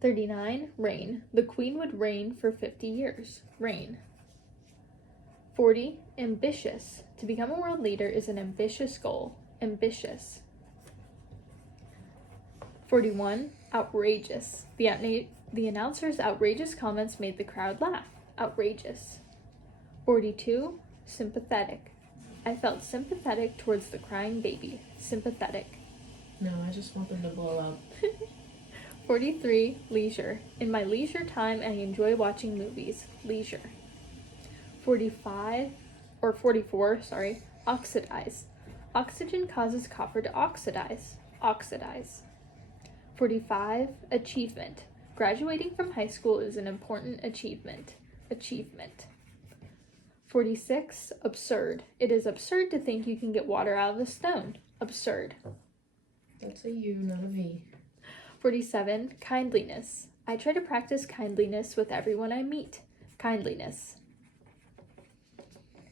39, reign. The queen would reign for 50 years. Reign. 40, ambitious. To become a world leader is an ambitious goal. Ambitious. 41, outrageous. The announcer's outrageous comments made the crowd laugh. Outrageous. 42, sympathetic. I felt sympathetic towards the crying baby. Sympathetic. No, I just want them to blow up. 43, leisure. In my leisure time, I enjoy watching movies. Leisure. 44, oxidize. Oxygen causes copper to oxidize. Oxidize. 45, achievement. Graduating from high school is an important achievement. Achievement. 46, absurd. It is absurd to think you can get water out of a stone. Absurd. That's a you, not a me. 47, kindliness. I try to practice kindliness with everyone I meet. Kindliness.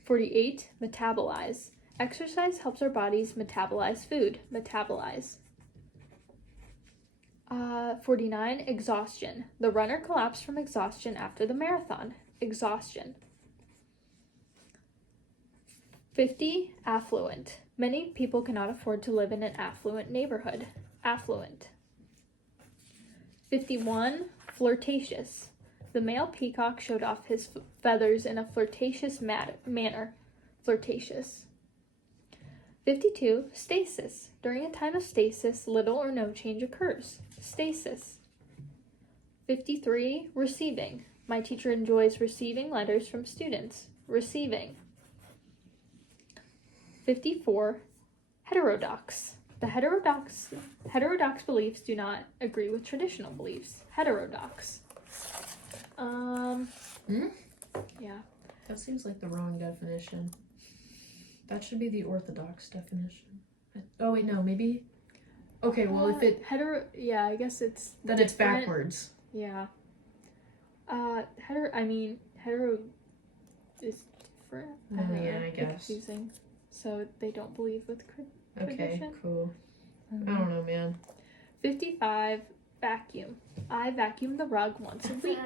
48, metabolize. Exercise helps our bodies metabolize food. Metabolize. 49, exhaustion. The runner collapsed from exhaustion after the marathon. Exhaustion. 50, affluent. Many people cannot afford to live in an affluent neighborhood. Affluent. 51, flirtatious. The male peacock showed off his feathers in a flirtatious manner. Flirtatious. 52, stasis. During a time of stasis, little or no change occurs. Stasis. 53, receiving. My teacher enjoys receiving letters from students. Receiving. 54, heterodox. The heterodox beliefs do not agree with traditional beliefs. Heterodox. Yeah. That seems like the wrong definition. That should be the orthodox definition. Oh wait, no, maybe. Okay, well if it yeah, I guess it's then different. it's backwards. Yeah. Hetero is different. Oh yeah, I guess. Confusing. So they don't believe with Okay, tradition. cool. I don't know, man. 55, vacuum. I vacuum the rug once a week.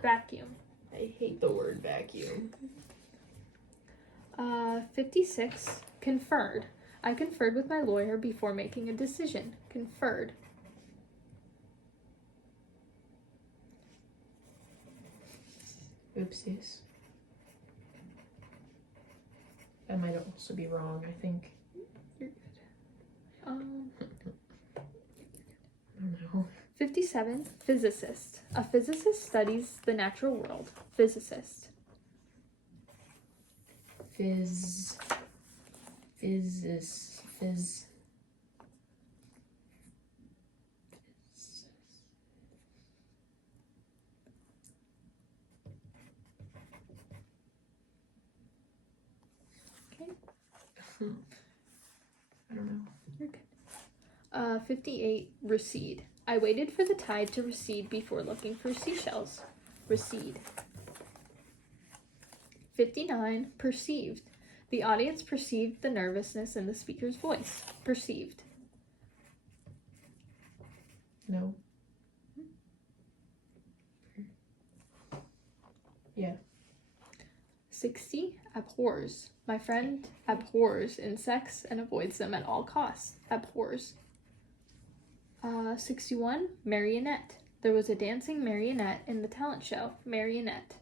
Vacuum. I hate the word vacuum. 56, conferred. I conferred with my lawyer before making a decision. Conferred. Oopsies. That might also be wrong, I think. You're good. I don't know. 57. Physicist. A physicist studies the natural world. Physicist. Phys. Okay. I don't know. You're good. 58. Recede. I waited for the tide to recede before looking for seashells. Recede. 59. Perceived. The audience perceived the nervousness in the speaker's voice. Perceived. No. Yeah. 60. Abhors. My friend abhors insects and avoids them at all costs. Abhors. 61. Marionette. There was a dancing marionette in the talent show. Marionette.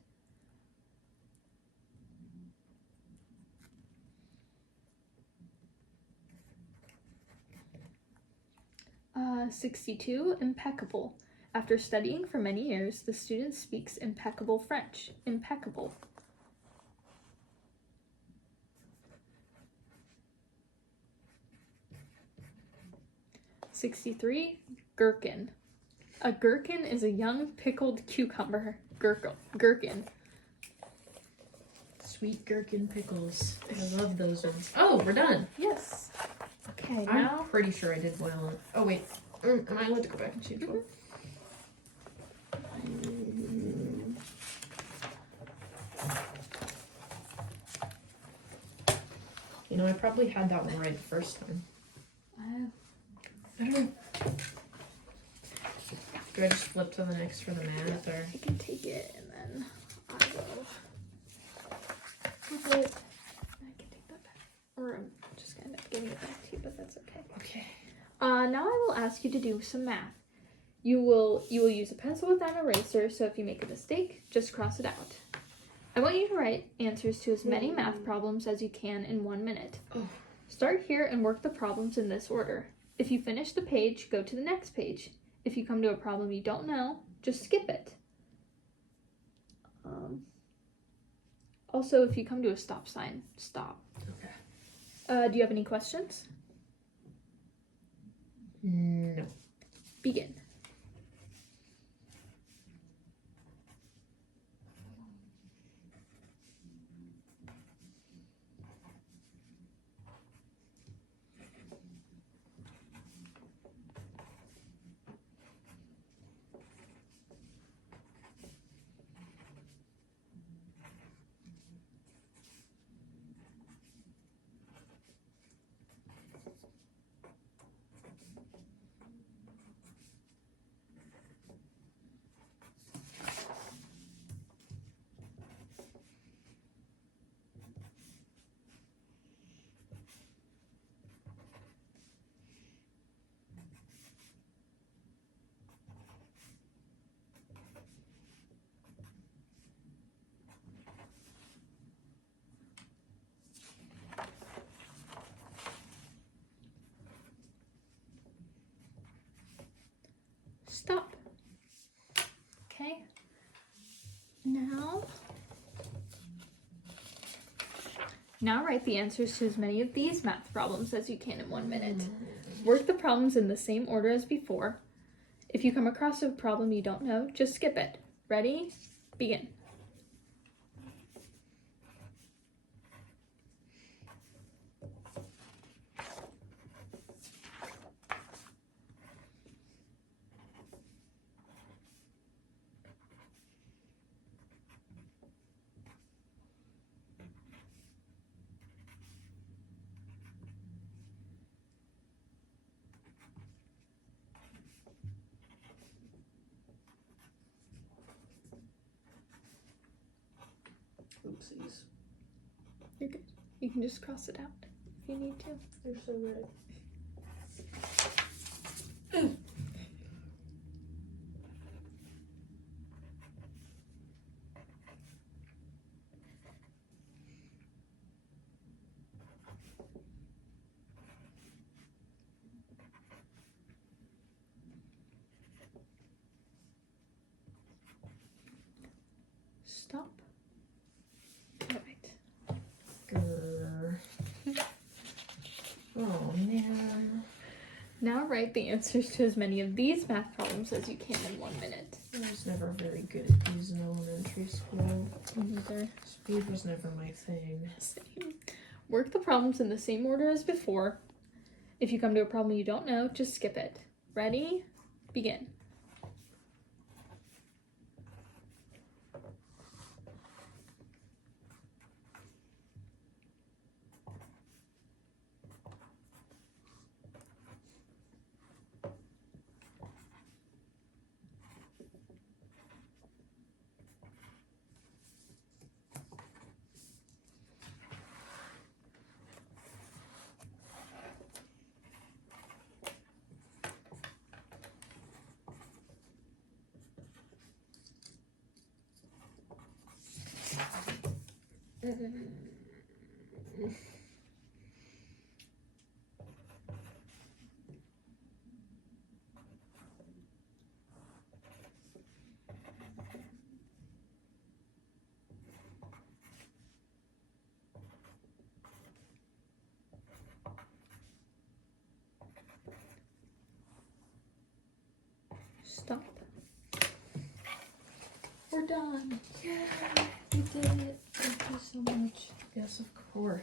62. Impeccable. After studying for many years, the student speaks impeccable French. Impeccable. 63. Gherkin. A gherkin is a young pickled cucumber. Gherkin. Sweet gherkin pickles. I love those ones. Oh, we're done. Yes. Okay, I'm now pretty sure I did well. Oh, wait. Am I allowed to go back and change one? You know, I probably had that one right the first time. I don't know. Do I just flip to the next for the math, or? I can take it and then I will flip it. I can take that back. Or I'm just gonna end up giving it back to you, but that's okay. Okay. Now I will ask you to do some math. You will use a pencil with an eraser, so if you make a mistake, just cross it out. I want you to write answers to as many math problems as you can in 1 minute. Oh. Start here and work the problems in this order. If you finish the page, go to the next page. If you come to a problem you don't know, just skip it. Also, if you come to a stop sign, stop. Okay. Do you have any questions? No. Begin. Stop. Okay. Now write the answers to as many of these math problems as you can in 1 minute. Work the problems in the same order as before. If you come across a problem you don't know, just skip it. Ready? Begin. Oopsies. You're good. You can just cross it out. if you need to. You're so right. Stop. All right. Grr. Oh man. Now write the answers to as many of these math problems as you can in 1 minute. I was never very good at these in elementary school. Neither. Speed was never my thing. Same. Work the problems in the same order as before. If you come to a problem you don't know, just skip it. Ready? Begin. Stop. We're done. Yeah, We did it. Thank you so much. yes, of course.